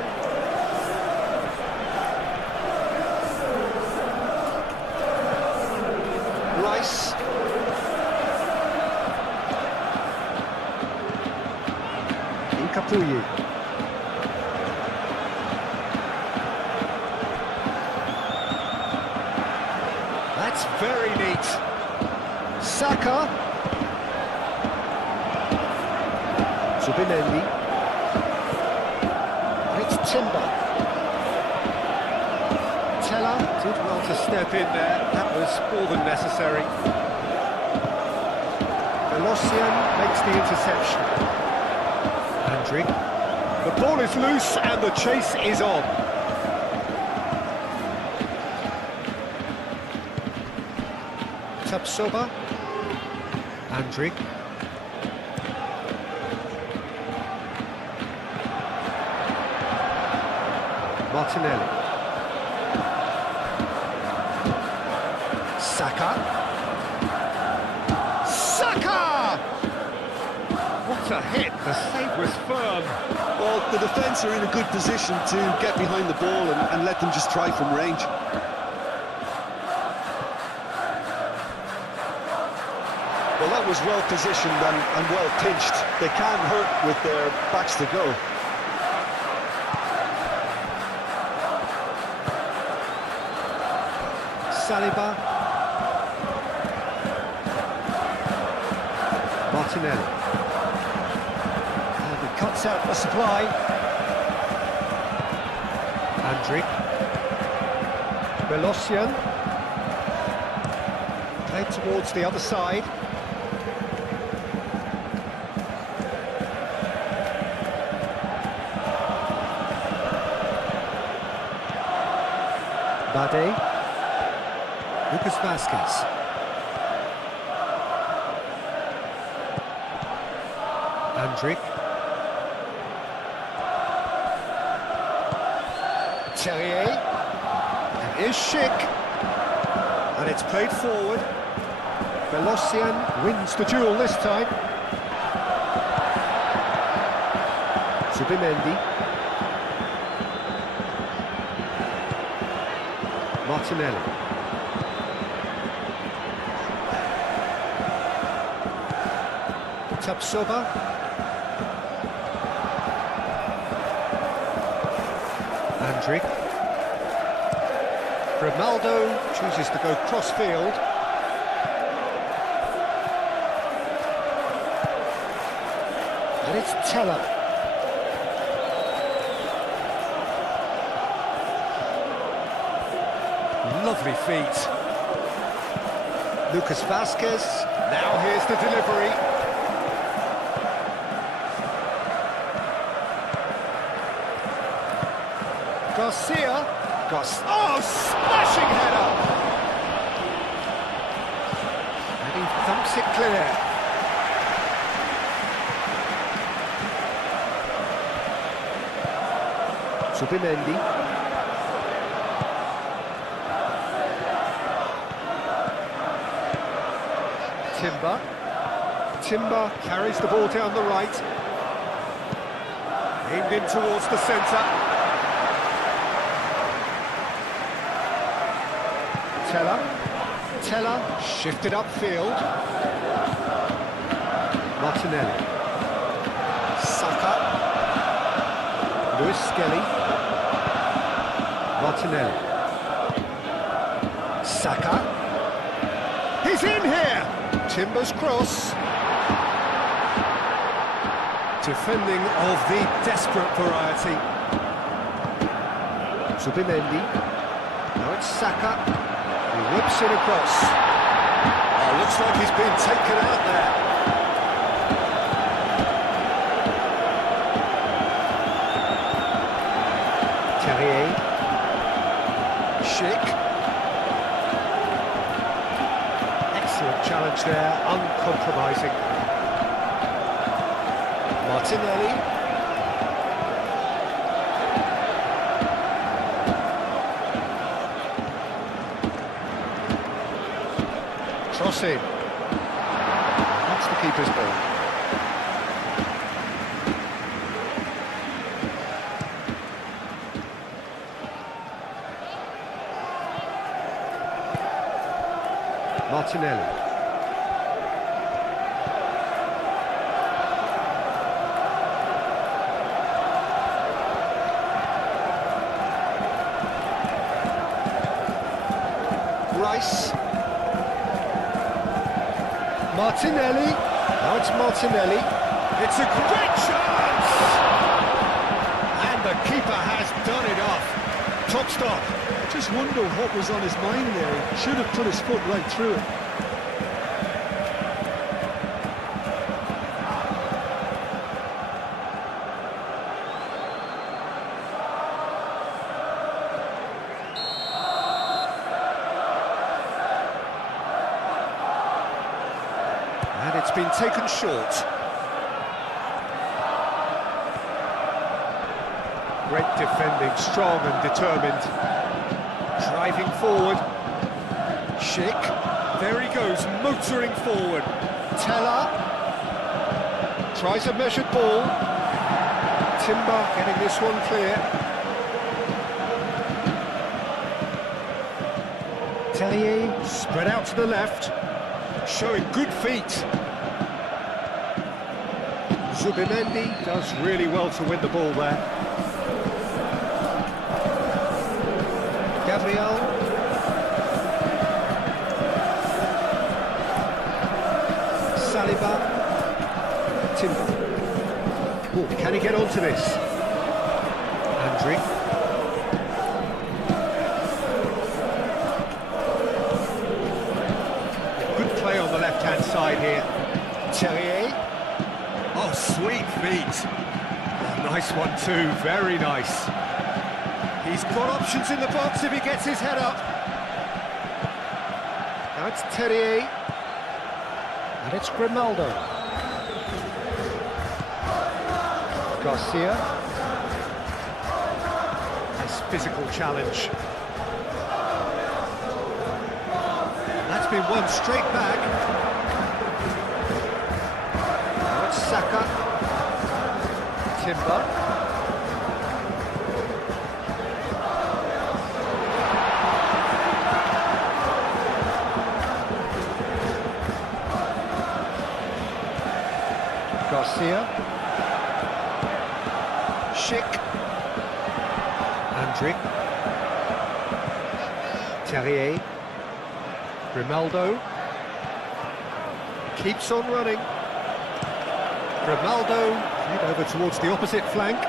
Rice. Incapuyi. That's very neat. Saka. Zubimendi. It's Timber. Teller did well to step in there. That was more than necessary. Velocian makes the interception. Andrick. The ball is loose and the chase is on. Tapsoba. Andrick. Martinelli. Saka. Saka! What a hit! The save was firm. Well, the defence are in a good position to get behind the ball and let them just try from range. Well, that was well positioned and well pinched. They can't hurt with their backs to go. Saliba. Martinelli. And he cuts out the supply. Andrick. Velocian. Played towards the other side. Bade. Lucas Vasquez. Andrick. Terrier. And here's Schick. And it's played forward. Velocian wins the duel this time. Zubimendi. Martinelli. Tapsoba. Andrick. Grimaldo chooses to go cross-field. And it's Teller. Lovely feet. Lucas Vasquez. Now here's the delivery. Garcia. Oh, smashing header! And he thumps it clear. Zubimendi. Timber carries the ball down the right. Aimed in towards the centre. Teller shifted upfield. Martinelli. Saka. Lewis Skelly. Martinelli. Saka. He's in here! Timber's cross. Defending of the desperate variety. Zubimendi. Now it's Saka. He whips it across. Oh, looks like he's been taken out there. Terrier. Schick. Excellent challenge there, uncompromising. Martinelli. cross in. That's the keeper's ball. Martinelli. Rice. Martinelli. Now it's Martinelli. It's a great chance! And the keeper has done it off. Top stop. Just wonder what was on his mind there. He should have put his foot right through it. And it's been taken short. Great defending, strong and determined. Driving forward. Schick. There he goes, motoring forward. Teller. Tries a measured ball. Timber getting this one clear. Tellier spread out to the left. Showing good feet. Zubimendi does really well to win the ball there. Gabriel. Saliba. Timber. Ooh, can he get onto this? Andriy. Good play on the left-hand side here. Tellier. Oh, sweet feet. Oh, nice one too, very nice. He's got options in the box if he gets his head up. Now it's Terrier. And it's Grimaldo. Garcia. Nice physical challenge. And that's been won straight back. Now it's Saka. Timber. Garcia. Schick. Andriy. Terrier. Grimaldo. Keeps on running. Grimaldo feed over towards the opposite flank.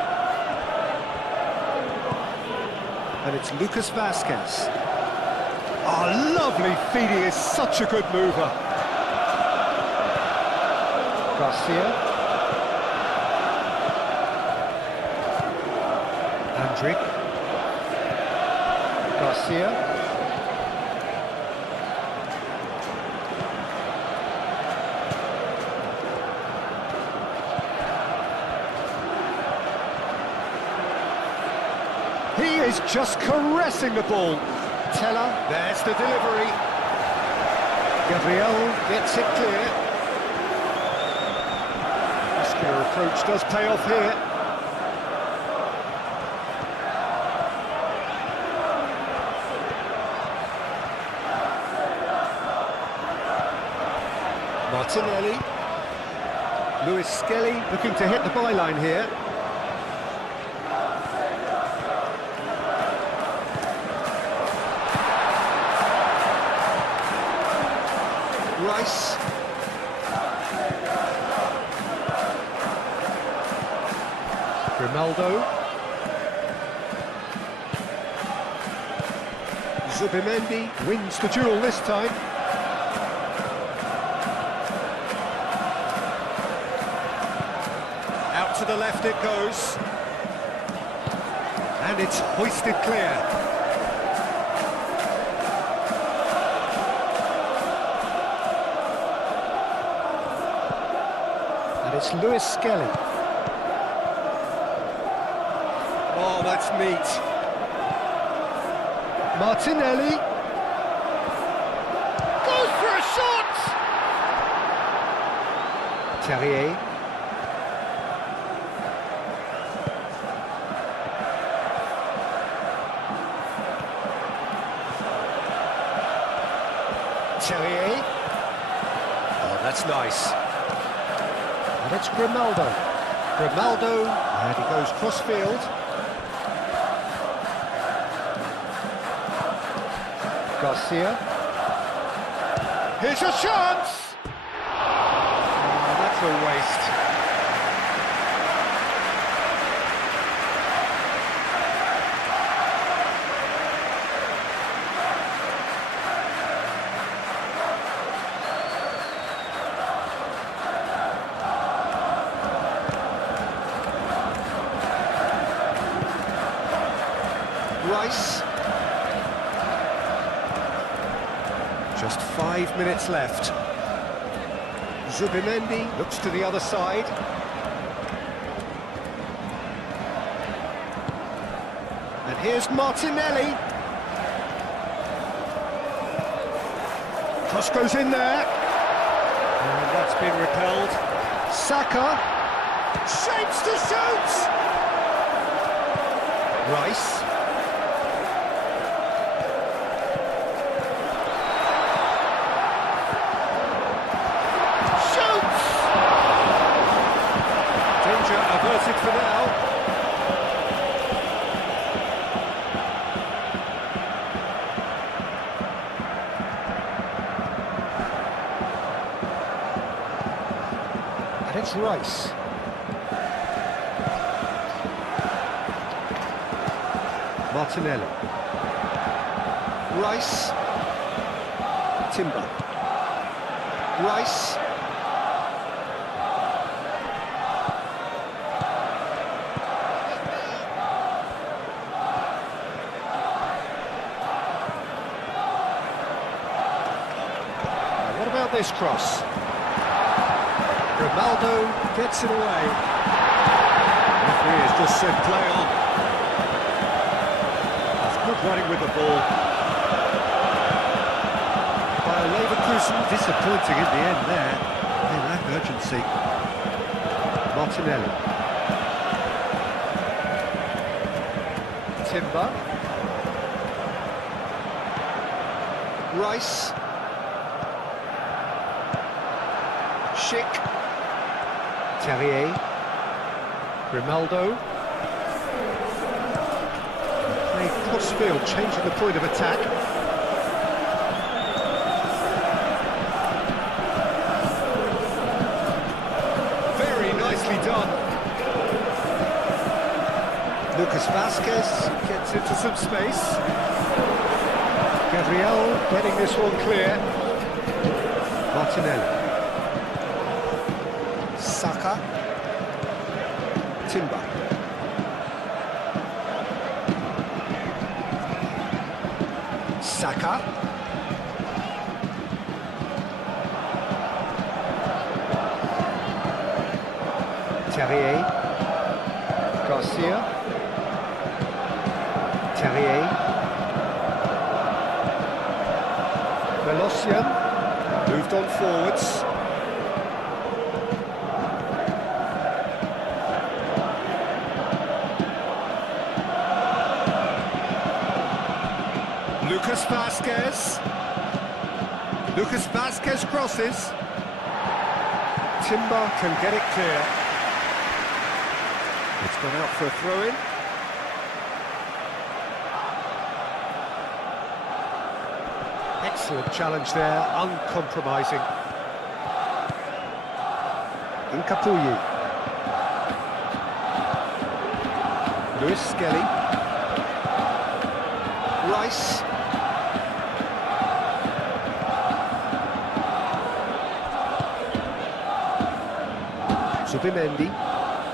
And it's Lucas Vazquez. Oh, lovely feed, he is such a good mover. Garcia. Andriy. Garcia. He is just caressing the ball. Teller, there's the delivery. Gabriel gets it clear. Muscular approach does pay off here. Martinelli. Lewis Skelly looking to hit the byline here. Rice. Grimaldo. Zubimendi wins the duel this time. Out to the left it goes. And it's hoisted clear. And it's Lewis Skelly. Oh, that's neat. Martinelli. Goes for a shot! Terrier. Terrier. Oh, that's nice. And it's Grimaldo. Grimaldo, and he goes cross-field. Garcia. Here's a chance! Oh, that's a waste. Rice. Just 5 minutes left. Zubimendi looks to the other side. And here's Martinelli. Cross goes in there. And that's been repelled. Saka. Shapes to shoot! Rice. Averted for now. And it's Rice. Martinelli. Rice. Timber. Rice. What about this cross? Grimaldo gets it away. The referee has just said play on. That's good running with the ball. By Leverkusen, disappointing in the end there. They lack urgency. Martinelli. Timber. Rice. Schick. Terrier. Grimaldo. Played cross-field, changing the point of attack. Very nicely done. Lucas Vasquez gets into some space. Gabriel getting this one clear. Martinelli. Saka. Timber. Saka. Terrier. Garcia. Terrier. Velocian moved on forwards. Lucas Vasquez. Lucas Vasquez crosses. Timber can get it clear. It's gone out for a throw-in. Excellent challenge there, uncompromising. Incapuyi. Lewis Skelly. Rice. Zubimendi.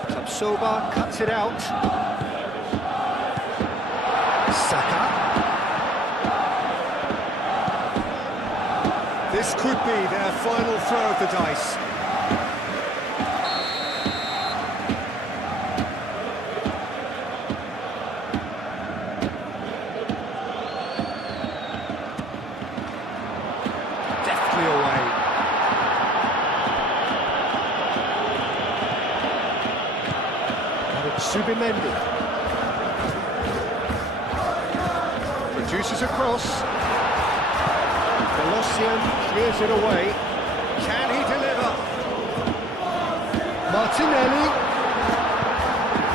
Tapsoba cuts it out. Saka. This could be their final throw of the dice. Deftly away. Zubimendi. Produces a cross. Velocian clears it away. Can he deliver? Martinelli.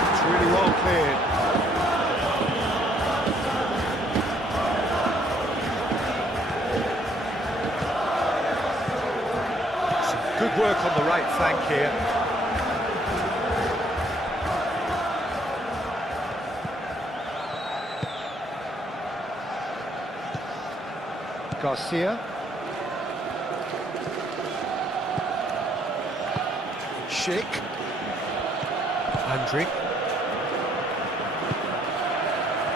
It's really well cleared. Some good work on the right flank here. Garcia. Schick. Andrić.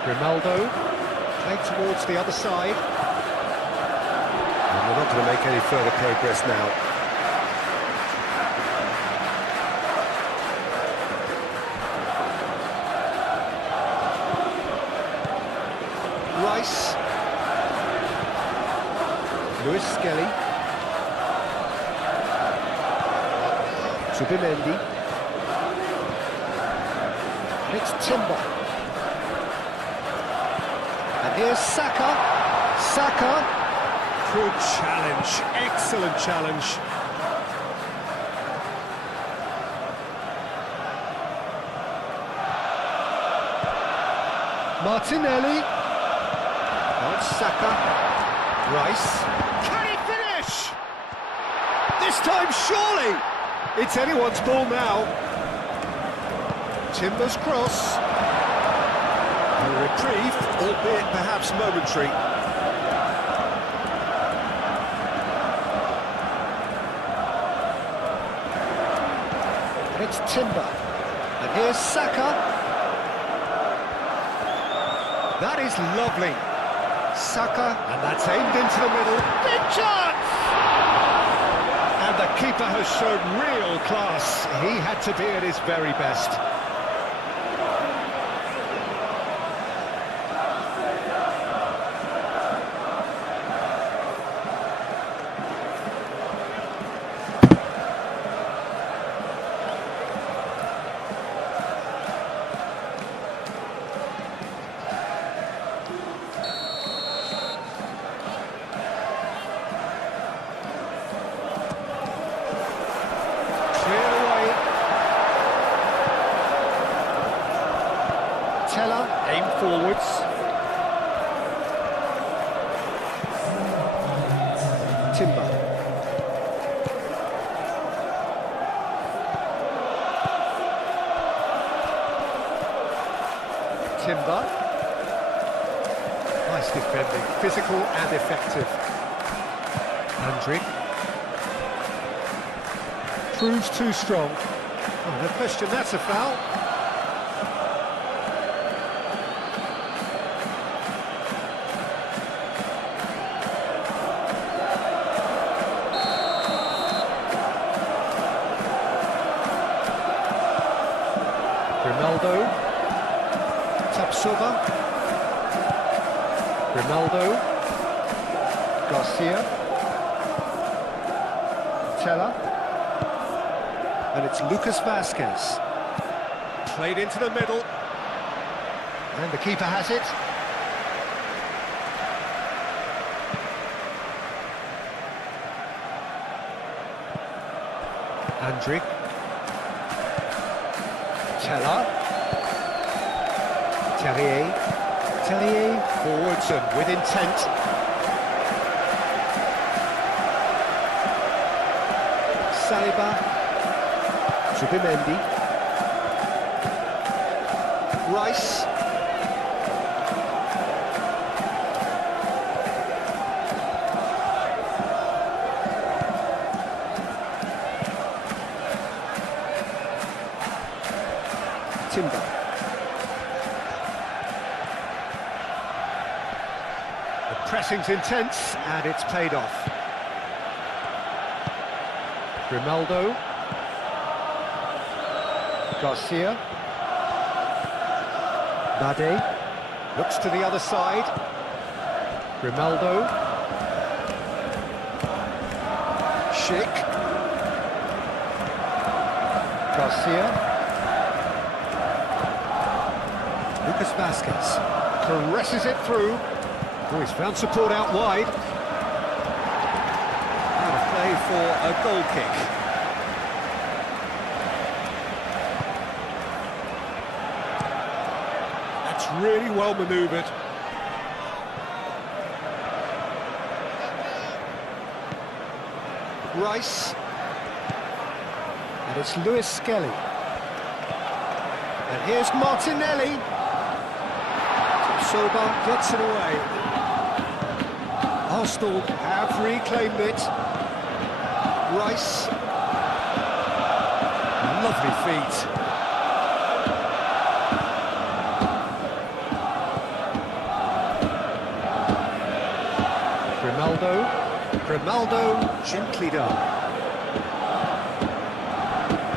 Grimaldo. Played towards the other side. And they're not going to make any further progress now. Rice. Lewis Skelly. Zubimendi. And it's Timber. And here's Saka. Saka. Good challenge. Excellent challenge. Martinelli. Now it's Saka. Rice. Can he finish? This time, surely! It's anyone's ball now. Timber's cross. A reprieve, albeit perhaps momentary. And it's Timber. And here's Saka. That is lovely. Saka, and that's aimed into the middle. Big chance! And the keeper has shown real class. He had to be at his very best. Teller, aim forwards. Timber. Timber. Nice defending, physical and effective. Andrić. Proves too strong. Oh, no question, that's a foul. Grimaldo, Tapsoba, Grimaldo, Garcia, Teller, and it's Lucas Vazquez. Played into the middle, and the keeper has it. Andrić. Teller. Terrier forwards and with intent. Saliba. Zubimendi. Rice. Timber. The pressing's intense and it's paid off. Grimaldo. Garcia. Bade. Looks to the other side. Grimaldo. Schick. Lucas Vasquez caresses it through. Oh, he's found support out wide. Out of play for a goal kick. That's really well manoeuvred. Rice. And it's Lewis Skelly. And here's Martinelli. Soba gets it away. Arsenal have reclaimed it. Rice. Lovely feet. Grimaldo gently done.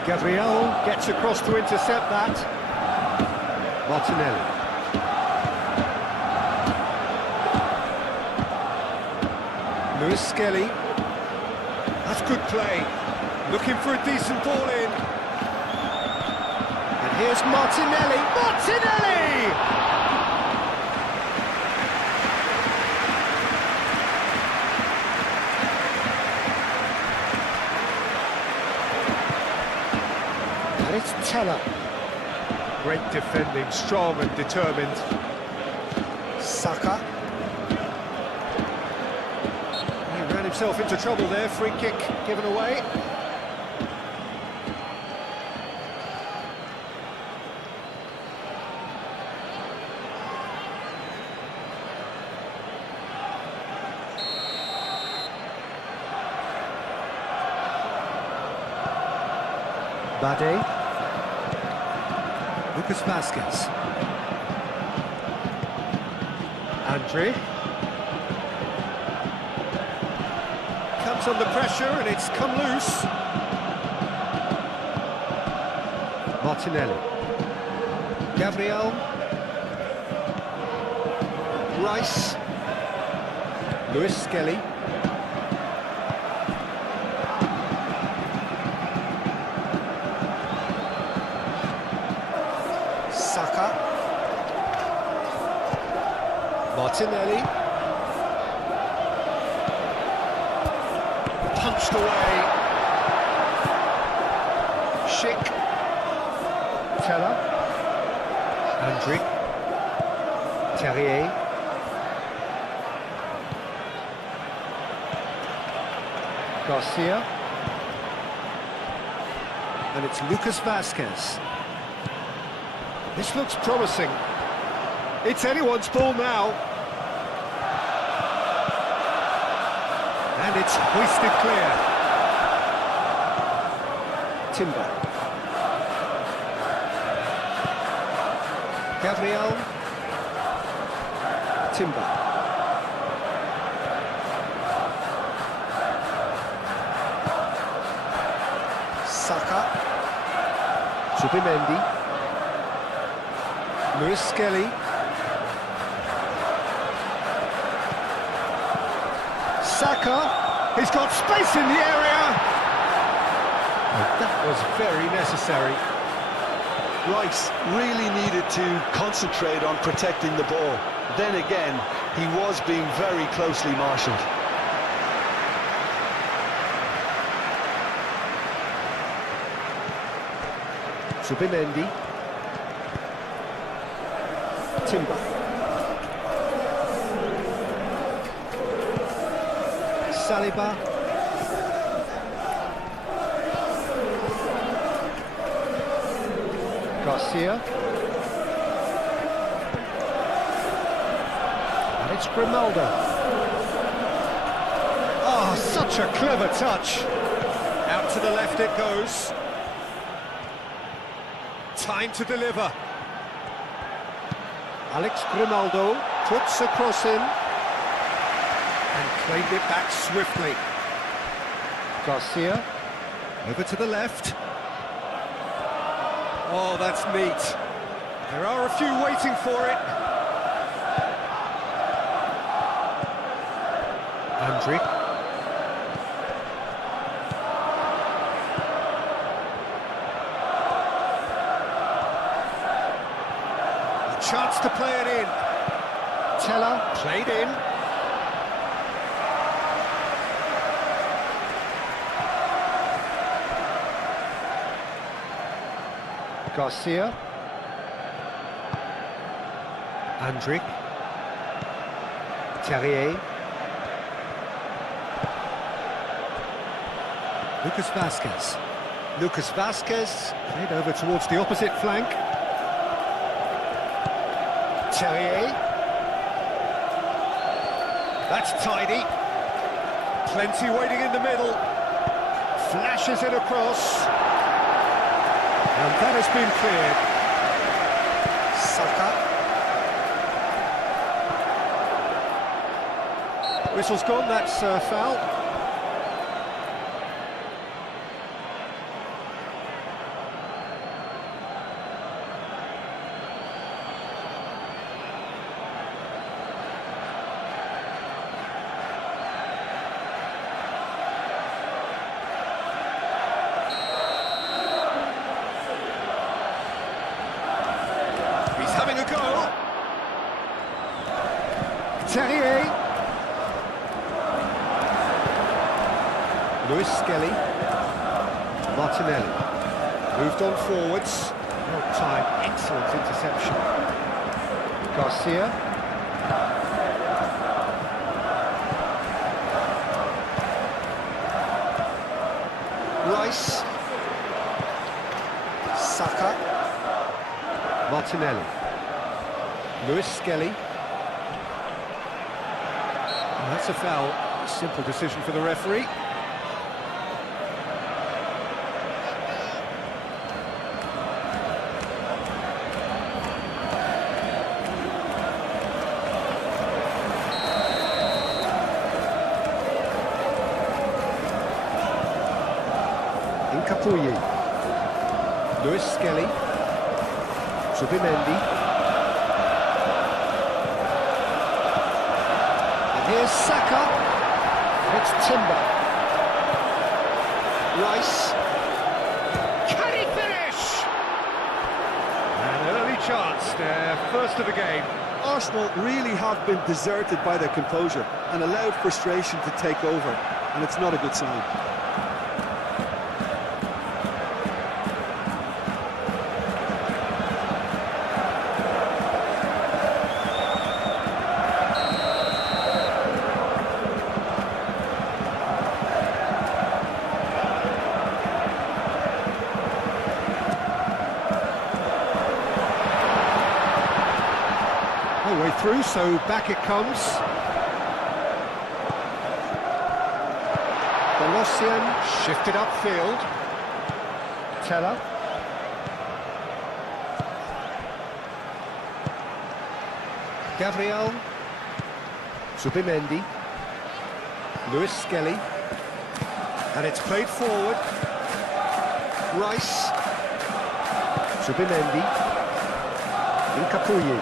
Gabriel gets across to intercept that. Martinelli. Lewis Skelly. That's good play. Looking for a decent ball in. And here's Martinelli. Martinelli! And it's Teller. Great defending, strong and determined. Saka. Himself into trouble there, free kick given away. Bade. Lucas Vasquez. Andre. Comes under pressure and it's come loose. Martinelli. Gabriel. Rice. Lewis Skelly. Saka. Martinelli. Punched away. Schick. Teller. Andrick. Terrier. Garcia. And it's Lucas Vasquez. This looks promising. It's anyone's ball now. And it's hoisted clear. Timber. Gabriel. Timber. Saka. Zubimendi. Lewis Skelly. Saka, he's got space in the area. Oh, that was very necessary. Rice really needed to concentrate on protecting the ball. Then again, he was being very closely marshalled. Zubimendi. Timber. Saliba. Garcia. And it's Grimaldo. Oh, such a clever touch. Out to the left it goes. Time to deliver. Alex Grimaldo puts a cross in and claimed it back swiftly. Garcia over to the left. Oh, that's neat. There are a few waiting for it. Andrick. A chance in. Teller, played in. Garcia. Andrik. Terrier. Lucas Vasquez. Lucas Vasquez played over towards the opposite flank. Terrier. That's tidy. Plenty waiting in the middle. Flashes it across. And that has been cleared. Saka. Whistle's gone, that's a foul. Having a go. Terrier. Lewis Skelly. Martinelli. Moved on forwards. Well timed, excellent interception. Garcia. Rice. Saka. Martinelli. Lewis Skelly. And that's a foul. A simple decision for the referee. Incapuyi. Lewis Skelly. Subimendi. Here's Saka, it's Timber. Rice. Can he finish? An early chance, their first of the game. Arsenal really have been deserted by their composure and allowed frustration to take over, and it's not a good sign. Way through, so back it comes. Bolossian shifted upfield. Teller. Gabriel. Subimendi. Lewis Skelly. And it's played forward. Rice. Subimendi. Incapuyi.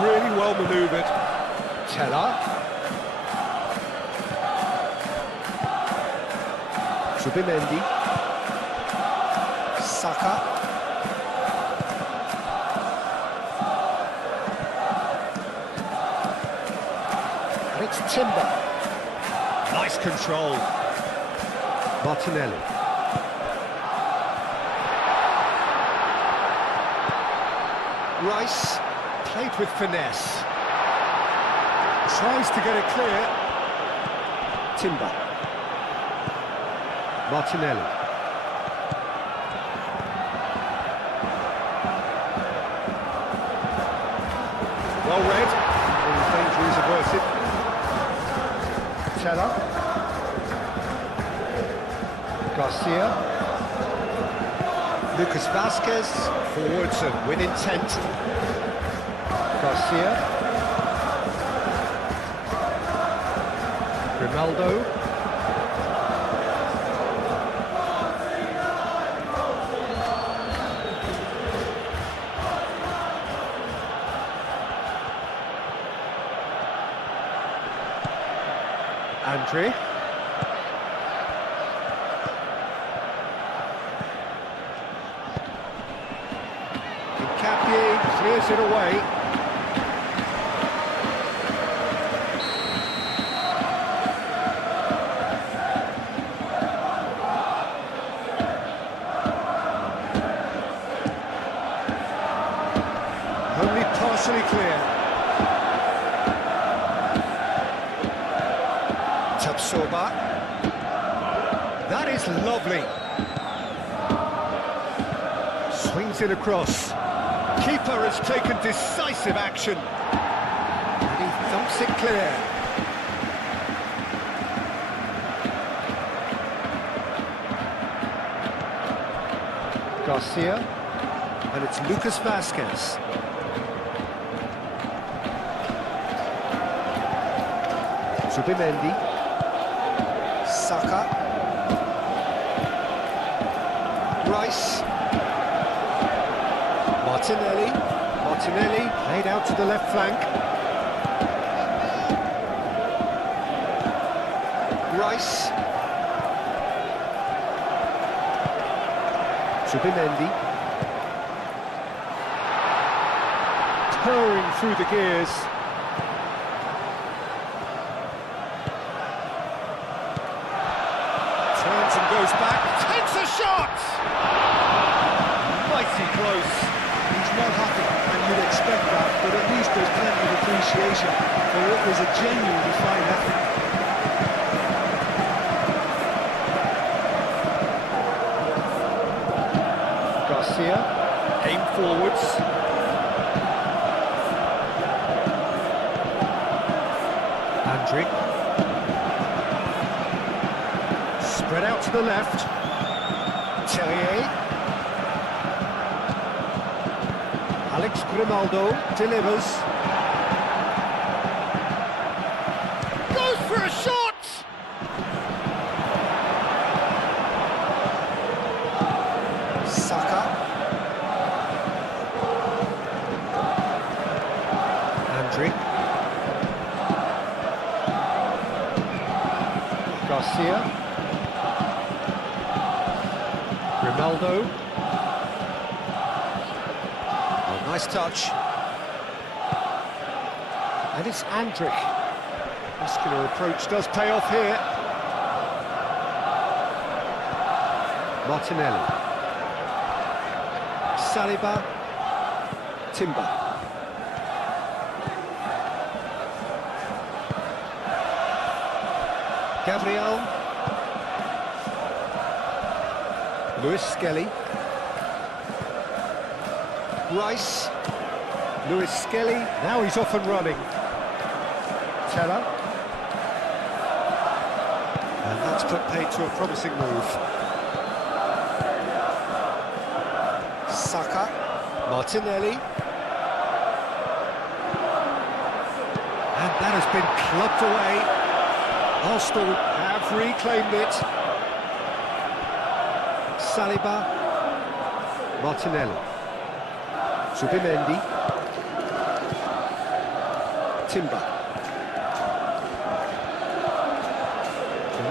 Really well manoeuvred. Teller. Subimendi. Saka. And it's Timber. Nice control. Martinelli. Rice. Played with finesse. Tries to get it clear. Timber. Martinelli. Well read. All danger is averted. Teller. Garcia. Lucas Vasquez. Forwards and with intent. Garcia. Grimaldo. Andrik. Capier clears it away. Only partially clear. Tapsoba. That is lovely. Swings it across. Keeper has taken decisive action. And he thumps it clear. Garcia. And it's Lucas Vasquez. Zubimendi. Saka. Rice. Martinelli laid out to the left flank. Rice. Zubimendi. Purring through the gears. Turns and goes back. Takes a shot! Mighty close. He's not happy, and you'd expect that, but at least there's plenty of appreciation for what was a genuinely fine effort. Garcia, aim forwards. Andrick. Spread out to the left. Terrier. Alex Grimaldo delivers. Goes for a shot! Saka. Andrick. Garcia. Grimaldo. Nice touch. And it's Andrick. Muscular approach does pay off here. Martinelli. Saliba. Timber. Gabriel. Lewis Skelly. Rice. Lewis Skelly. Now he's off and running. Teller. And that's put paid to a promising move. Saka. Martinelli. And that has been clubbed away. Arsenal have reclaimed it. Saliba. Martinelli. Zubimendi. Timber.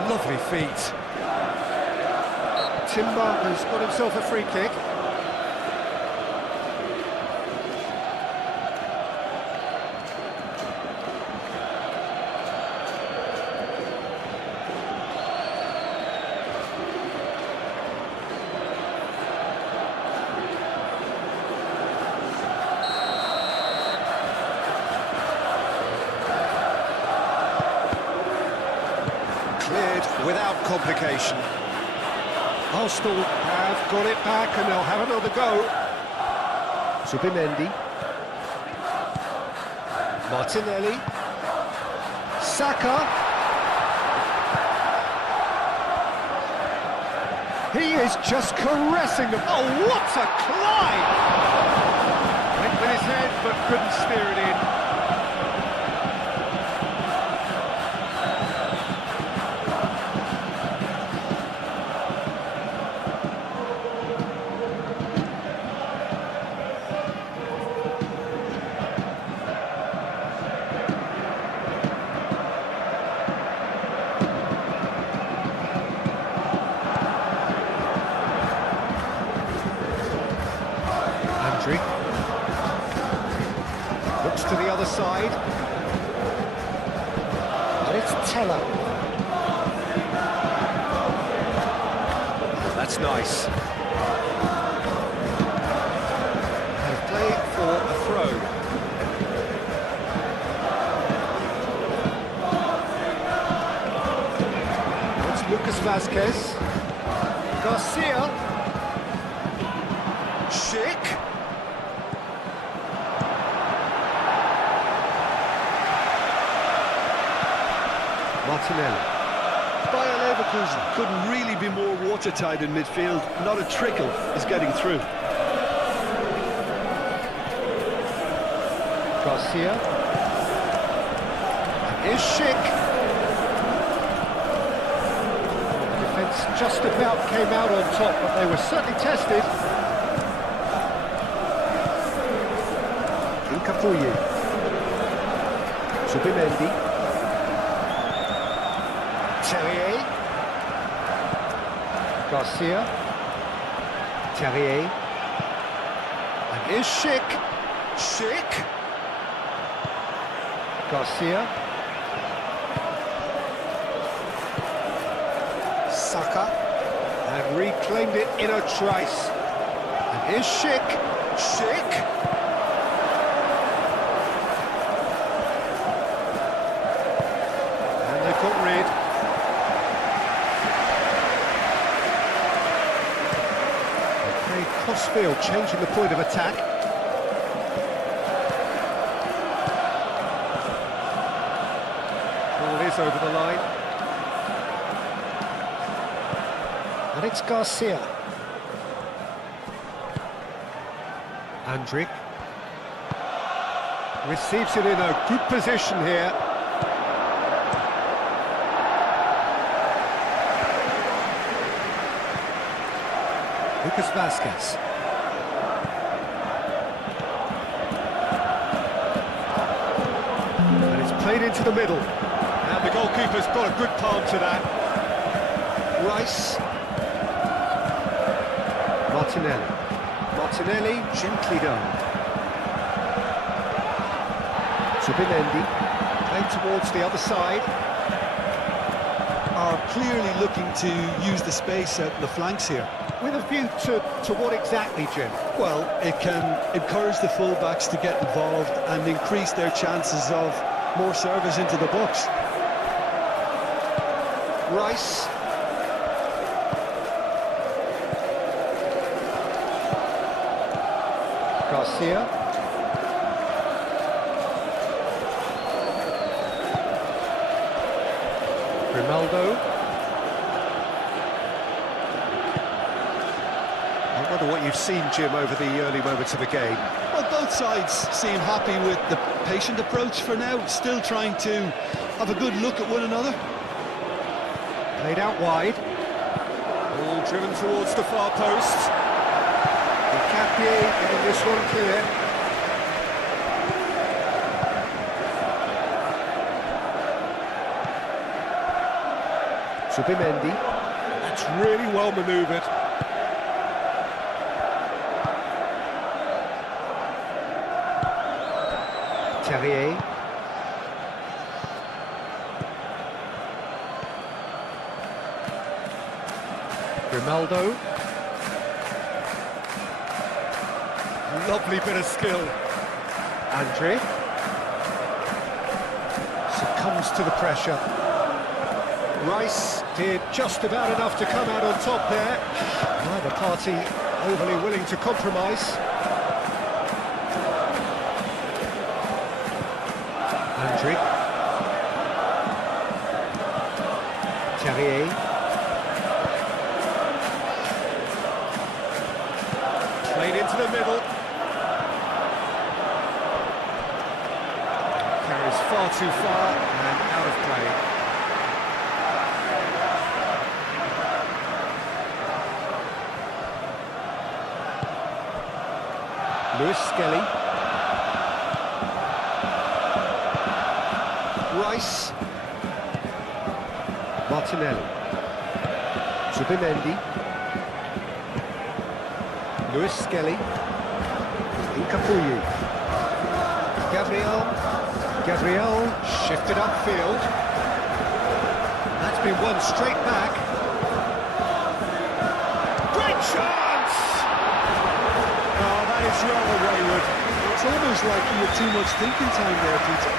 Lovely feet. Timber has got himself a free kick. Without complication. Arsenal have got it back and they'll have another go. Zubimendi. Martinelli. Saka. He is just caressing them. Oh, what a climb! Went with his head but couldn't steer it in. to the other side. And it's Teller. That's nice. And play for a throw. It's Lucas Vasquez. Garcia. Schick. Martinelli. Bayer Leverkusen couldn't really be more watertight in midfield. Not a trickle is getting through. Garcia. Here's Schick. The defence just about came out on top, but they were certainly tested. Incapuyi. Subimendi. Terrier. Garcia. Terrier. And here's Schick. Schick. Garcia. Saka. And reclaimed it in a trice. And here's Schick. Schick. And they've got rid. Crossfield changing the point of attack. Ball is over the line. And it's Garcia. Andrik. Receives it in a good position here. Lucas Vasquez. And it's played into the middle. And the goalkeeper's got a good palm to that. Rice. Martinelli. Martinelli, gently done. Subimendi. Played towards the other side. Are clearly looking to use the space out in the flanks here. With a view to what exactly, Jim? Well, it can encourage the full-backs to get involved and increase their chances of more service into the box. Rice. Garcia. Grimaldo. I wonder what you've seen, Jim, over the early moments of the game. Well, both sides seem happy with the patient approach for now, still trying to have a good look at one another. Played out wide. Ball driven towards the far post. Capier getting this one clear. Subimendi. That's really well manoeuvred. Terrier. Grimaldo. Lovely bit of skill. Andre. Succumbs to the pressure. Rice did just about enough to come out on top there. Neither party overly willing to compromise. Andre. Terrier. Played into the middle. Carries far too far and out of play. Lewis Skelly. Rice. Martinelli. Subimendi. Lewis Skelly. Incapuyi. Gabriel shifted upfield. That's been won straight back. Great chance! Oh, that is rather wayward. It's almost like he had too much thinking time there, Peter.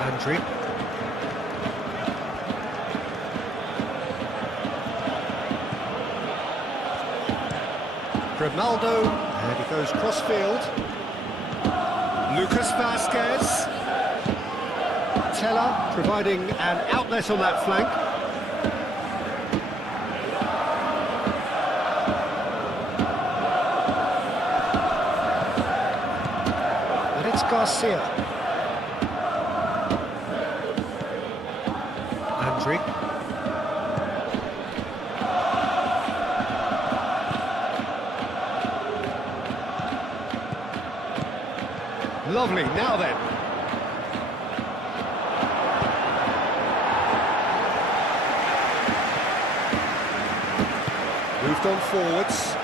Andri. Grimaldo, and he goes cross-field. Lucas Vasquez. Teller providing an outlet on that flank. And it's Garcia. Andri. Lovely, now then. Moved on forwards.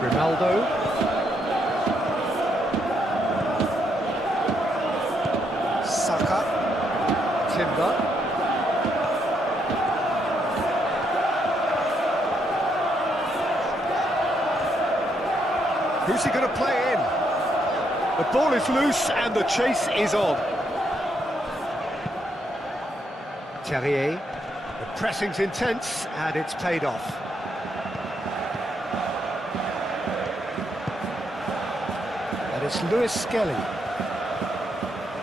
Grimaldo. Saka. Timber. Who's he going to play in? The ball is loose and the chase is on. Terrier. The pressing's intense and it's paid off. And it's Lewis Skelly.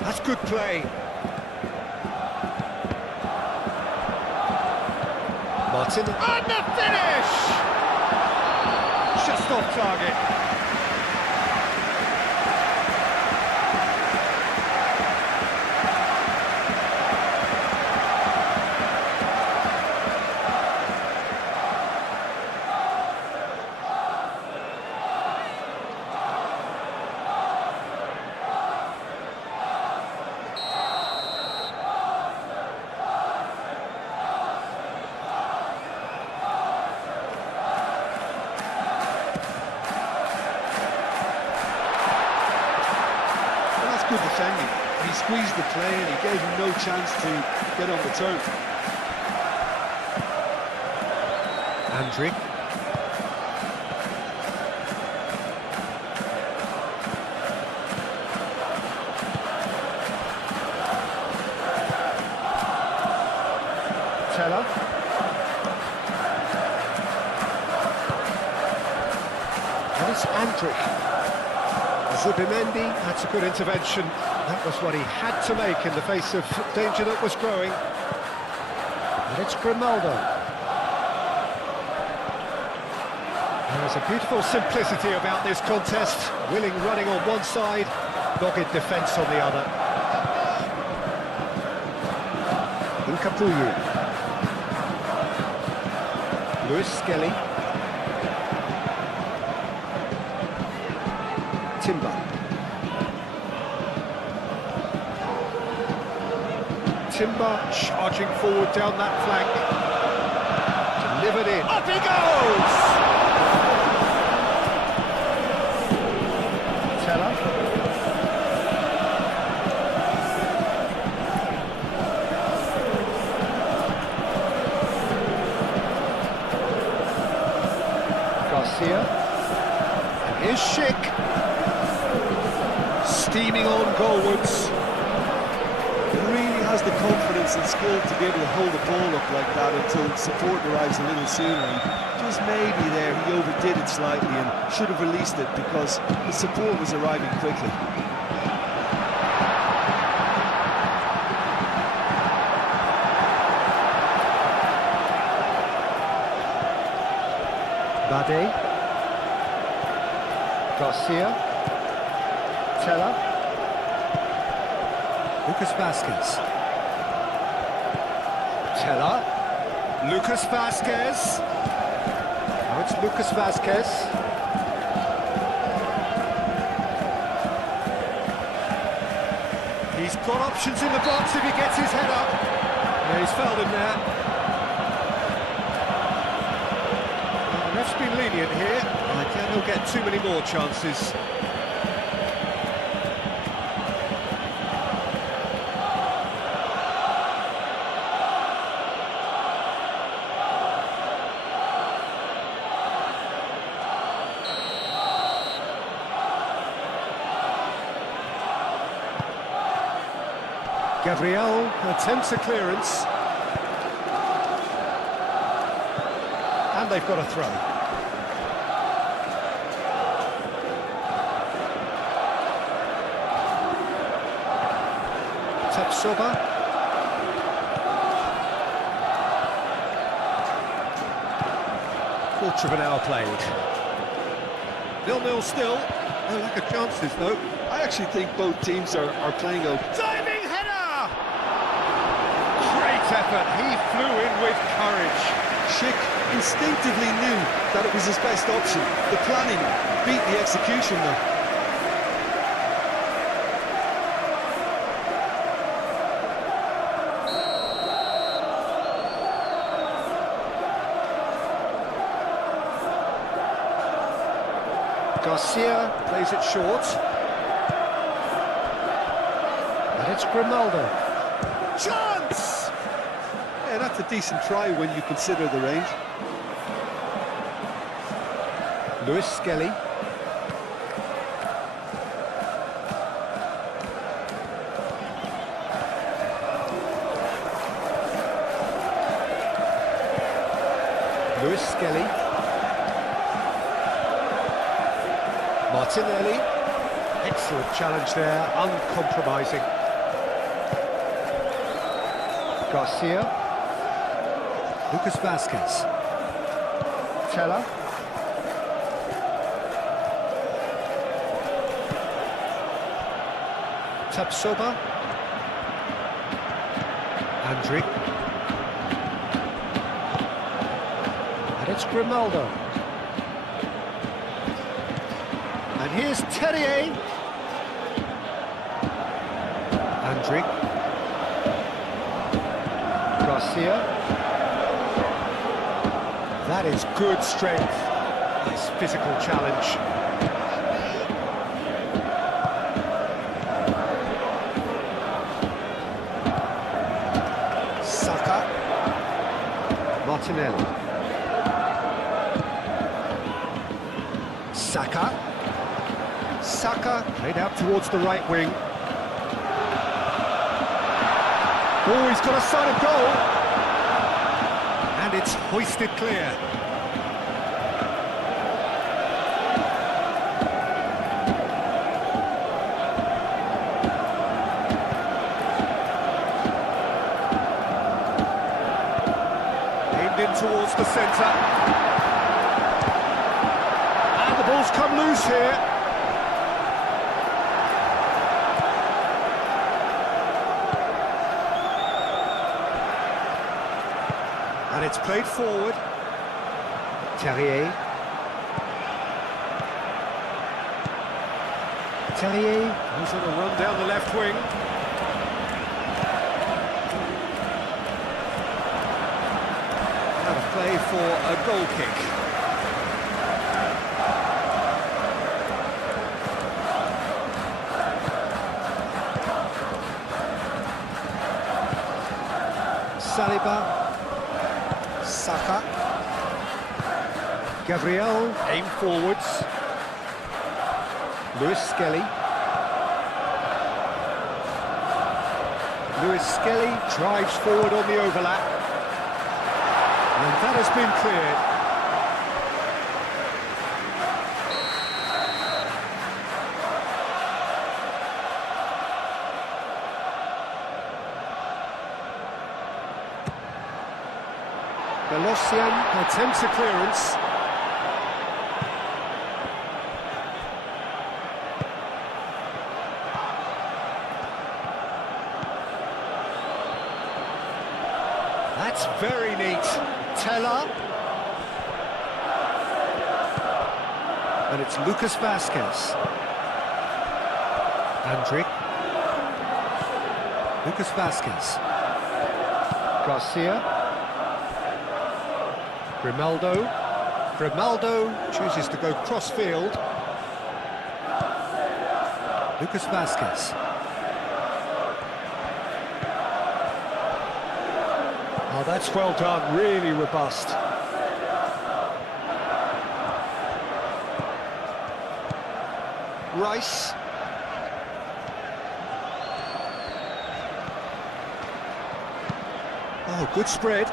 That's good play. Martin. And the finish! Just off target. Good defending. He squeezed the play and he gave him no chance to get on the turn. Andri. Teller. And it's Andri. Zubimendi, that's a good intervention. That was what he had to make in the face of danger that was growing. And it's Grimaldo. There's a beautiful simplicity about this contest. Willing running on one side, dogged defence on the other. Incapuyu. Lewis Skelly. Timber. Timber charging forward down that flank. Delivered in. Up he goes! Teller. Garcia. And here's Schick. Steaming on goalwards. He really has the confidence and skill to be able to hold the ball up like that until support arrives a little sooner. And just maybe there he overdid it slightly and should have released it because the support was arriving quickly. Bade. Garcia. Teller. Lucas Vasquez. Teller. Lucas Vasquez. Now it's Lucas Vasquez. He's got options in the box if he gets his head up. Yeah, he's fouled him there. Well, the ref's been lenient here. I doubt he'll get too many more chances. Gabriel attempts a clearance. And they've got a throw. Tapsoba. Quarter of an hour played. 0-0 still. No lack of chances though. I actually think both teams are playing okay. Diving header! Great effort. He flew in with courage. Schick instinctively knew that it was his best option. The planning beat the execution though. Garcia plays it short. And it's Grimaldo. Chance! Yeah, that's a decent try when you consider the range. Lewis Skelly. Lewis Skelly. Martinelli. Excellent challenge there, uncompromising. Garcia. Lucas Vasquez. Teller. Tapsoba. Andriy. And it's Grimaldo. And here's Terrier. Andriy. Garcia. That is good strength. Nice physical challenge. Saka. Martinelli. Saka. Saka played out towards the right wing. Oh, he's got a sight of goal. And it's hoisted clear. Aimed in towards the centre. And the ball's come loose here. And it's played forward. Terrier. Terrier goes on a run down the left wing. Out of play for a goal kick. Saliba. Saka. Gabriel, aim forwards. Lewis Skelly. Lewis Skelly drives forward on the overlap. And that has been cleared. Belosian attempts a clearance. That's very neat. Teller. And it's Lucas Vasquez. Andriy. Lucas Vasquez. Garcia. Grimaldo. Grimaldo chooses to go cross-field. Lucas Vasquez. Oh, that's well done, really robust. Rice. Oh, good spread.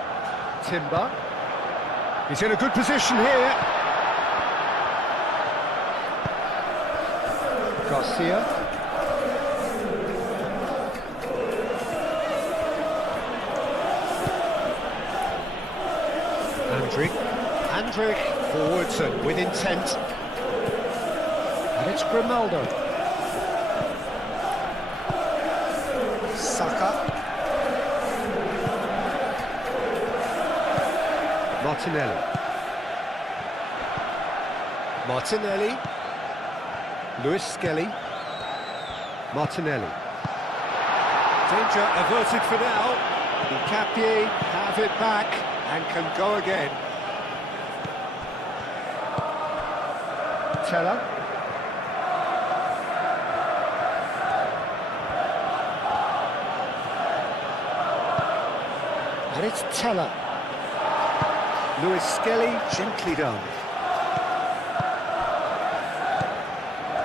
Timber. He's in a good position here. Garcia. Andrick forwards and with intent. And it's Grimaldo. Saka. Martinelli. Lewis Skelly. Martinelli. Danger averted for now. Capie have it back and can go again. Teller. And it's Teller. Lewis Skelly, gently done.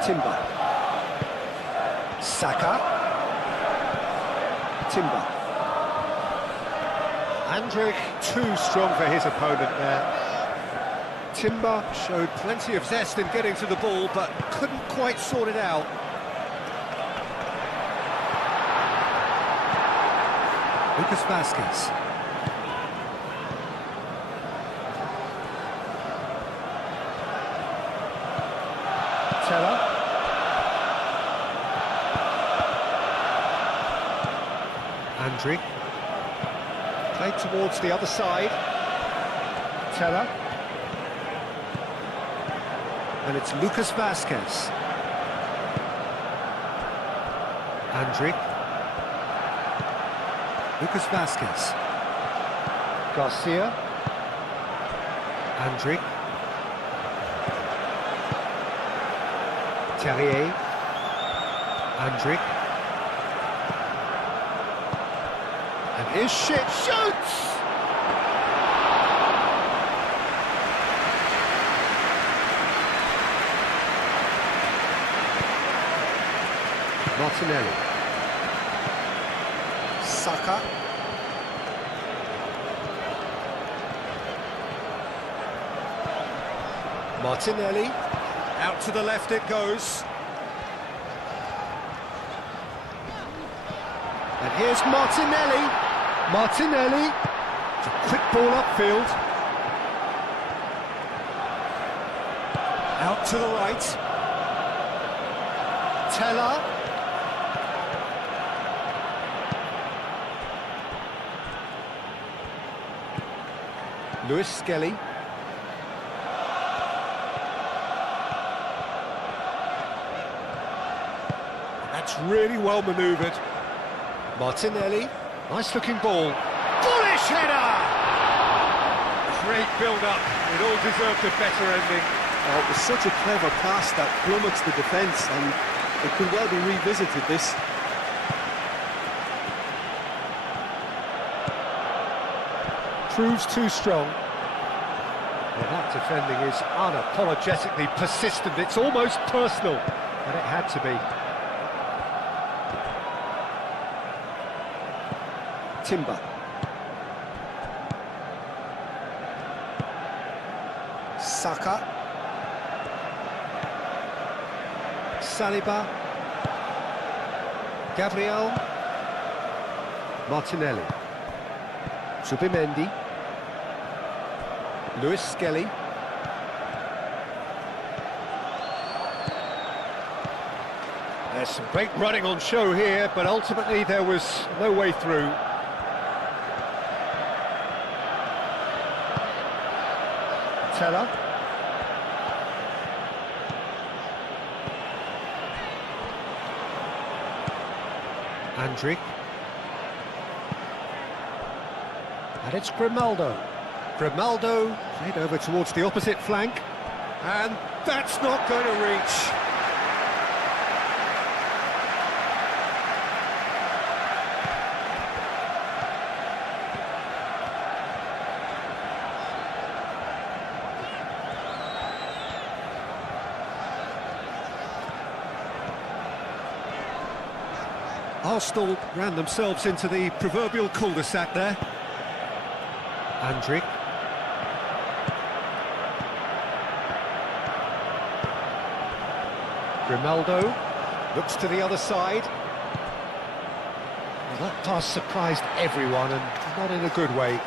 Timber. Saka. Timber. Andrick, too strong for his opponent there. Timber showed plenty of zest in getting to the ball, but couldn't quite sort it out. Lucas Vasquez. Teller. Andrick. Played towards the other side. Teller. And it's Lucas Vasquez. Andrick. Lucas Vasquez. Garcia. Andrick. Terrier. Andrick. And here's shoots! Martinelli. Saka. Martinelli. Out to the left it goes. And here's Martinelli. Martinelli. It's a quick ball upfield. Out to the right. Teller. Lewis Skelly. That's really well manoeuvred. Martinelli, nice looking ball. Bullish header! Great build-up, it all deserved a better ending. Oh, it was such a clever pass that flummoxed the defence, and it could well be revisited, this. Proves too strong. Well, that defending is unapologetically persistent. It's almost personal, and it had to be. Timber. Saka. Saliba. Gabriel. Martinelli. Subimendi. Lewis Skelly. There's some great running on show here, but ultimately there was no way through. Teller. Andrick. And it's Grimaldo. Grimaldo played over towards the opposite flank. And that's not going to reach. Arsenal ran themselves into the proverbial cul-de-sac there. Andrick. Grimaldo looks to the other side. Well, that pass surprised everyone, and not in a good way.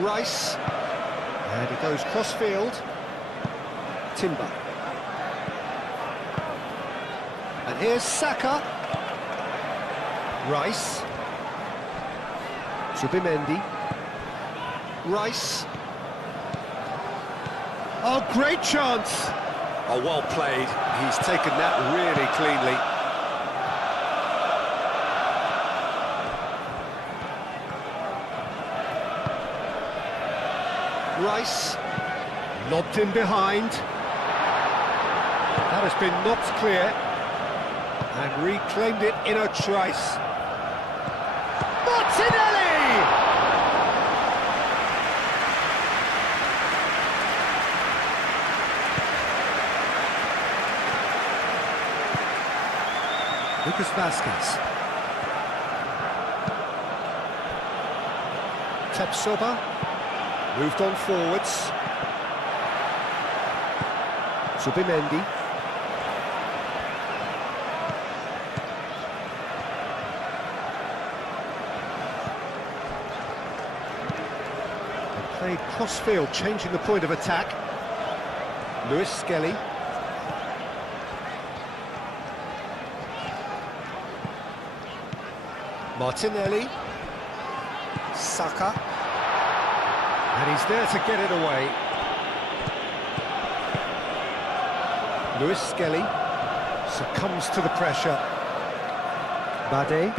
Rice, and he goes cross-field. Timber. And here's Saka. Rice. Zubimendi. Rice. Oh, great chance! Oh, well played. He's taken that really cleanly. Rice, lobbed in behind. That has been knocked clear and reclaimed it in a trice. Martinelli! Lucas Vazquez. Tepsoba. Moved on forwards. Zubimendi. They played cross-field, changing the point of attack. Lewis Skelly. Martinelli. Saka. And he's there to get it away. Lewis Skelly succumbs to the pressure. Bade.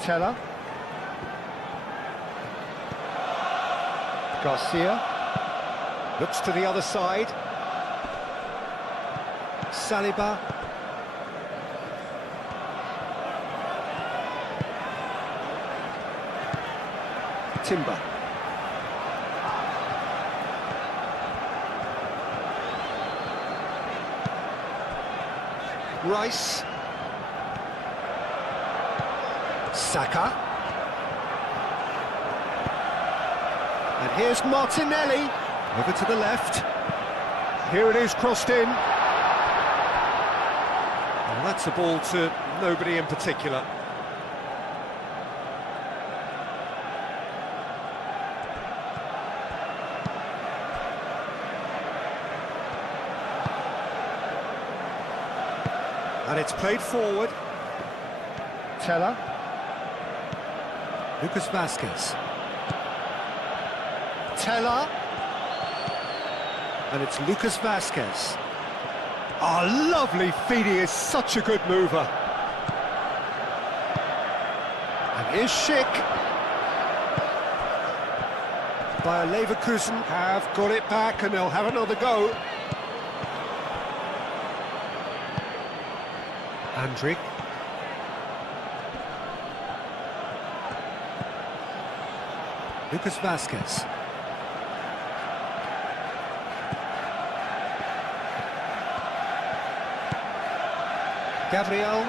Teller. Garcia. Looks to the other side. Saliba. Timber. Rice. Saka. And here's Martinelli. Over to the left. Here it is, crossed in. Well, that's a ball to nobody in particular. And it's played forward. Teller. Lucas Vazquez. Teller. And it's Lucas Vazquez. Oh, lovely feed, he is such a good mover. And here's Schick. Bayer Leverkusen have got it back and they'll have another go. Andrick. Lucas Vazquez. Gabriel.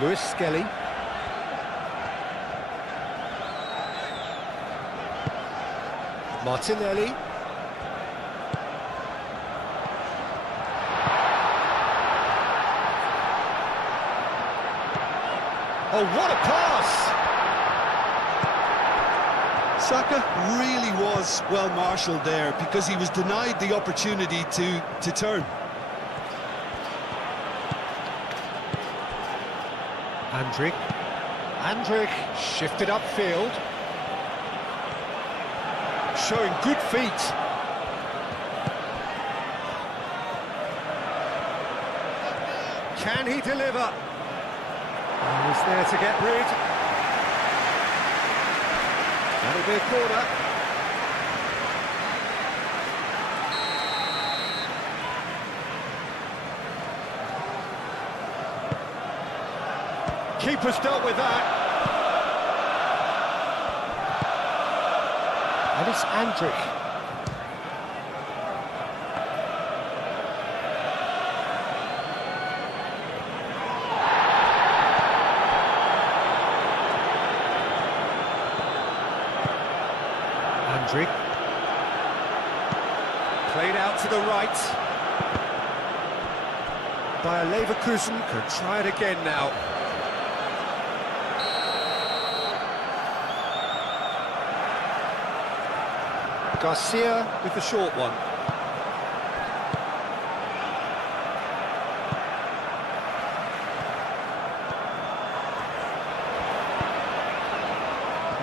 Lewis Skelly. Martinelli. Oh, what a pass! Saka really was well marshalled there because he was denied the opportunity to turn. Andrick shifted upfield. showing good feet. Can he deliver? And he's there to get rid. That'll be a corner. Keeper's dealt with that. And it's Andrick. Andrick. Played out to the right. By Leverkusen, could try it again now. Garcia with the short one.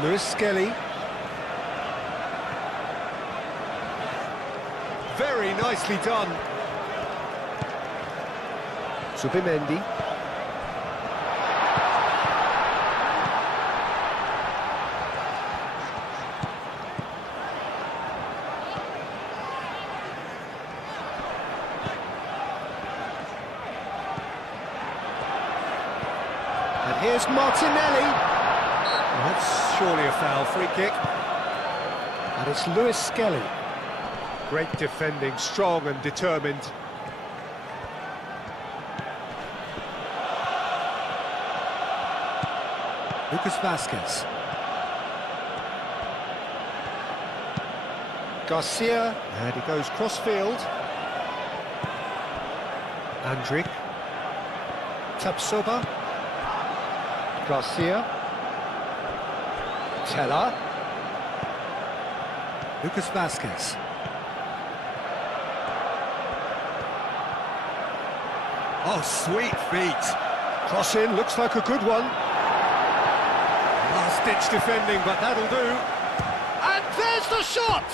Lewis Skelly. Very nicely done. Subimendi. And here's Martinelli. That's surely a foul, free kick. And it's Lewis Skelly. Great defending, strong and determined. Lucas Vasquez. Garcia, and he goes cross-field. Andrick. Tapsoba. Garcia. Teller. Lucas Vasquez. Oh, sweet feet. Cross in, looks like a good one. Last-ditch defending, but that'll do. And there's the shot!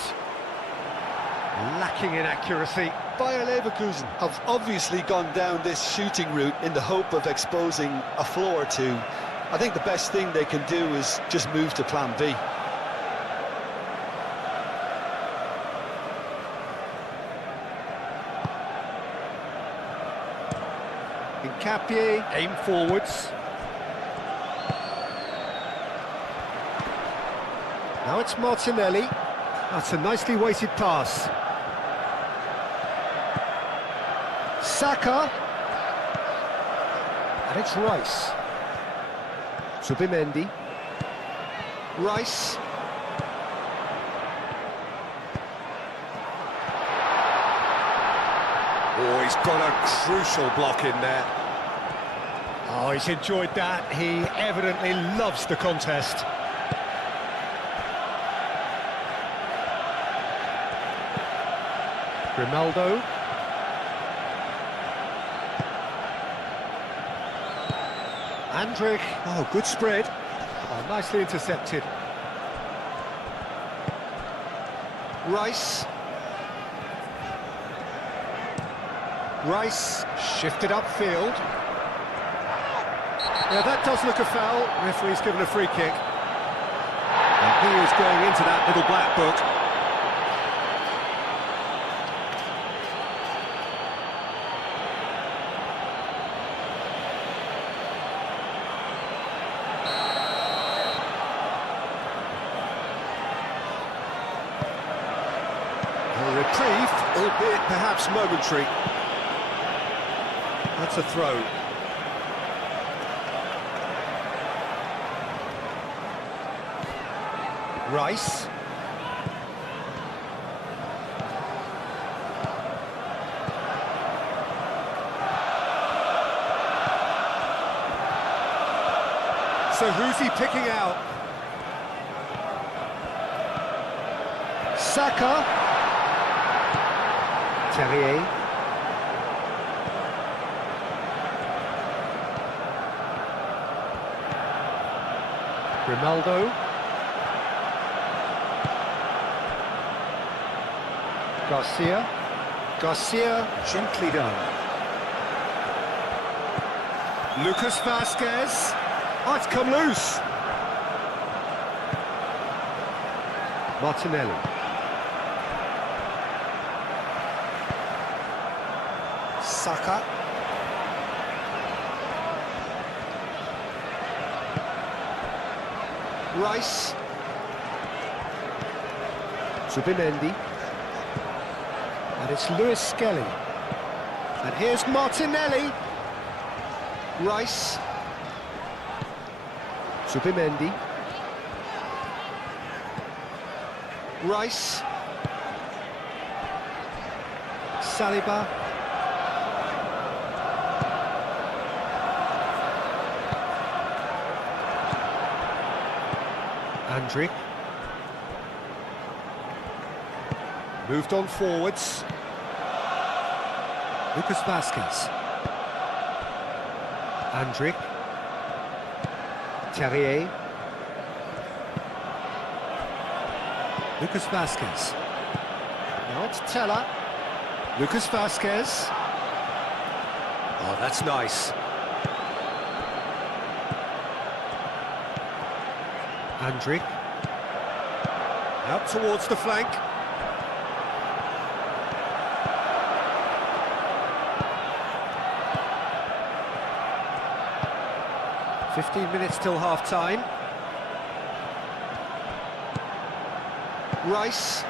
Lacking in accuracy. Bayer Leverkusen have obviously gone down this shooting route in the hope of exposing a flaw or two. I think the best thing they can do is just move to plan B. Capie, aim forwards. Now it's Martinelli. That's a nicely weighted pass. Saka. And it's Rice. Subimendi. Rice. Oh, he's got a crucial block in there. Oh, he's enjoyed that. He evidently loves the contest. Grimaldo. Andrick. Oh, good spread. Oh, nicely intercepted. Rice. Rice shifted upfield. Now that does look a foul. Referee's given a free kick. And he is going into that little black book. A reprieve, albeit perhaps momentary. That's a throw. Rice. So who's he picking out? Saka. Terrier. Grimaldo. Garcia. Garcia, gently done. Lucas Vasquez. Oh, it's come loose. Martinelli. Saka. Rice. Zubimendi. And it's Lewis Skelly. And here's Martinelli. Rice. Zubimendi. Rice. Saliba. Andrick. Moved on forwards. Lucas Vasquez. Andrick. Terrier. Lucas Vasquez. Now it's Teller. Lucas Vasquez. Oh, that's nice. Andrick. Out towards the flank. "15 minutes till half-time." Rice.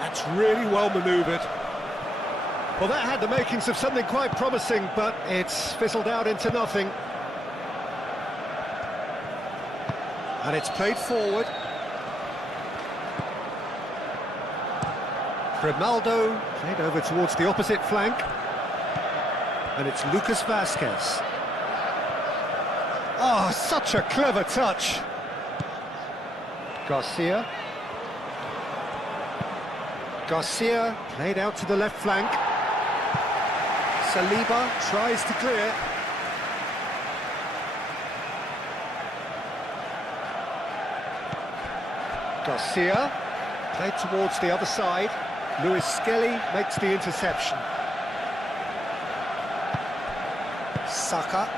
That's really well manoeuvred. Well, that had the makings of something quite promising, but it's fizzled out into nothing. And it's played forward. Grimaldo played over towards the opposite flank. And it's Lucas Vasquez. Oh, such a clever touch. Garcia. Garcia played out to the left flank. Saliba tries to clear. Garcia played towards the other side. Lewis Skelly makes the interception. Saka.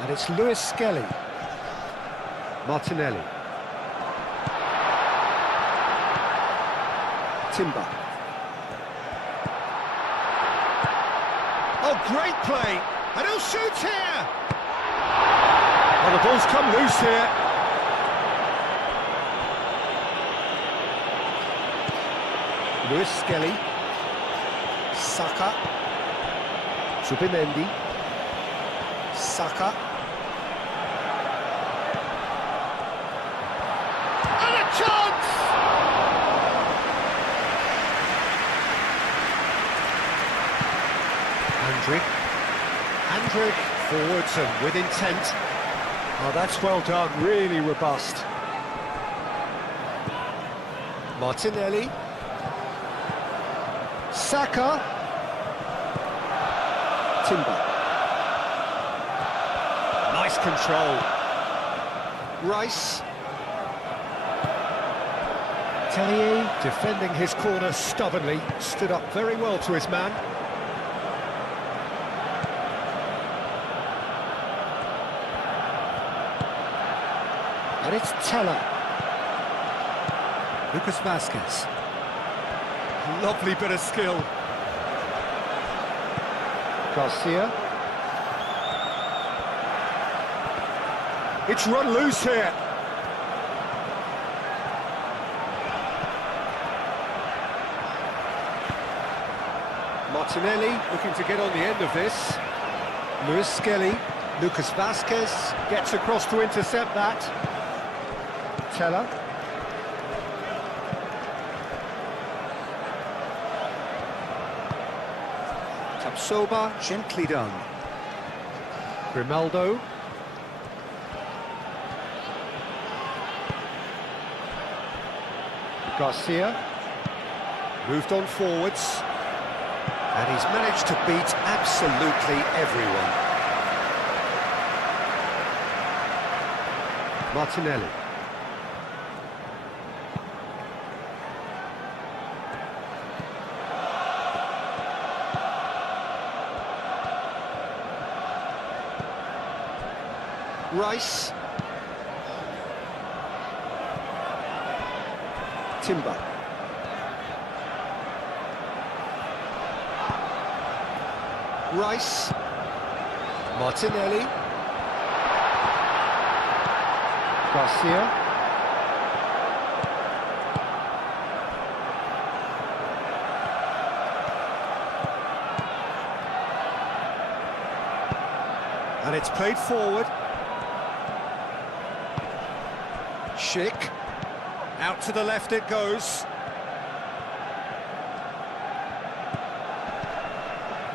And it's Lewis Skelly. Martinelli. Timber. Oh, great play! And he'll shoot here! Well, the ball's come loose here. Lewis Skelly. Saka. Zubimendi. Saka. And a chance! Andrick forwards and with intent. Oh, that's well done, really robust. Martinelli. Saka. Timber. Nice control. Rice. Tellier defending his corner stubbornly, stood up very well to his man. And it's Teller. Lucas Vasquez. Lovely bit of skill. Garcia. It's run loose here. Martinelli looking to get on the end of this. Lewis Skelly. Lucas Vasquez gets across to intercept that. Teller. Tapsoba, gently done. Grimaldo. Garcia. Moved on forwards. And he's managed to beat absolutely everyone. Martinelli. Rice. Timber. Rice. Martinelli. Garcia. And it's played forward. Schick. Out to the left it goes.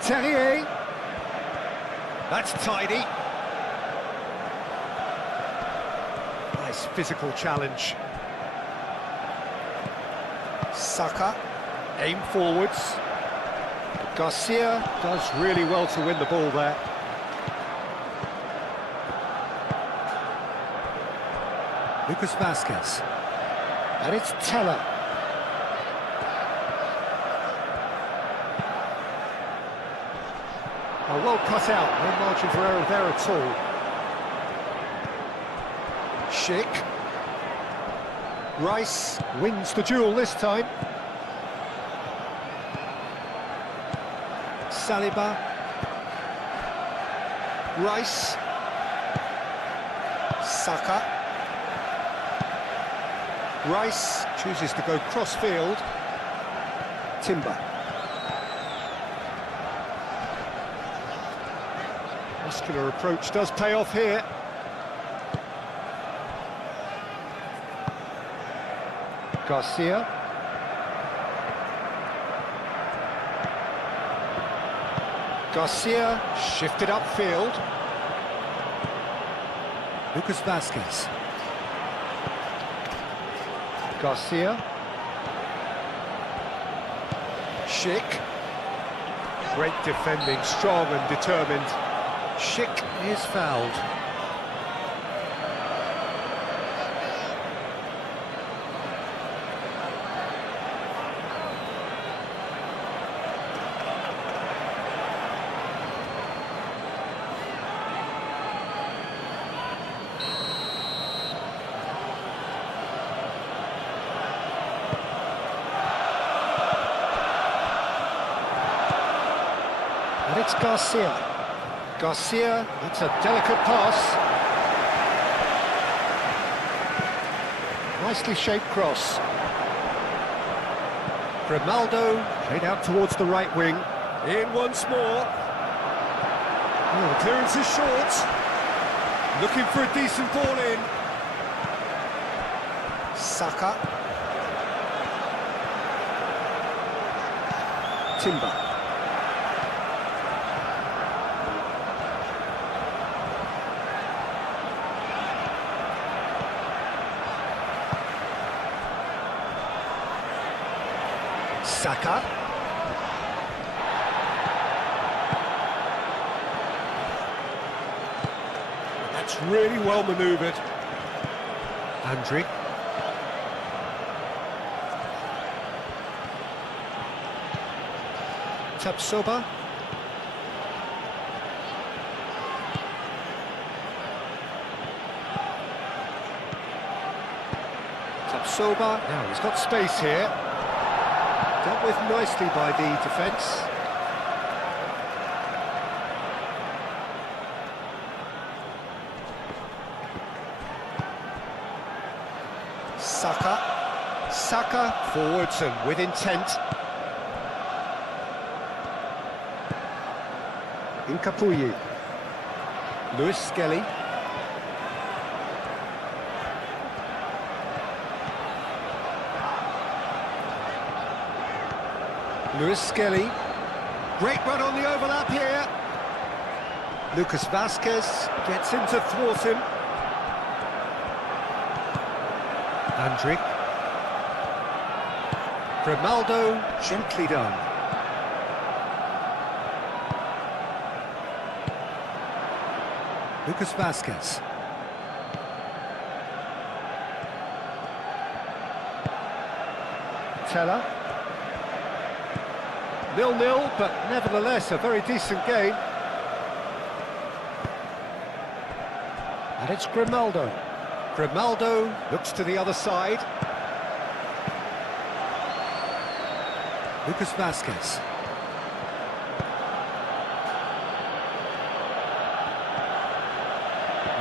Terrier. That's tidy. Nice physical challenge. Saka. Aim forwards. Garcia does really well to win the ball there. Lucas Vazquez. And it's Teller. Oh, well cut out, no margin for error there at all. Schick. Rice wins the duel this time. Saliba. Rice. Saka. Rice chooses to go cross-field. Timber. Muscular approach does pay off here. Garcia. Garcia shifted upfield. Lucas Vazquez. Garcia. Schick. Great defending, strong and determined. Schick is fouled. And it's Garcia. Garcia, it's a delicate pass. Nicely shaped cross. Grimaldo, played out towards the right wing. In once more. Oh, the clearance is short. Looking for a decent ball in. Saka. Timber. Saka. That's really well manoeuvred. Andrick. Tapsoba. Tapsoba. Now he's got space here. Dealt with nicely by the defence. Saka. Saka forwards and with intent. Incapuyi. Lewis Skelly. Lewis Skelly. Great run on the overlap here. Lucas Vazquez gets in to thwart him. Andrick. Grimaldo, gently done. Lucas Vazquez. Teller. 0-0, but nevertheless a very decent game. And it's Grimaldo. Grimaldo looks to the other side. Lucas Vazquez.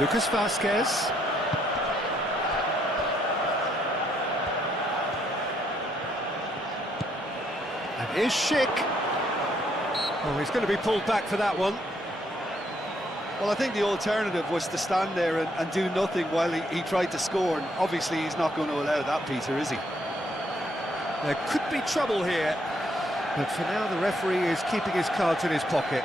Lucas Vazquez. And here's Schick. Oh, he's going to be pulled back for that one. Well, I think the alternative was to stand there and do nothing while he tried to score, and obviously he's not going to allow that, Peter, is he? There could be trouble here, but for now the referee is keeping his cards in his pocket.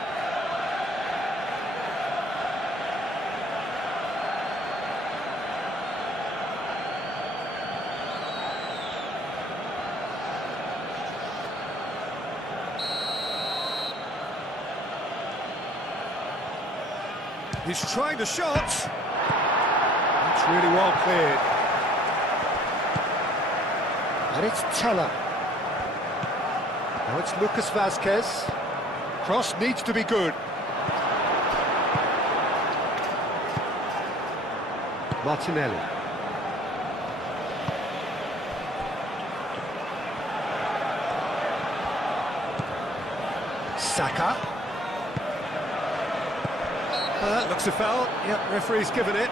He's trying the shot. That's really well cleared. And it's Teller. Now it's Lucas Vazquez. Cross needs to be good. Martinelli. Saka. That looks a foul. Yep, referee's given it.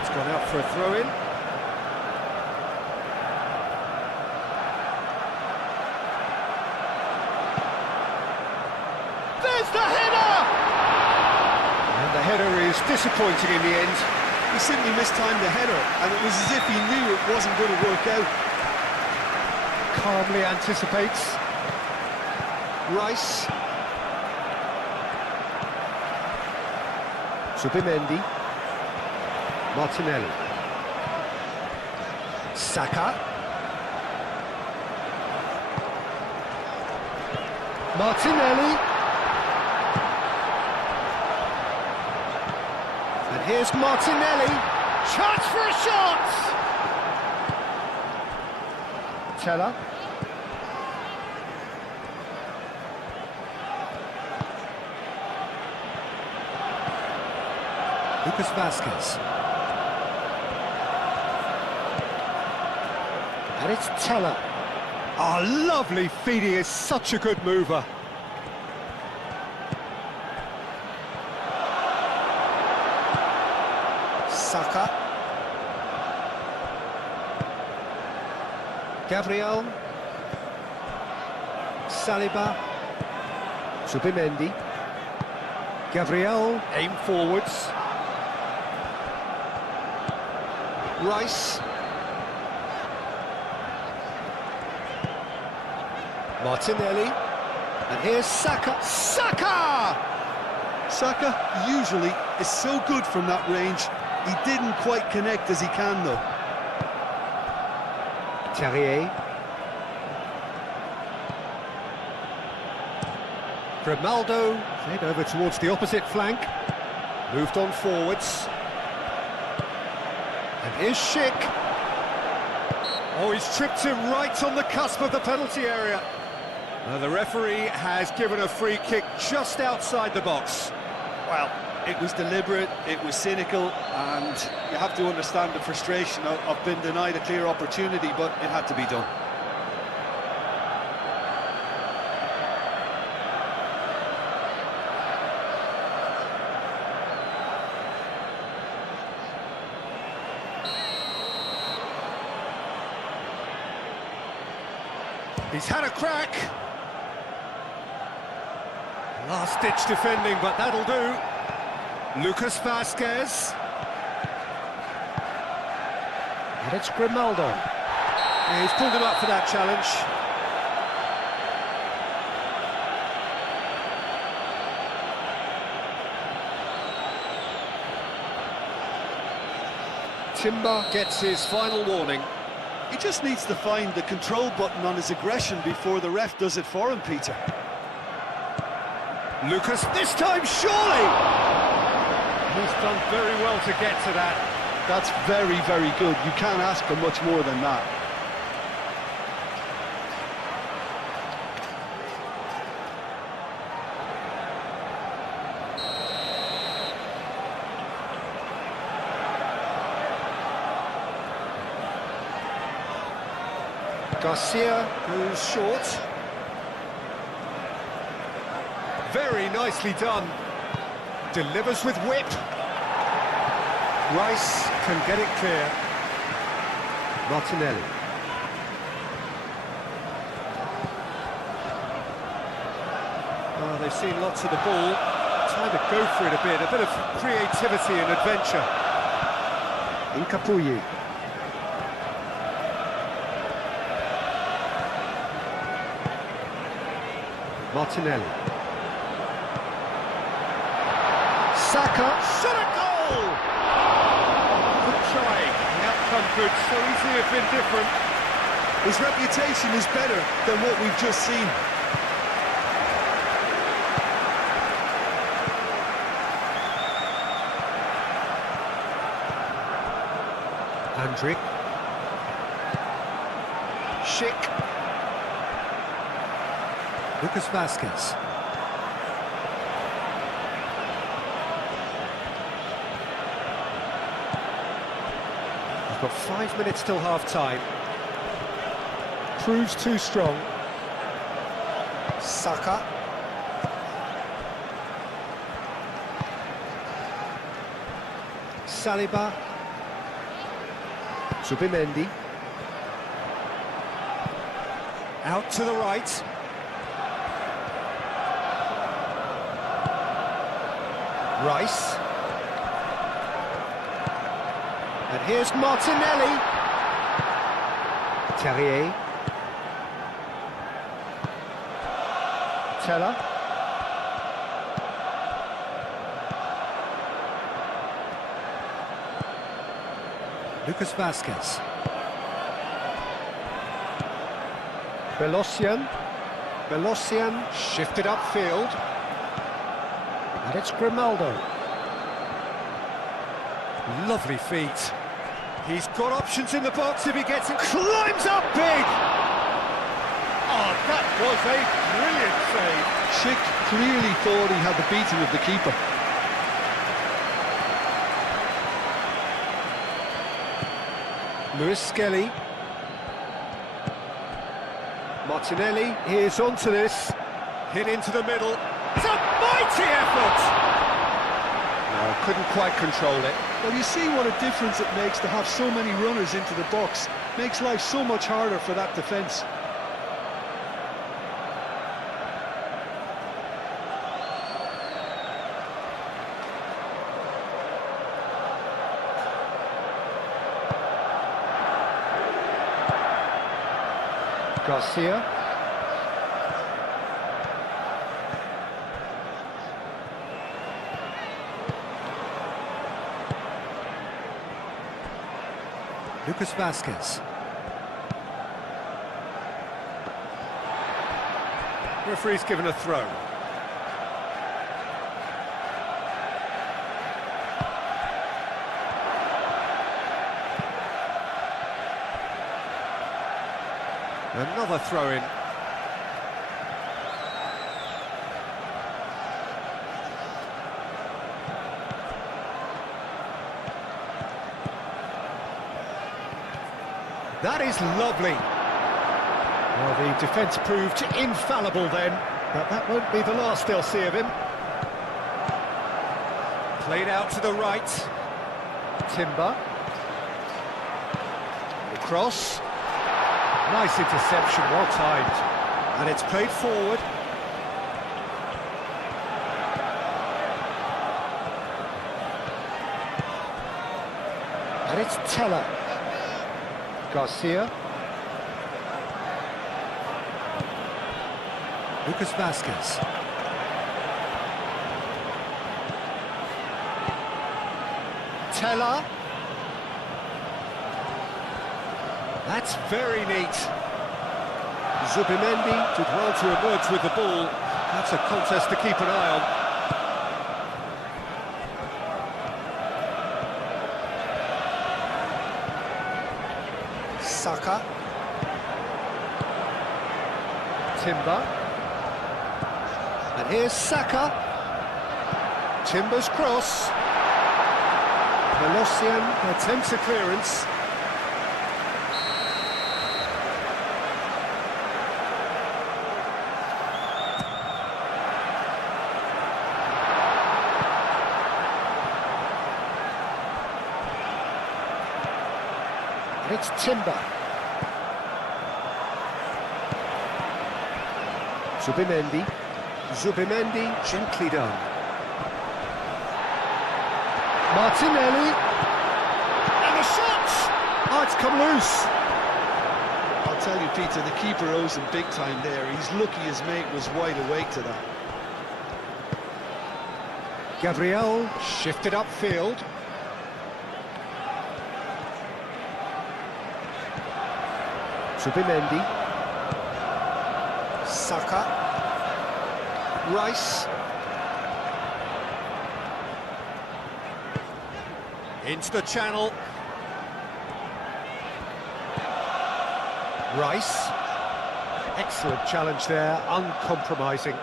It's gone out for a throw-in. There's the header! And the header is disappointing in the end. He simply mistimed the header, and it was as if he knew it wasn't going to work out. Calmly anticipates. Rice. Subimendi. Martinelli. Saka. Martinelli. And here's Martinelli. Chance for a shot! Teller. Lucas Vazquez. And it's Teller. Oh, lovely feed, he is such a good mover. Saka. Gabriel. Saliba. Subimendi. Gabriel, aim forwards. Rice. Martinelli, and here's Saka. Saka! Saka usually is so good from that range. He didn't quite connect as he can, though. Terrier. Grimaldo, played over towards the opposite flank. Moved on forwards. And here's Schick. Oh, he's tripped him right on the cusp of the penalty area. The referee has given a free kick just outside the box. Well, it was deliberate, it was cynical, and you have to understand the frustration of being denied a clear opportunity, but it had to be done. He's had a crack. Last-ditch defending, but that'll do. Lucas Vazquez. And it's Grimaldo. Yeah, he's pulled him up for that challenge. Timber gets his final warning. He just needs to find the control button on his aggression before the ref does it for him, Peter. Lucas, this time surely! He's done very well to get to that. That's very, very good. You can't ask for much more than that. Garcia goes short. Very nicely done. Delivers with whip. Rice can get it clear. Martinelli. Oh, they've seen lots of the ball. Time to go for it a bit of creativity and adventure. Incapuyi. Martinelli. Saka, shot a goal! Good try, the outcome could so easily have been different. His reputation is better than what we've just seen. Andrick. Schick. Lucas Vazquez. We've got 5 minutes till half-time. Proves too strong. Saka. Saliba. Zubimendi. Out to the right. Rice. And here's Martinelli. Terrier. Teller. Lucas Vazquez. Belosian. Belosian shifted upfield. And it's Grimaldo. Lovely feet. He's got options in the box if he gets it. Climbs up big! Oh, that was a brilliant save. Schick clearly thought he had the beating of the keeper. Lewis Skelly. Martinelli, here's onto this. Hit into the middle. It's a mighty effort! No, couldn't quite control it. Well, you see what a difference it makes to have so many runners into the box. Makes life so much harder for that defence. Garcia. Lucas Vazquez. Referee's given a throw. Another throw-in. That is lovely. Well, the defence proved infallible then, but that won't be the last they'll see of him. Played out to the right. Timber. The cross. Nice interception, well timed. And it's played forward. And it's Teller. Garcia. Lucas Vasquez. Teller. That's very neat. Zubimendi did well to emerge with the ball. That's a contest to keep an eye on. Saka. Timber. And here's Saka. Timber's cross. Velocian attempts a clearance. It's Timber. Zubimendi. Zubimendi, gently done. Martinelli. And the shot! Oh, it's come loose. I'll tell you, Peter, the keeper owes him big time there. He's lucky his mate was wide awake to that. Gabriel shifted upfield. Zubimendi. Saka. Rice. Into the channel. Rice. Excellent challenge there, uncompromising.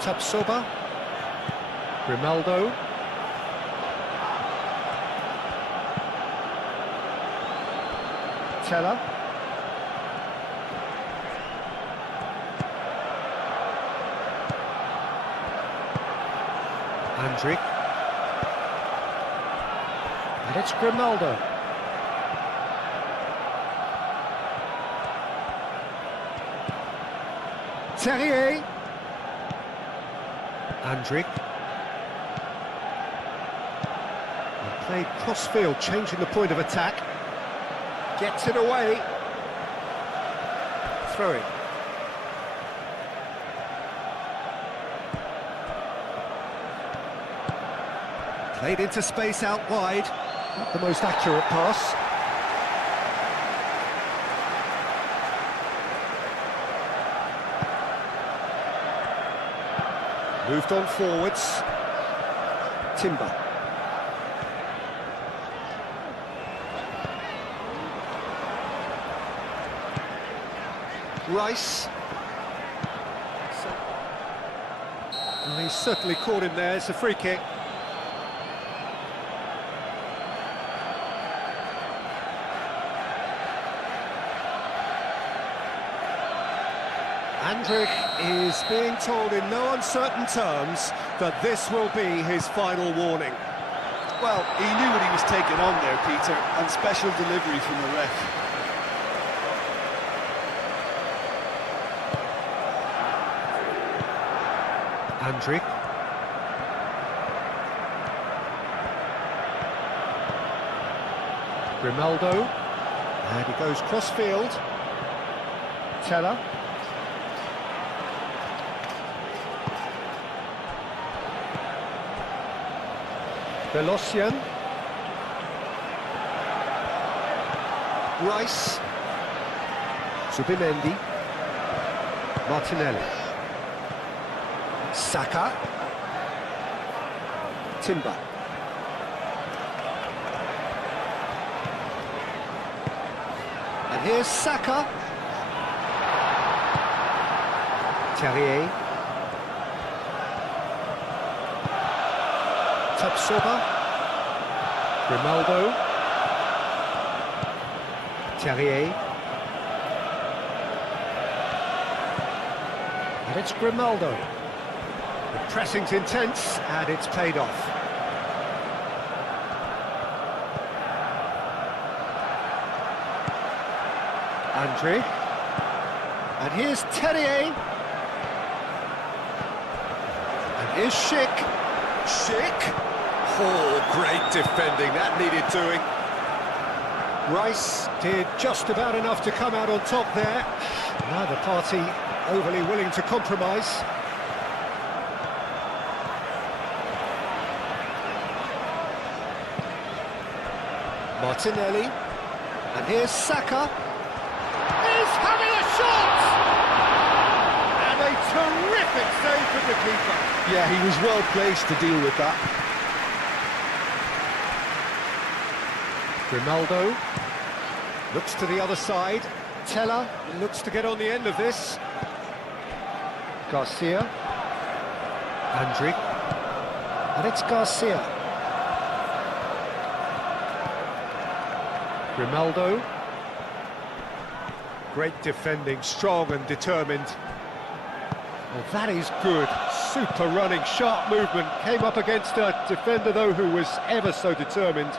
Tapsoba. Grimaldo. Teller. Andrick. And it's Grimaldo. Terrier. Andrick. And played cross-field, changing the point of attack. Gets it away. Throw it. Played into space out wide. Not the most accurate pass. Moved on forwards. Timber. Rice. Well, he's certainly caught him there. It's a free kick. Andrick is being told in no uncertain terms that this will be his final warning. Well, he knew what he was taking on there, Peter, and special delivery from the ref. Andrick. Grimaldo. And he goes cross-field. Teller. Velocian. Rice. Zubimendi. Martinelli. Saka. Timber. And here's Saka. Terrier. Tapsoba. Grimaldo. Terrier. And it's Grimaldo. The pressing's intense, and it's paid off. Andrick. And here's Terrier. Here's Schick. Schick. Oh, great defending. That needed doing. Rice did just about enough to come out on top there. Neither party overly willing to compromise. Martinelli. And here's Saka. He's having a shot! And a terrific save from the keeper. Yeah, he was well placed to deal with that. Grimaldo looks to the other side. Teller looks to get on the end of this. Garcia. Andrić. And it's Garcia. Grimaldo. Great defending, strong and determined. Well, that is good. Super running, sharp movement. Came up against a defender, though, who was ever so determined.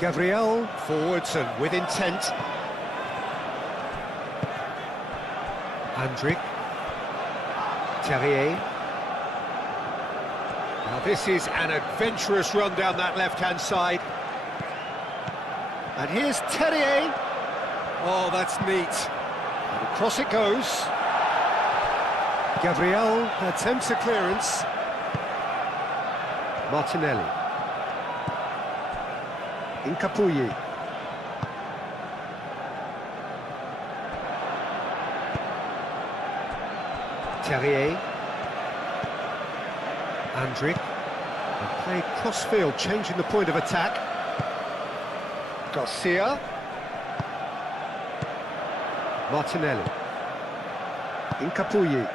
Gabriel forwards and with intent. Andrić. Terrier. Now this is an adventurous run down that left-hand side. And here's Terrier. Oh, that's neat. And across it goes. Gabriel attempts a clearance. Martinelli. Incapuyi. Terrier. Andrić. And played cross-field, changing the point of attack. Garcia. Martinelli. Incapuyi.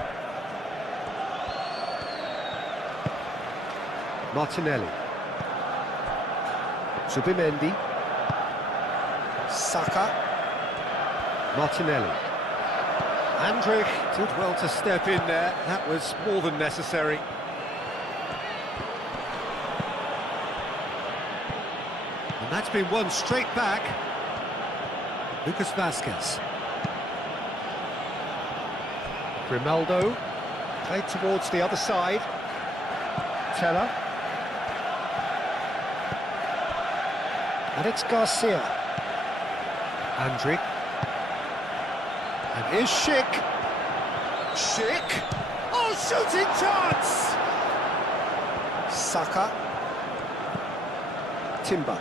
Martinelli. Zubimendi. Saka. Martinelli. Andrić did well to step in there. That was more than necessary. And that's been won straight back. Lucas Vázquez. Grimaldo. Played towards the other side. Teller. And it's Garcia. Andrić. And here's Schick. Schick. Oh, shooting chance! Saka. Timber.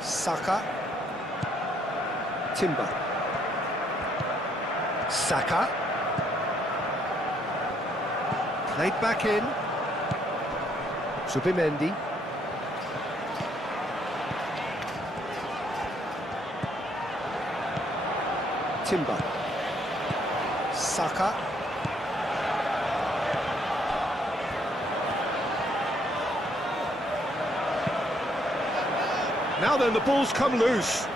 Saka. Timber. Saka. Played back in. Zubimendi. Timber. Saka. Now then, the ball's come loose.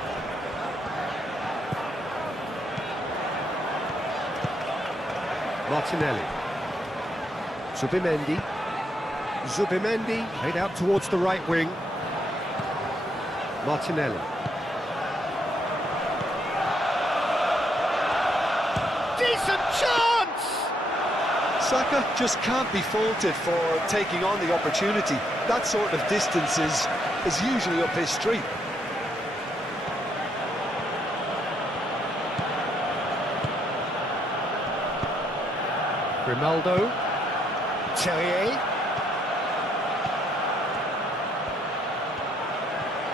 Martinelli. Zubimendi. Zubimendi played out towards the right wing. Martinelli. Decent chance! Saka just can't be faulted for taking on the opportunity. That sort of distance is usually up his street. Grimaldo. Terrier.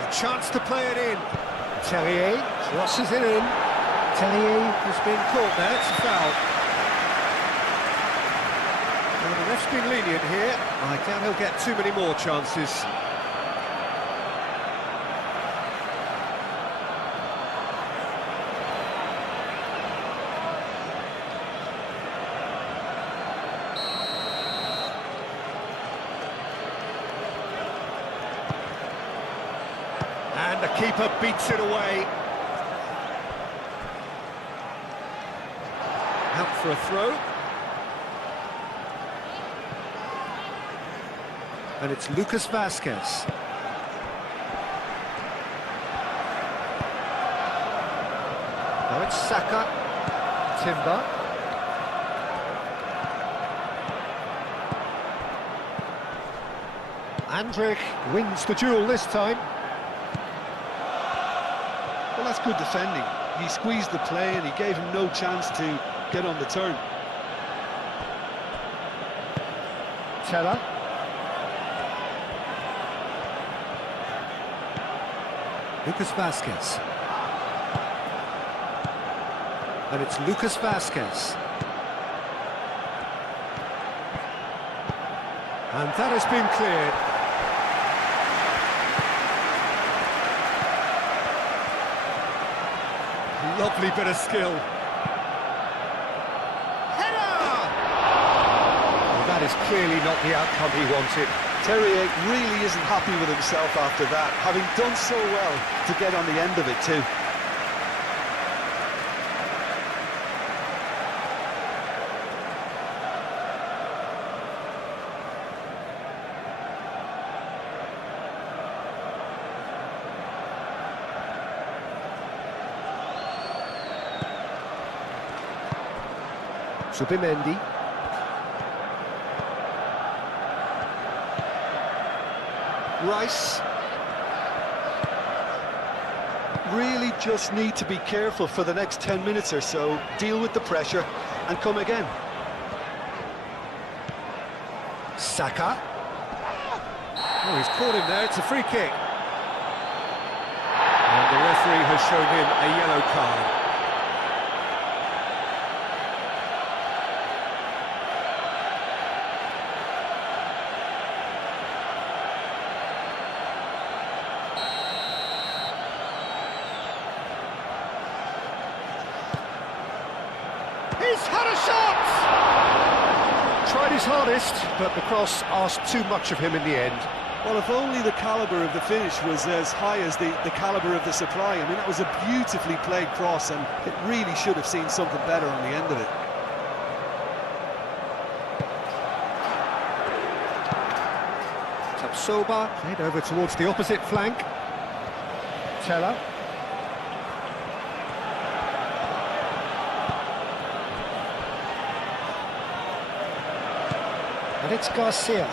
A chance to play it in. Terrier crosses it in. Terrier has been caught there, it's a foul. Well, the ref's been lenient here. I doubt he'll get too many more chances. And the keeper beats it away. Out for a throw. And it's Lucas Vázquez. Now it's Saka. Timber. Andrich wins the duel this time. Well, that's good defending. He squeezed the play and he gave him no chance to get on the turn. Teller. Lucas Vasquez. And it's Lucas Vasquez. And that has been cleared. Lovely bit of skill. Header! Well, that is clearly not the outcome he wanted. Terrier really isn't happy with himself after that, having done so well to get on the end of it too. Zubimendi. Rice. Really just need to be careful for the next 10 minutes or so, deal with the pressure and come again. Saka. Oh, he's caught him there, it's a free kick. And the referee has shown him a yellow card. He's had a shot! Tried his hardest, but the cross asked too much of him in the end. Well, if only the calibre of the finish was as high as the calibre of the supply. I mean, that was a beautifully played cross, and it really should have seen something better on the end of it. Tapsoba played over towards the opposite flank. Teller. And it's Garcia.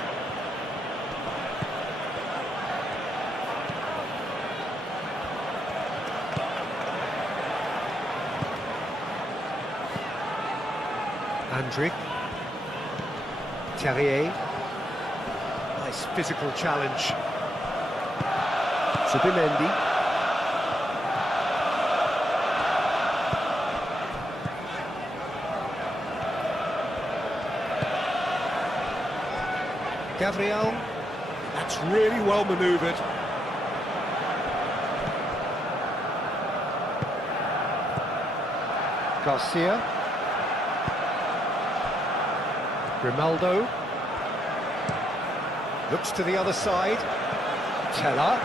Andrich. Terrier. Nice physical challenge. Zubimendi. Gabriel, that's really well manoeuvred. Garcia. Grimaldo. Looks to the other side. Teller.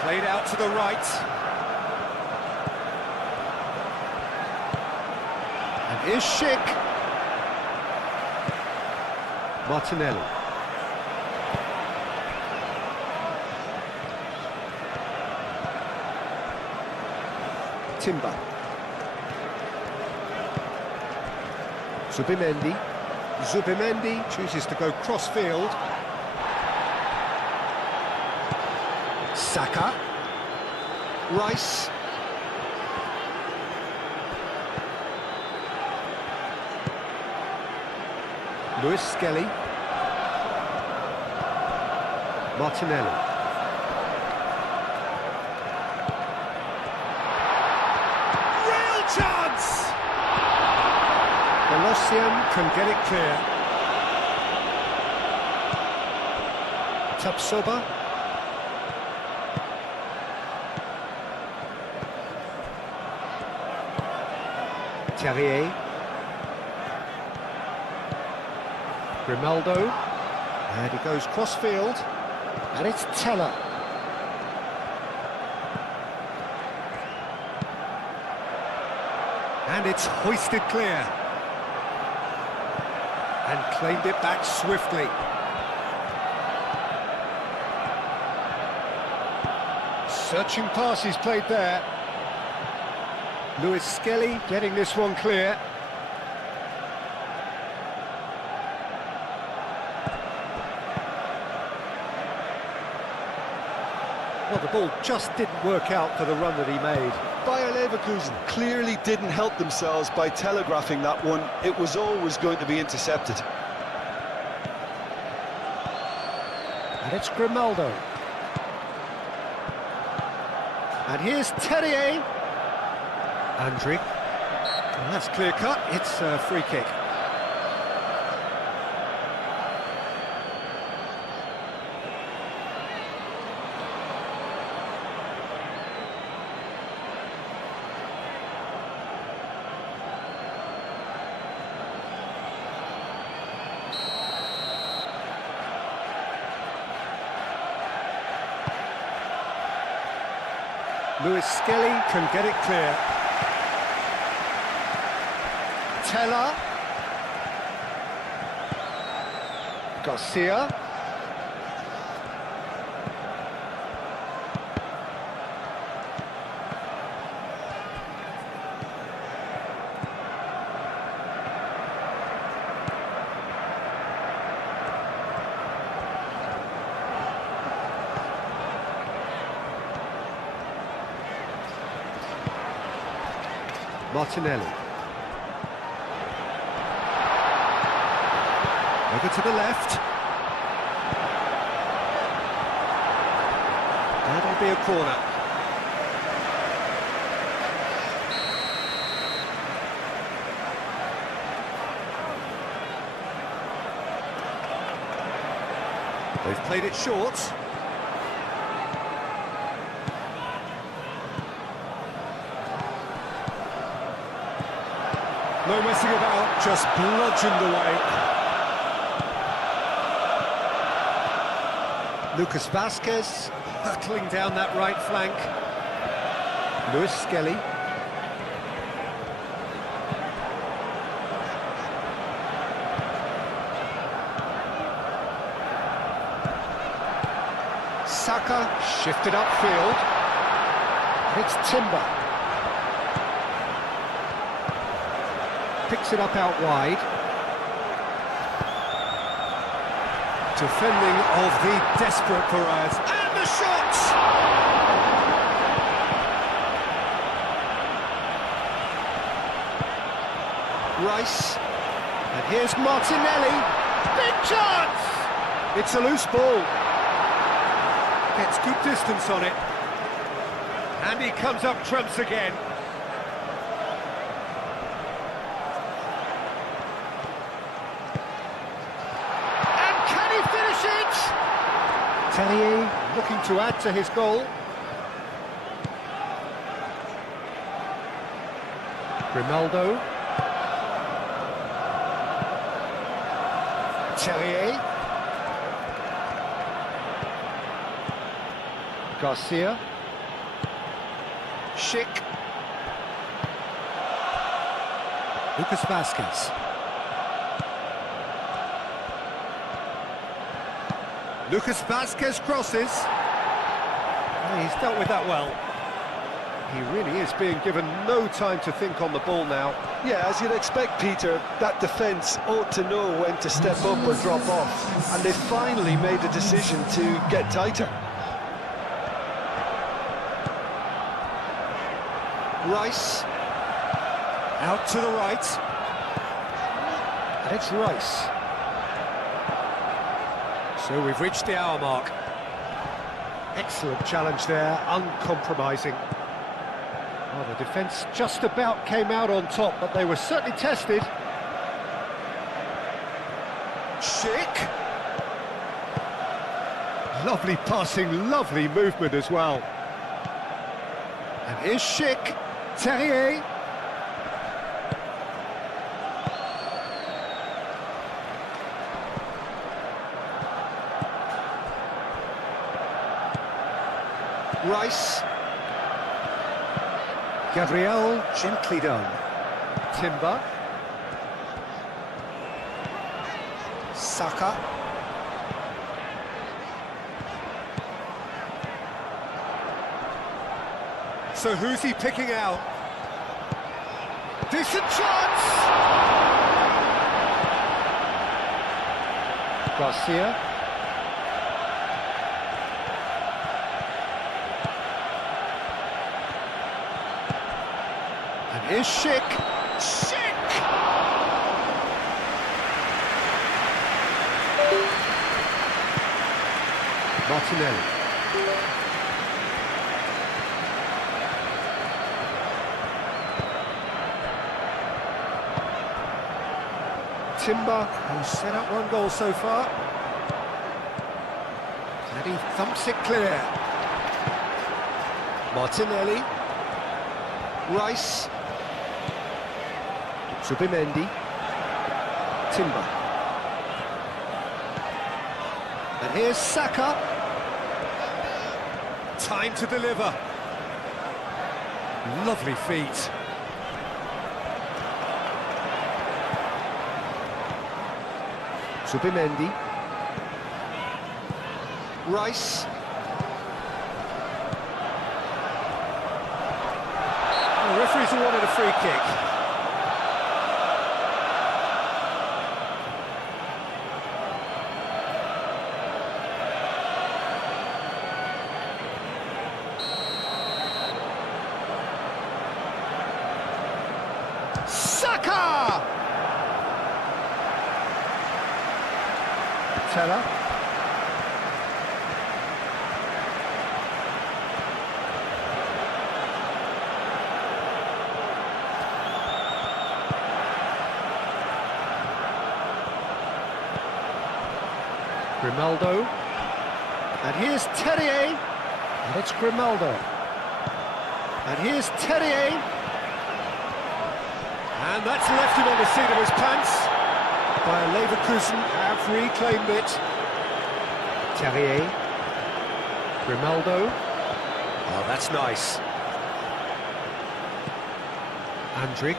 Played out to the right. And here's Schick. Martinelli. Timber. Zubimendi. Zubimendi chooses to go cross-field. Saka. Rice. Lewis Skelly. Martinelli. Real chance! Velocian can get it clear. Tapsoba. Terrier. Grimaldo, and he goes cross-field, and it's Teller. And it's hoisted clear. And claimed it back swiftly. Searching pass he's played there. Lewis Skelly getting this one clear. Well, the ball just didn't work out for the run that he made. Bayer Leverkusen clearly didn't help themselves by telegraphing that one. It was always going to be intercepted. And it's Grimaldo. And here's Terrier. Andriy. And that's clear cut. It's a free kick. Lewis Skelly can get it clear. Teller. Garcia. Martinelli. Over to the left. That'll be a corner. They've played it short. No messing about, just bludgeoned away. Lucas Vazquez hurtling down that right flank. Lewis Skelly. Saka shifted upfield. It's Timber. Picks it up out wide. Defending of the desperate variety. And the shot! Rice. And here's Martinelli. Big chance! It's a loose ball. Gets good distance on it. And he comes up trumps again. Terrier looking to add to his goal. Grimaldo. Terrier. Garcia. Schick. Lucas Vazquez. Lucas Vazquez crosses. Oh, he's dealt with that well. He really is being given no time to think on the ball now. Yeah, as you'd expect, Peter, that defence ought to know when to step up or drop off. And they finally made a decision to get tighter. Rice. Out to the right. And it's Rice. So we've reached the hour mark. Excellent challenge there, uncompromising. Well, the defence just about came out on top, but they were certainly tested. Schick. Lovely passing, lovely movement as well. And here's Schick. Terrier. Rice. Gabriel, gently done. Timber. Saka. So who's he picking out? Decent chance! Garcia. And here's Schick. Martinelli. Timber, who's set up one goal so far. And he thumps it clear. Martinelli. Rice. Subimendi. Timber. And here's Saka. Time to deliver. Lovely feet. Subimendi. Rice. The referee's awarded a free kick. Saka! Teller. Grimaldo. And here's Terrier. And it's Grimaldo. And here's Terrier. And that's left him on the seat of his pants. By Leverkusen have reclaimed it. Terrier. Grimaldo. Oh, that's nice. Andrick.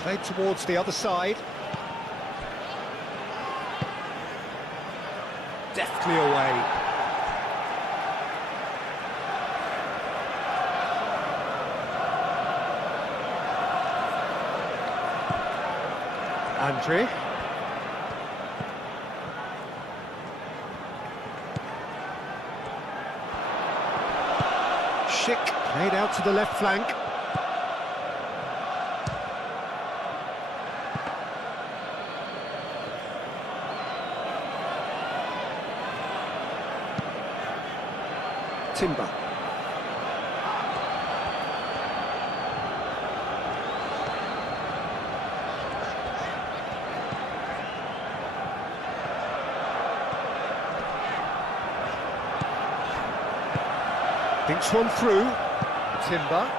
Played towards the other side. Deftly away. Andrick. Schick played out to the left flank. Timber. Thinks one through. Timber.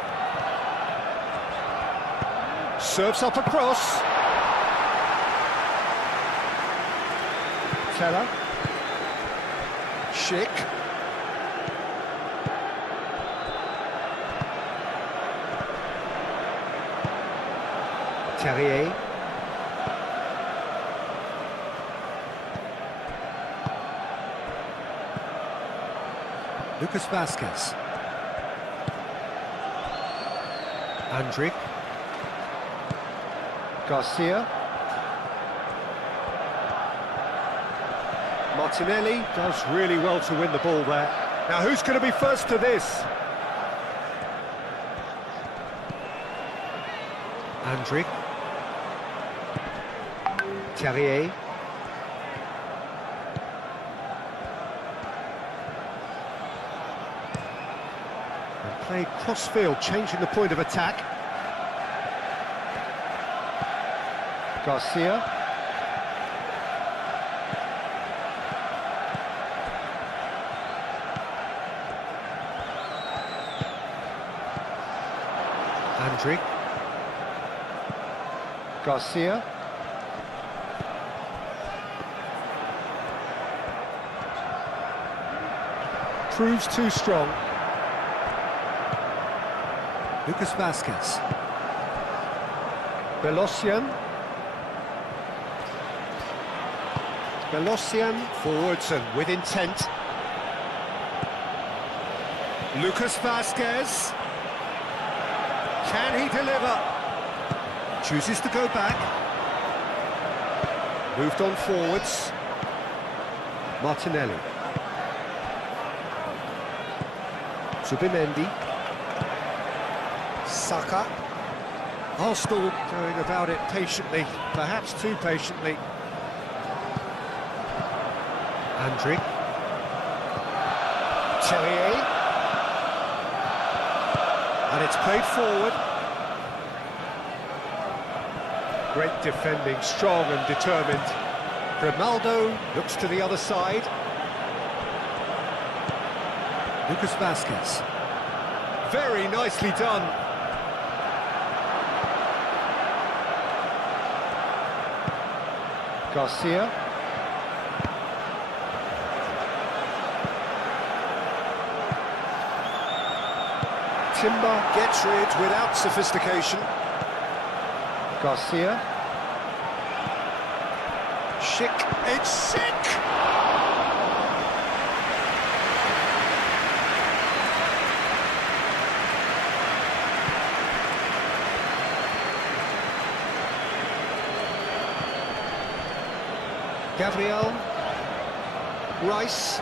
Serves up across. Teller. Schick. Terrier. Lucas Vazquez. Andrick. Garcia. Martinelli does really well to win the ball there. Now who's going to be first to this? Andrick. Terrier. And played cross-field, changing the point of attack. Garcia. Andrick. Garcia. Proves too strong. Lucas Vazquez. Belocian. Belocian forwards and with intent. Lucas Vazquez. Can he deliver? Chooses to go back. Moved on forwards. Martinelli. Subimendi. Saka. Arsenal going about it patiently, perhaps too patiently. Andrick. Tellier. And it's played forward. Great defending, strong and determined. Grimaldo looks to the other side. Lucas Vazquez. Very nicely done. Garcia. Timber gets rid without sophistication. Garcia. Schick. It's Schick! Gabriel. Rice.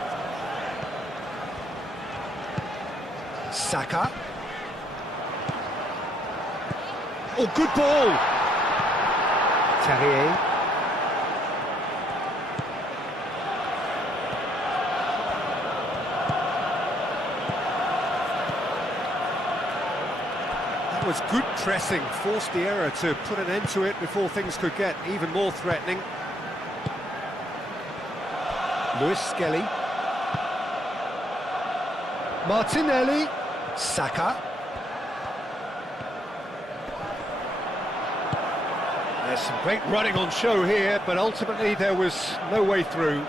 Saka. Oh, good ball! Terrier. That was good pressing, forced the error to put an end to it before things could get even more threatening. Lewis Skelly. Martinelli. Saka. There's some great running on show here, but ultimately there was no way through.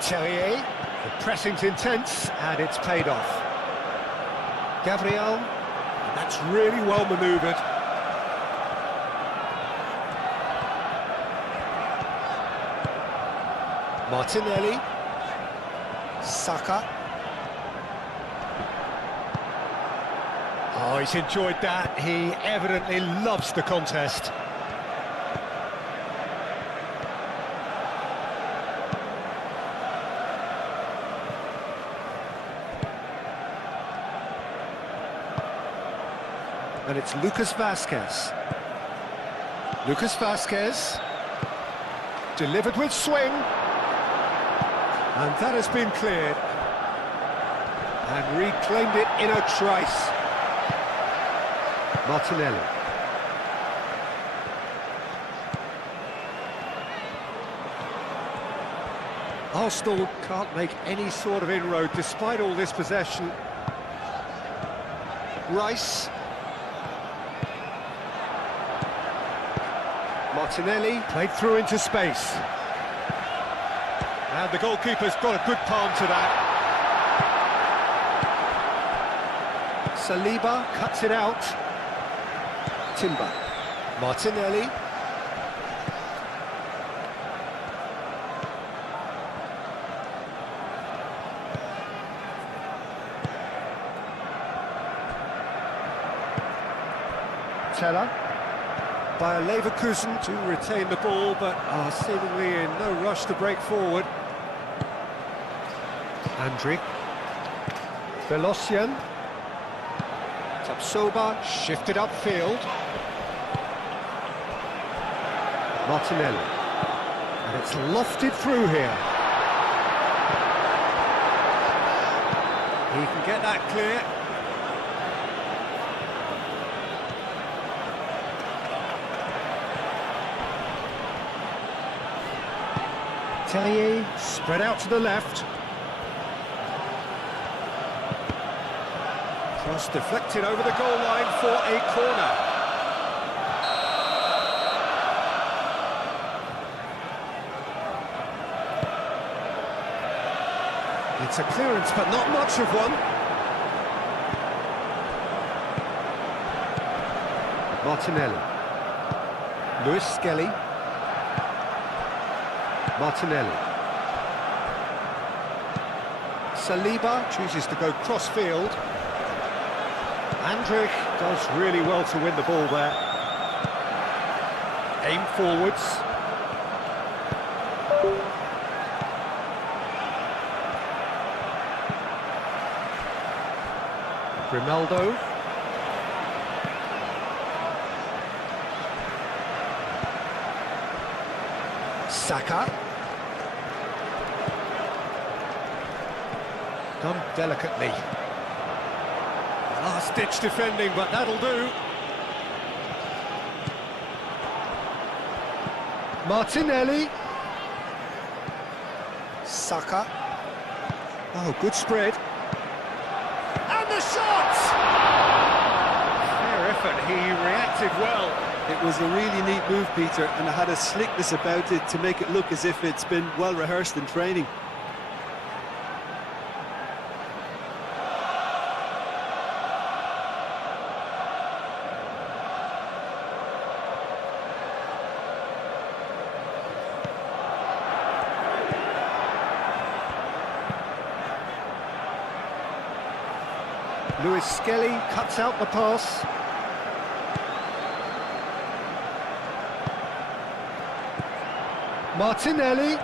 Tellier, the pressing's intense, and it's paid off. Gabriel, that's really well manoeuvred. Martinelli. Saka. Oh, he's enjoyed that. He evidently loves the contest. And it's Lucas Vazquez. Lucas Vazquez. Delivered with swing. And that has been cleared. And reclaimed it in a trice. Martinelli. Arsenal can't make any sort of inroad despite all this possession. Rice. Martinelli played through into space. And the goalkeeper's got a good palm to that. Saliba cuts it out. Timber. Martinelli. Teller. By Leverkusen to retain the ball, but are seemingly in no rush to break forward. Andrick. Velocian. Tapsoba shifted upfield. Martinelli. And it's lofted through here. He can get that clear. Tellier spread out to the left. Cross deflected over the goal line for a corner. It's a clearance, but not much of one. Martinelli. Lewis Skelly. Martinelli. Saliba chooses to go cross-field. Andrick does really well to win the ball there. Aim forwards. Grimaldo. Saka. Done delicately. Last-ditch defending, but that'll do. Martinelli. Saka. Oh, good spread. And the shot! Fair effort, he reacted well. It was a really neat move, Peter, and it had a slickness about it to make it look as if it's been well rehearsed in training. Lewis Skelly cuts out the pass. Martinelli.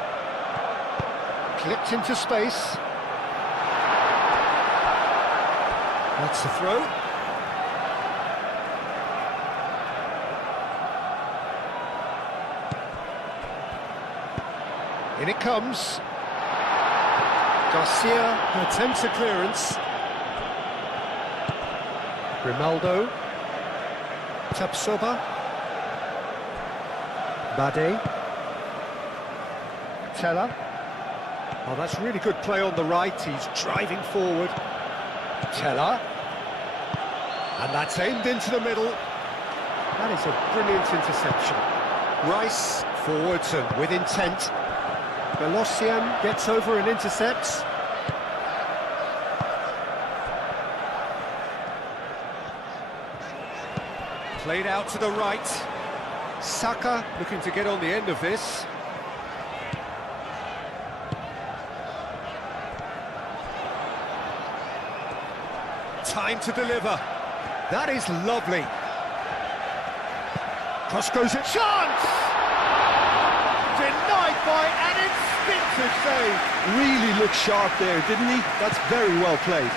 Clipped into space. That's the throw. In it comes. Garcia attempts a clearance. Grimaldo. Tapsoba. Bade. Teller. Oh, that's really good play on the right. He's driving forward. Teller. And that's aimed into the middle. That is a brilliant interception. Rice forwards and with intent. Velocian gets over and intercepts. Played out to the right. Saka looking to get on the end of this. Time to deliver. That is lovely. Cross goes a chance! Denied by an instinctive save. Really looked sharp there, didn't he? That's very well played.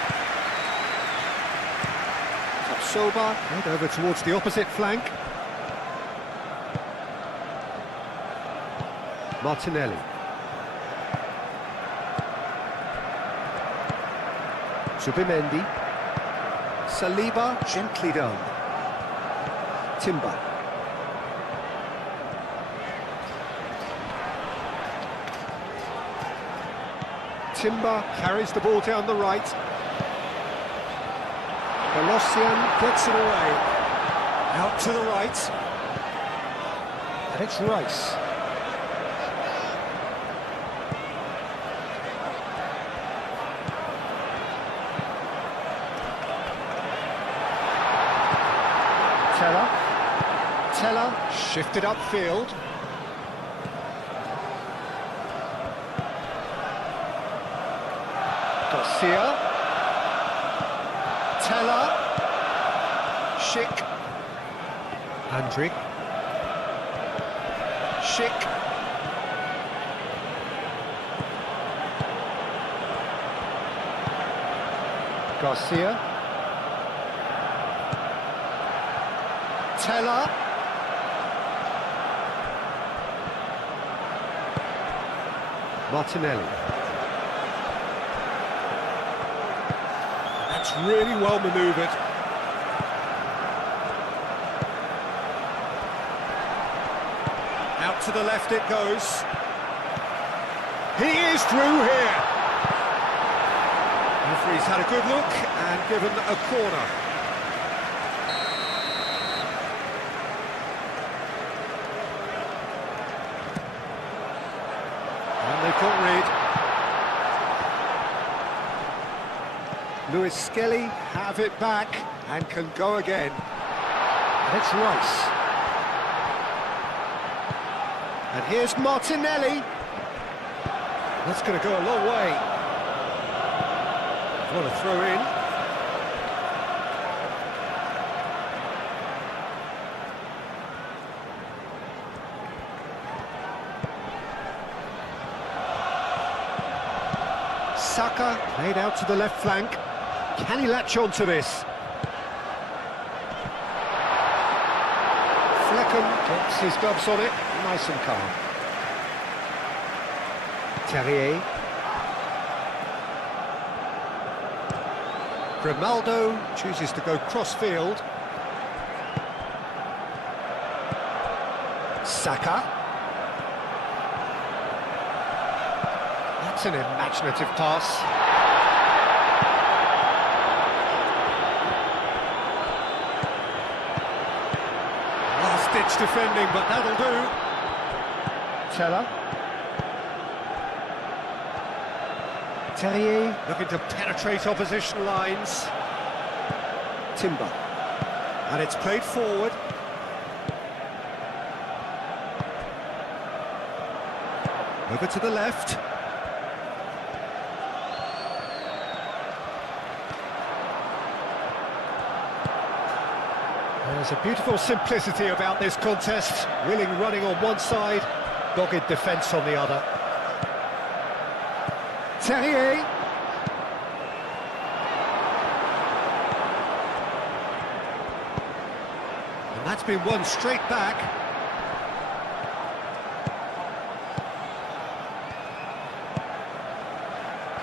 Tapsoba head over towards the opposite flank. Martinelli. Zubimendi. Saliba, gently done. Timber. Timber carries the ball down the right. Velocian gets it away. Out to the right. And it's Rice. Teller shifted upfield. Garcia. Teller. Schick. Andrick. Schick. Garcia. Teller. Martinelli. That's really well manoeuvred. Out to the left it goes. He is through here. Referee's had a good look and given a corner. Rid. Lewis Skelly have it back and can go again. And it's Rice. And here's Martinelli. That's going to go a long way. What a throw in. Saka played out to the left flank. Can he latch on to this? Flecken gets his gloves on it, nice and calm. Terrier. Grimaldo chooses to go cross-field. Saka. That's an imaginative pass. Last-ditch defending, but that'll do. Teller. Terrier looking to penetrate opposition lines. Timber. And it's played forward. Over to the left. There's a beautiful simplicity about this contest. Willing running on one side, dogged defence on the other. Terrier. And that's been won straight back.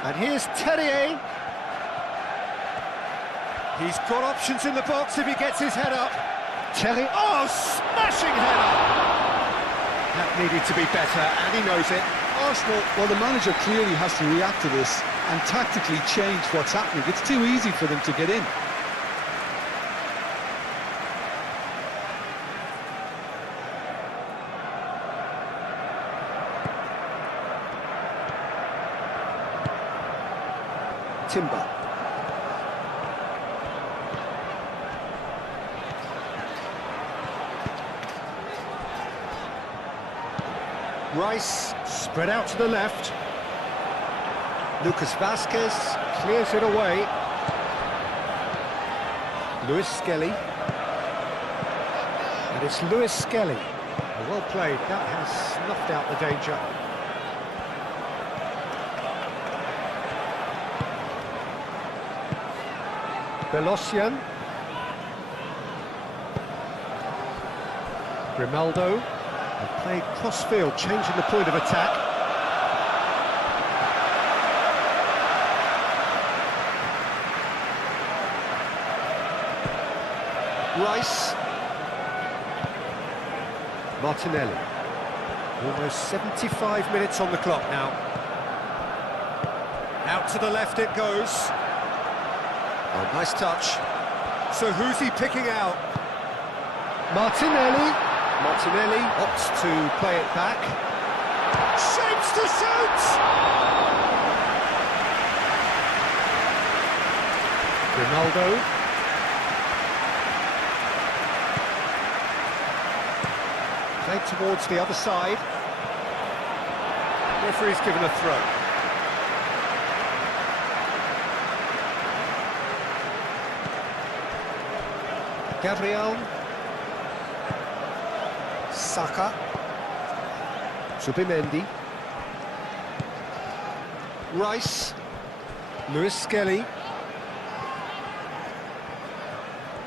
And here's Terrier. He's got options in the box if he gets his head up. Terrier, oh, smashing header! That needed to be better, and he knows it. Arsenal, well, the manager clearly has to react to this and tactically change what's happening. It's too easy for them to get in. Timber. Rice spread out to the left. Lucas Vasquez clears it away. Lewis Skelly. And it's Lewis Skelly. Well played, that has snuffed out the danger. Belosian. Grimaldo. And played cross-field, changing the point of attack. Rice. Martinelli. Almost 75 minutes on the clock now. Out to the left it goes. Oh, nice touch. So who's he picking out? Martinelli. Martinelli opts to play it back. Shapes to shoot! Ronaldo. Played towards the other side. Referee's given a throw. Gabriel. Saka. Zubimendi. Rice. Lewis Skelly.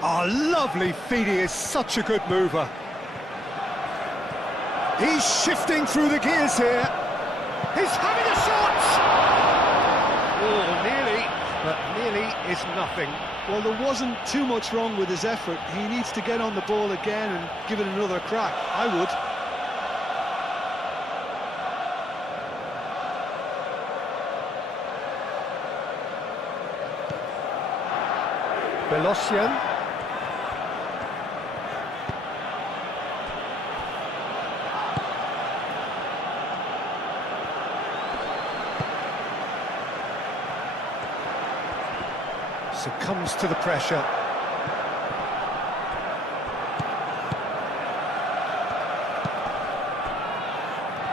Oh, lovely feed, he is such a good mover. He's shifting through the gears here. He's having a shot! Oh, nearly, but nearly is nothing. Well, there wasn't too much wrong with his effort. He needs to get on the ball again and give it another crack. I would. Belosian. Succumbs to the pressure.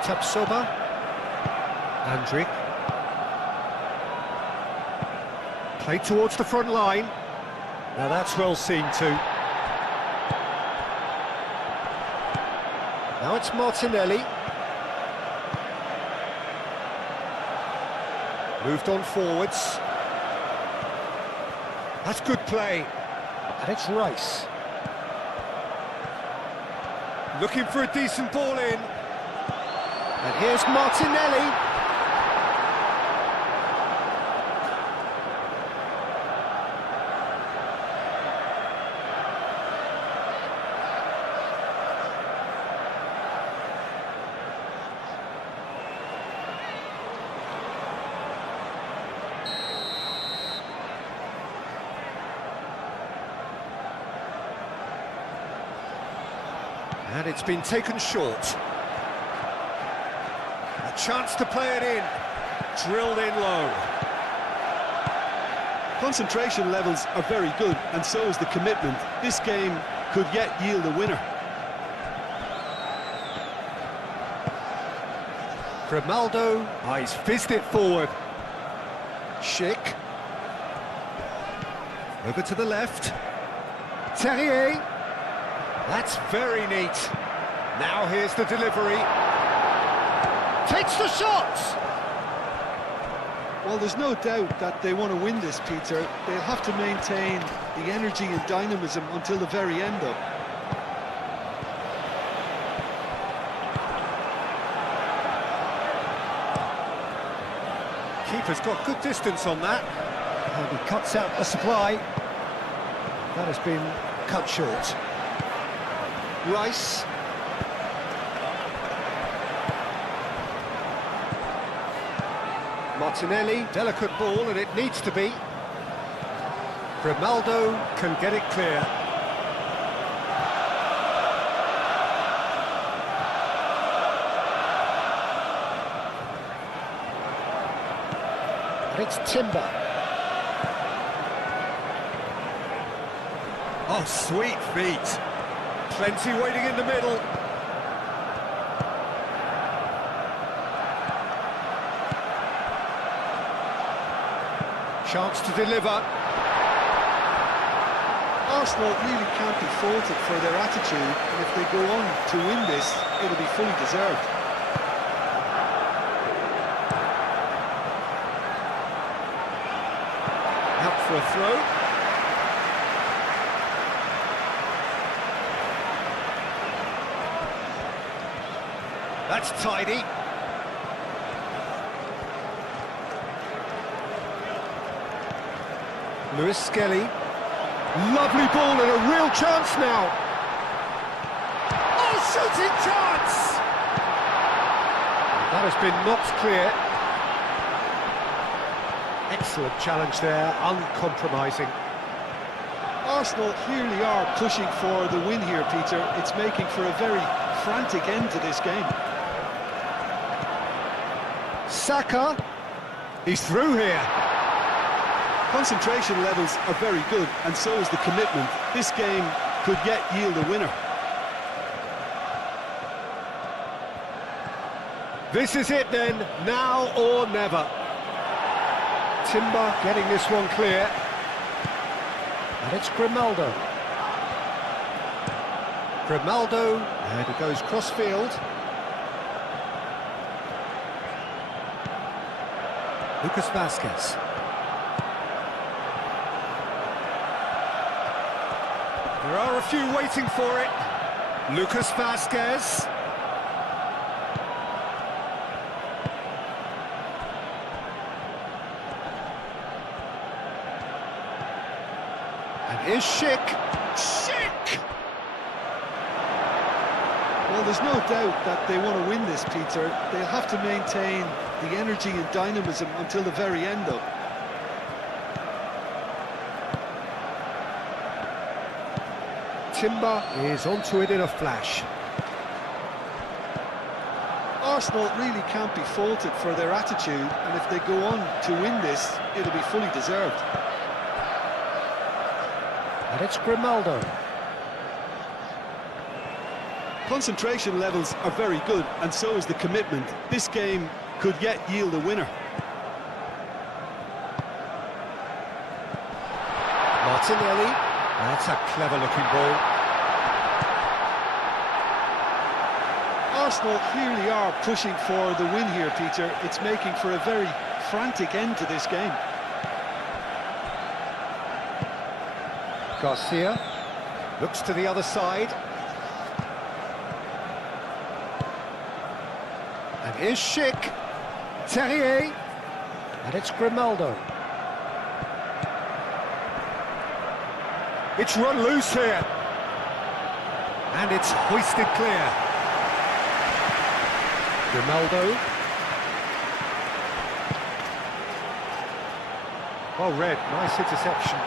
Tapsoba. Andrić. Played towards the front line. Now that's well seen too. Now it's Martinelli. Moved on forwards. That's good play. And it's Rice. Looking for a decent ball in. And here's Martinelli. And it's been taken short. A chance to play it in. Drilled in low. Concentration levels are very good, and so is the commitment. This game could yet yield a winner. Grimaldo, he's fizzed it forward. Schick. Over to the left. Terrier. That's very neat. Now here's the delivery. Takes the shot! Well, there's no doubt that they want to win this, Peter. They'll have to maintain the energy and dynamism until the very end, though. Keeper's got good distance on that. And he cuts out the supply. That has been cut short. Rice. Martinelli, delicate ball, and it needs to be. Grimaldo can get it clear. And it's Timber. Oh, sweet feet. Plenty waiting in the middle. Chance to deliver. Arsenal really can't be faulted for their attitude, and if they go on to win this, it'll be fully deserved. Out for a throw. That's tidy. Lewis Skelly. Lovely ball and a real chance now. Oh, shooting chance! That has been knocked clear. Excellent challenge there, uncompromising. Arsenal clearly are pushing for the win here, Peter. It's making for a very frantic end to this game. Saka, he's through here. Concentration levels are very good, and so is the commitment. This game could yet yield a winner. This is it then, now or never. Timber getting this one clear. And it's Grimaldo. Grimaldo, and he goes cross-field. Lucas Vazquez. There are a few waiting for it. Lucas Vazquez. And here's Schick. Schick! Well, there's no doubt that they want to win this, Peter. They'll have to maintain the energy and dynamism until the very end, though. Timber is onto it in a flash. Arsenal really can't be faulted for their attitude, and if they go on to win this, it'll be fully deserved. And it's Grimaldo. Concentration levels are very good, and so is the commitment. This game could yet yield a winner. Martinelli. That's a clever-looking ball. Arsenal clearly are pushing for the win here, Peter. It's making for a very frantic end to this game. Garcia looks to the other side. And here's Schick. Terrier. And it's Grimaldo. It's run loose here. And it's hoisted clear. Grimaldo. Well read, nice interception.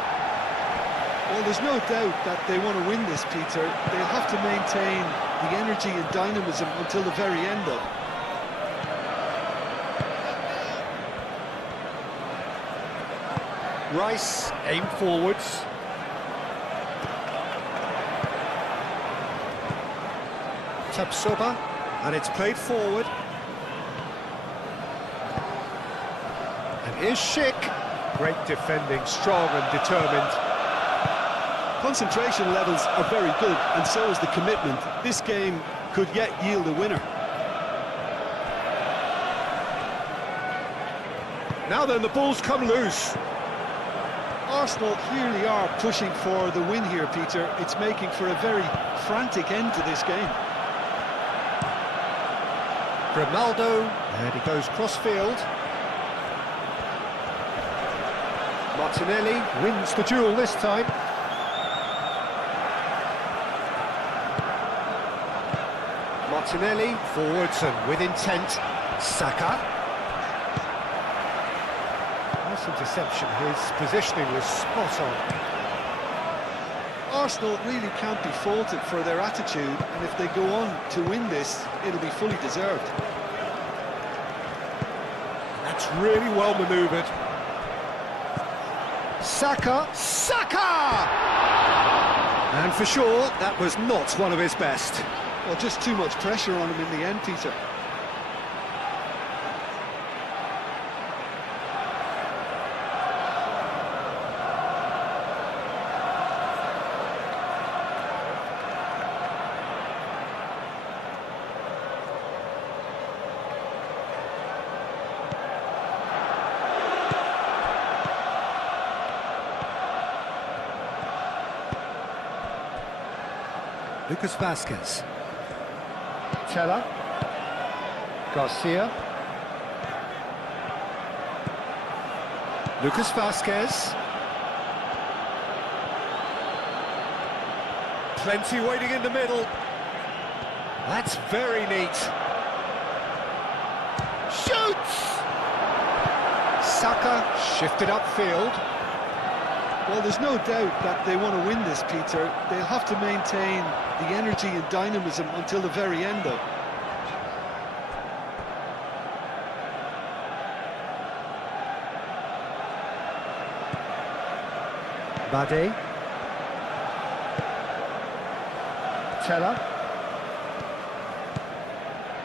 Well, there's no doubt that they want to win this, Peter. They'll have to maintain the energy and dynamism until the very end of it. Rice, aim forwards. Tapsoba, and it's played forward. And here's Schick. Great defending, strong and determined. Concentration levels are very good, and so is the commitment. This game could yet yield a winner. Now then, the ball's come loose. Arsenal clearly are pushing for the win here, Peter. It's making for a very frantic end to this game. Grimaldo, and he goes cross-field. Martinelli wins the duel this time. Martinelli forwards and with intent. Saka. Nice interception, his positioning was spot on. Arsenal really can't be faulted for their attitude, and if they go on to win this, it'll be fully deserved. That's really well manoeuvred. Saka! And for sure, that was not one of his best. Well, just too much pressure on him in the end, Peter. Lucas Vazquez. Teller. Garcia. Lucas Vazquez. Plenty waiting in the middle. That's very neat. Shoots! Saka shifted upfield. Well, there's no doubt that they want to win this, Peter. They'll have to maintain the energy and dynamism until the very end, though. Bade. Teller.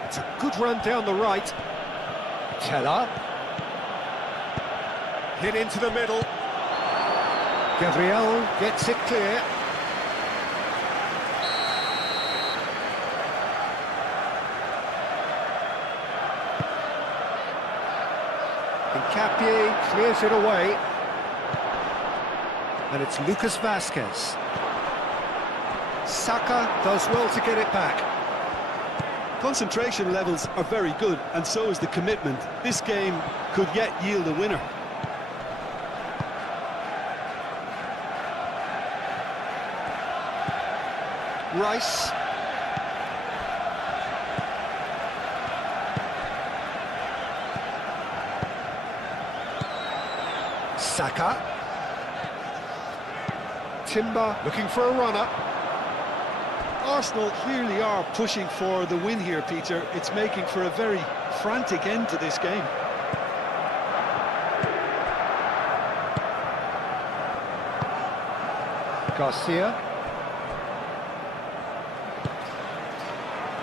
It's a good run down the right. Teller. Hit into the middle. Gabriel gets it clear. Nkapie clears it away. And it's Lucas Vazquez. Saka does well to get it back. Concentration levels are very good, and so is the commitment. This game could yet yield a winner. Rice. Saka. Timber looking for a runner. Arsenal clearly are pushing for the win here, Peter. It's making for a very frantic end to this game. Garcia.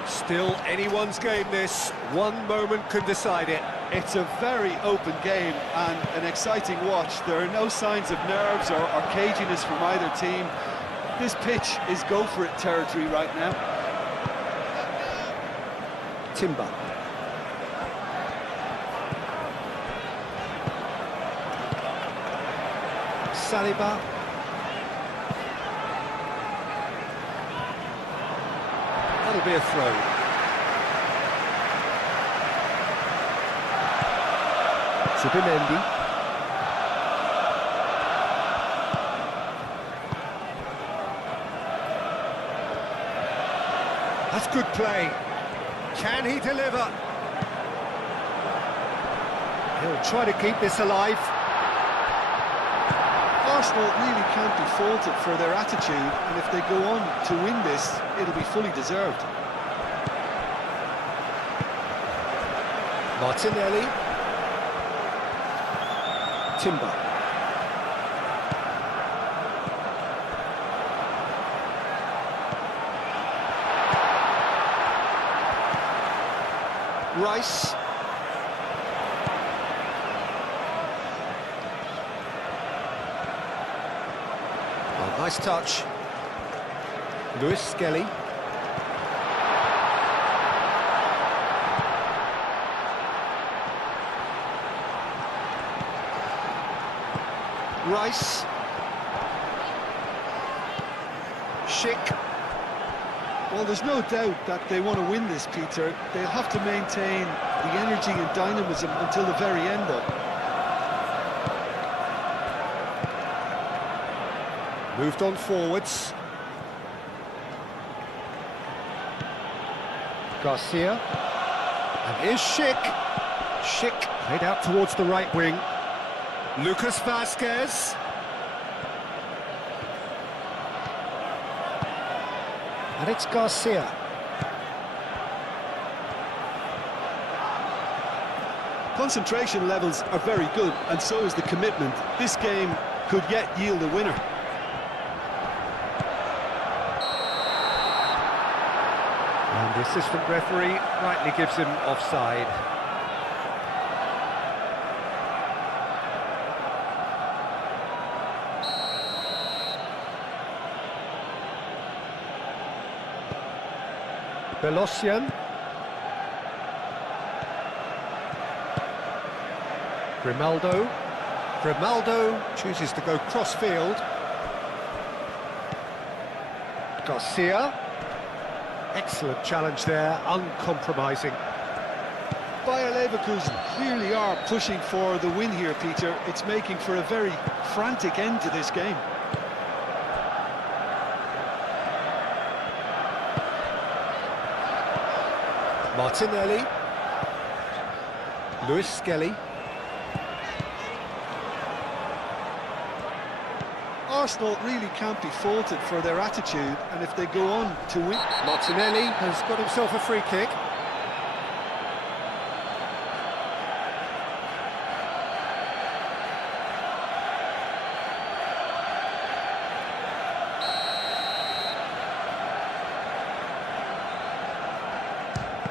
Still anyone's game, this. One moment can decide it. It's a very open game and an exciting watch. There are no signs of nerves or caginess from either team. This pitch is go-for-it territory right now. Timber. Saliba. That'll be a throw. Subimendi. That's good play. Can he deliver? He'll try to keep this alive. Arsenal really can't be faulted for their attitude, and if they go on to win this, it'll be fully deserved. Martinelli. Timber. Rice. Oh, nice touch. Lewis Skelly. Rice. Schick. Well, there's no doubt that they want to win this, Peter. They'll have to maintain the energy and dynamism until the very end, though. Moved on forwards. Garcia. And here's Schick. Schick played out towards the right wing. Lucas Vazquez. And it's Garcia. Concentration levels are very good, and so is the commitment. This game could yet yield a winner. And the assistant referee rightly gives him offside. Belosian. Grimaldo. Grimaldo chooses to go cross-field. Garcia. Excellent challenge there, uncompromising. Bayer Leverkusen clearly are pushing for the win here, Peter. It's making for a very frantic end to this game. Martinelli. Lewis Skelly. Arsenal really can't be faulted for their attitude, and if they go on to win... Martinelli has got himself a free kick.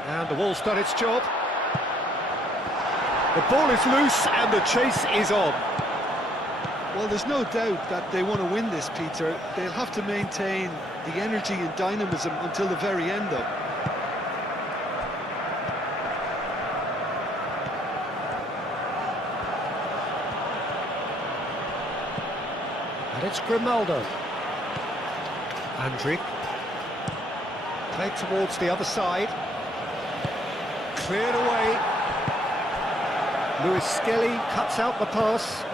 And the wall's done its job. The ball is loose and the chase is on. Well, there's no doubt that they want to win this, Peter. They'll have to maintain the energy and dynamism until the very end, though. And it's Grimaldo. Andrick. Played towards the other side. Cleared away. Lewis Skelly cuts out the pass.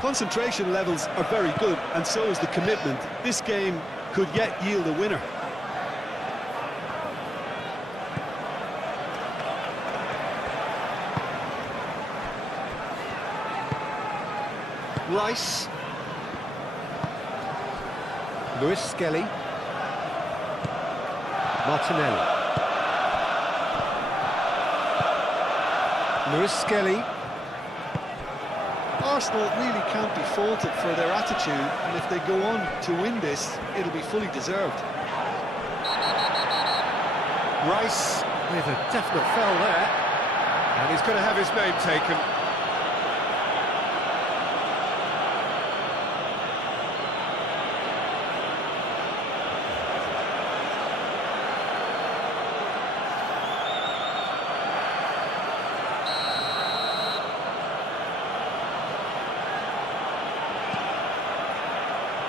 Concentration levels are very good, and so is the commitment. This game could yet yield a winner. Rice. Lewis Skelly. Martinelli. Lewis Skelly. Arsenal really can't be faulted for their attitude, and if they go on to win this, it'll be fully deserved. Rice with a definite foul there, and he's going to have his name taken.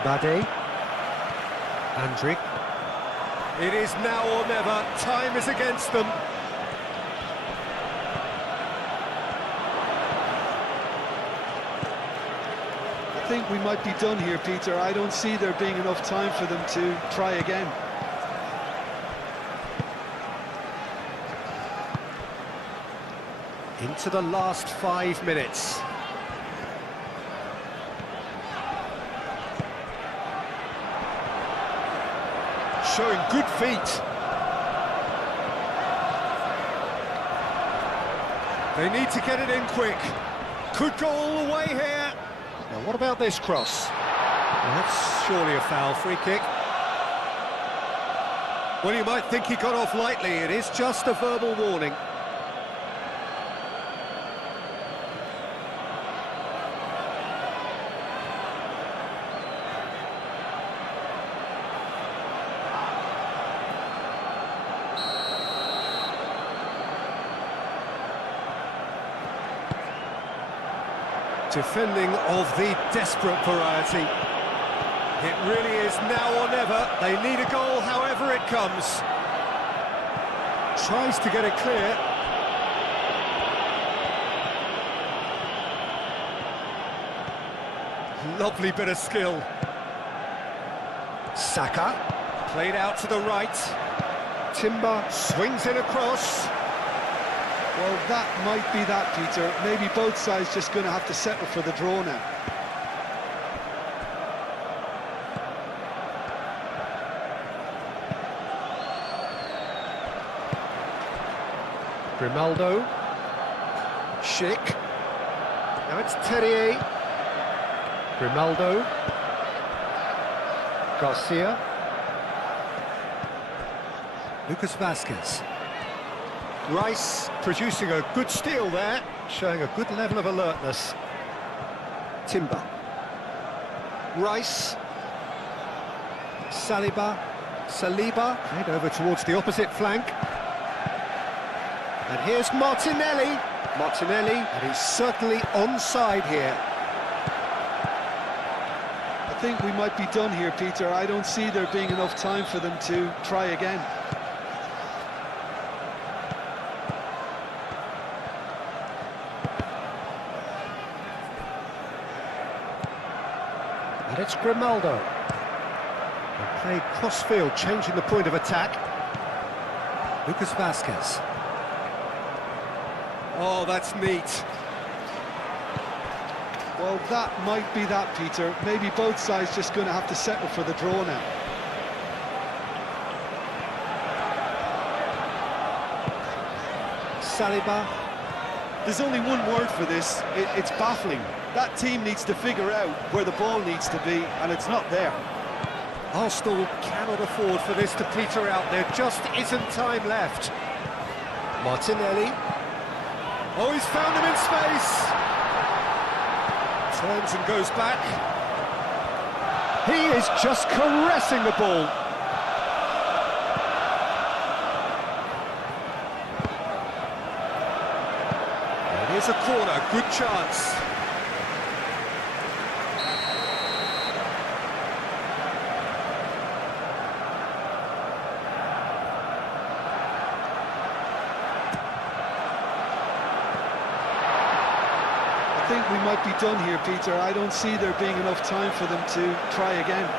Bade. Andrick. It is now or never. Time is against them. I think we might be done here, Peter. I don't see there being enough time for them to try again. Into the last 5 minutes. Showing good feet. They need to get it in quick. Could go all the way here. Now what about this cross? Well, that's surely a foul. Free kick. Well, you might think he got off lightly. It is just a verbal warning. Defending of the desperate variety. It really is now or never. They need a goal however it comes. Tries to get it clear. Lovely bit of skill. Saka, played out to the right. Timber swings in across. Well, that might be that, Peter. Maybe both sides just going to have to settle for the draw now. Grimaldo. Schick. Now it's Terrier. Grimaldo. Garcia. Lucas Vazquez. Rice producing a good steal there, showing a good level of alertness. Timber. Rice. Saliba. Head over towards the opposite flank. And here's Martinelli. And he's certainly onside here. I think we might be done here, Peter. I don't see there being enough time for them to try again. And it's Grimaldo. They play cross-field, changing the point of attack. Lucas Vazquez. Oh, that's neat. Well, that might be that, Peter. Maybe both sides just going to have to settle for the draw now. Saliba. There's only one word for this. It's baffling. That team needs to figure out where the ball needs to be, and it's not there. Arsenal cannot afford for this to peter out. There just isn't time left. Martinelli. Oh, he's found him in space. Turns and goes back. He is just caressing the ball. It is a corner, good chance. I think we might be done here, Peter. I don't see there being enough time for them to try again.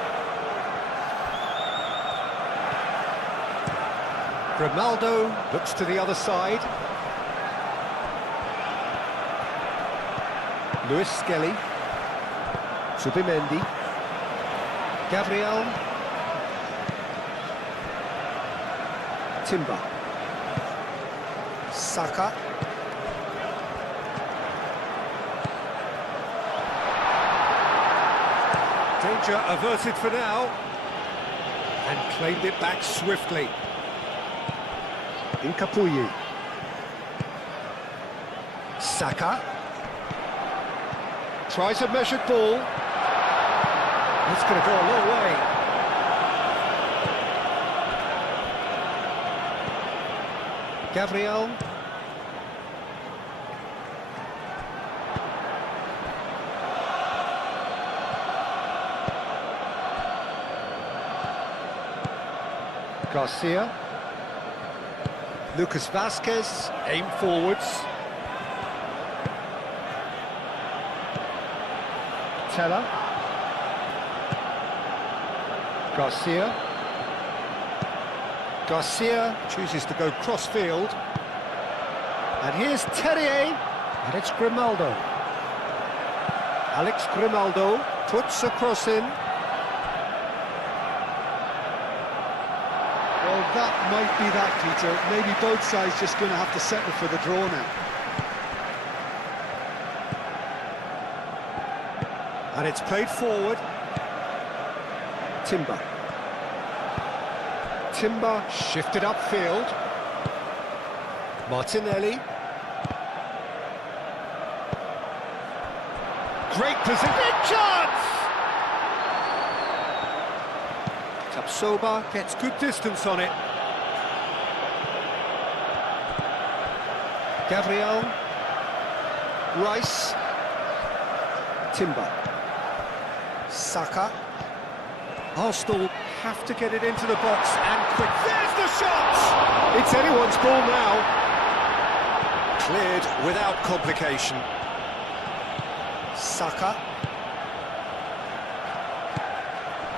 Grimaldo looks to the other side. Luis Skelly. Subimendi. Gabriel. Timber. Saka. Danger averted for now, and claimed it back swiftly. Incapuyi. Saka. Tries a measured ball. It's going to go a long way. Gabriel. Garcia. Lucas Vasquez, aim forwards. Teller. Garcia. Garcia chooses to go cross-field. And here's Terrier, and it's Grimaldo. Alex Grimaldo puts a cross in. Well, that might be that, Peter. Maybe both sides just going to have to settle for the draw now. And it's played forward. Timber. Timber shifted upfield. Martinelli. Great position. Big chance! Tapsoba gets good distance on it. Gabriel. Rice. Timber. Saka. Arsenal have to get it into the box and quick. There's the shot! It's anyone's ball now. Cleared without complication. Saka.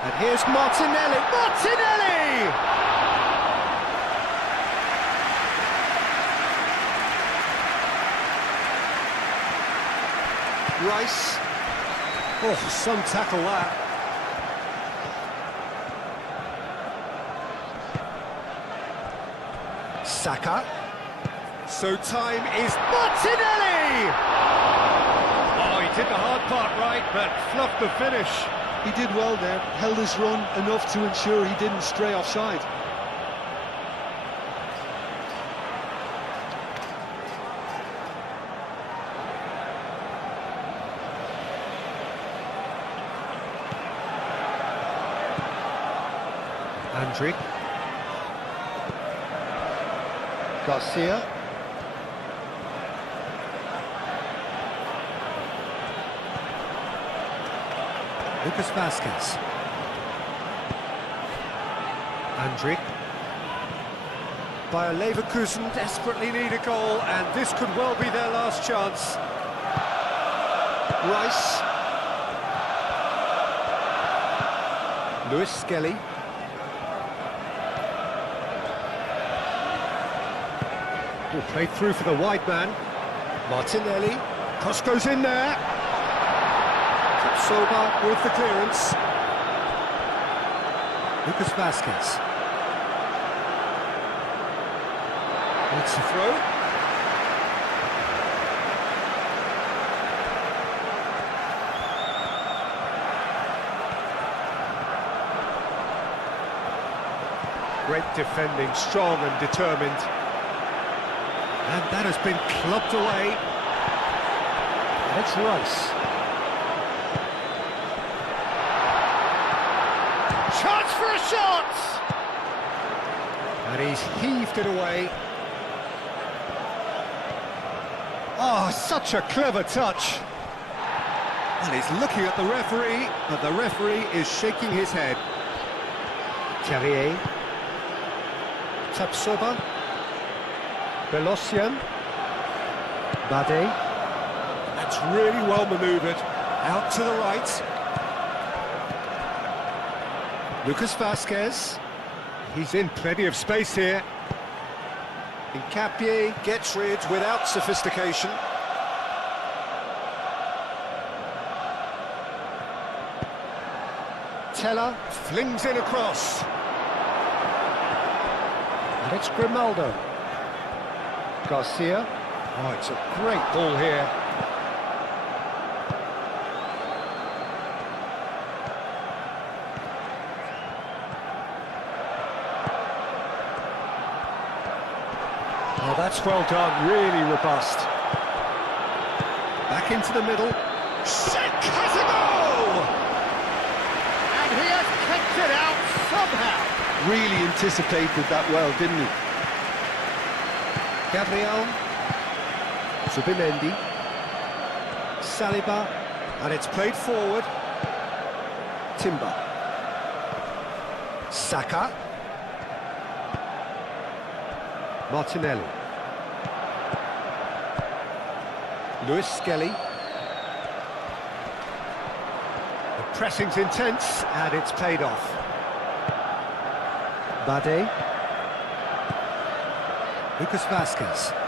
And here's Martinelli. Martinelli! Rice. Oh, some tackle that. Saka. So time is Martinelli! Oh, he did the hard part right, but fluffed the finish. He did well there, held his run enough to ensure he didn't stray offside. Andrick. Garcia. Lucas Vasquez. Andrick. Bayer Leverkusen desperately need a goal, and this could well be their last chance. Rice. Lewis Skelly. Played through for the wide man. Martinelli. Cross goes in there. Tapsoba with the clearance. Lucas Vasquez. It's a throw. Great defending, strong and determined. And that has been clubbed away. It's Rice. Chance for a shot! And he's heaved it away. Oh, such a clever touch. And he's looking at the referee, but the referee is shaking his head. Terrier. Tapsoba. Belosian. Bade. That's really well manoeuvred. Out to the right. Lucas Vasquez. He's in plenty of space here. Hincapié gets rid without sophistication. Teller flings in across. And it's Grimaldo. Garcia. Oh, it's a great ball here. Oh, that's well done, really robust. Back into the middle. Casimo! And he has kicked it out somehow. Really anticipated that well, didn't he? Gabriel. Zubimendi. Saliba. And it's played forward. Timber. Saka. Martinelli. Lewis Skelly. The pressing's intense, and it's paid off. Bade. Lucas Vasquez.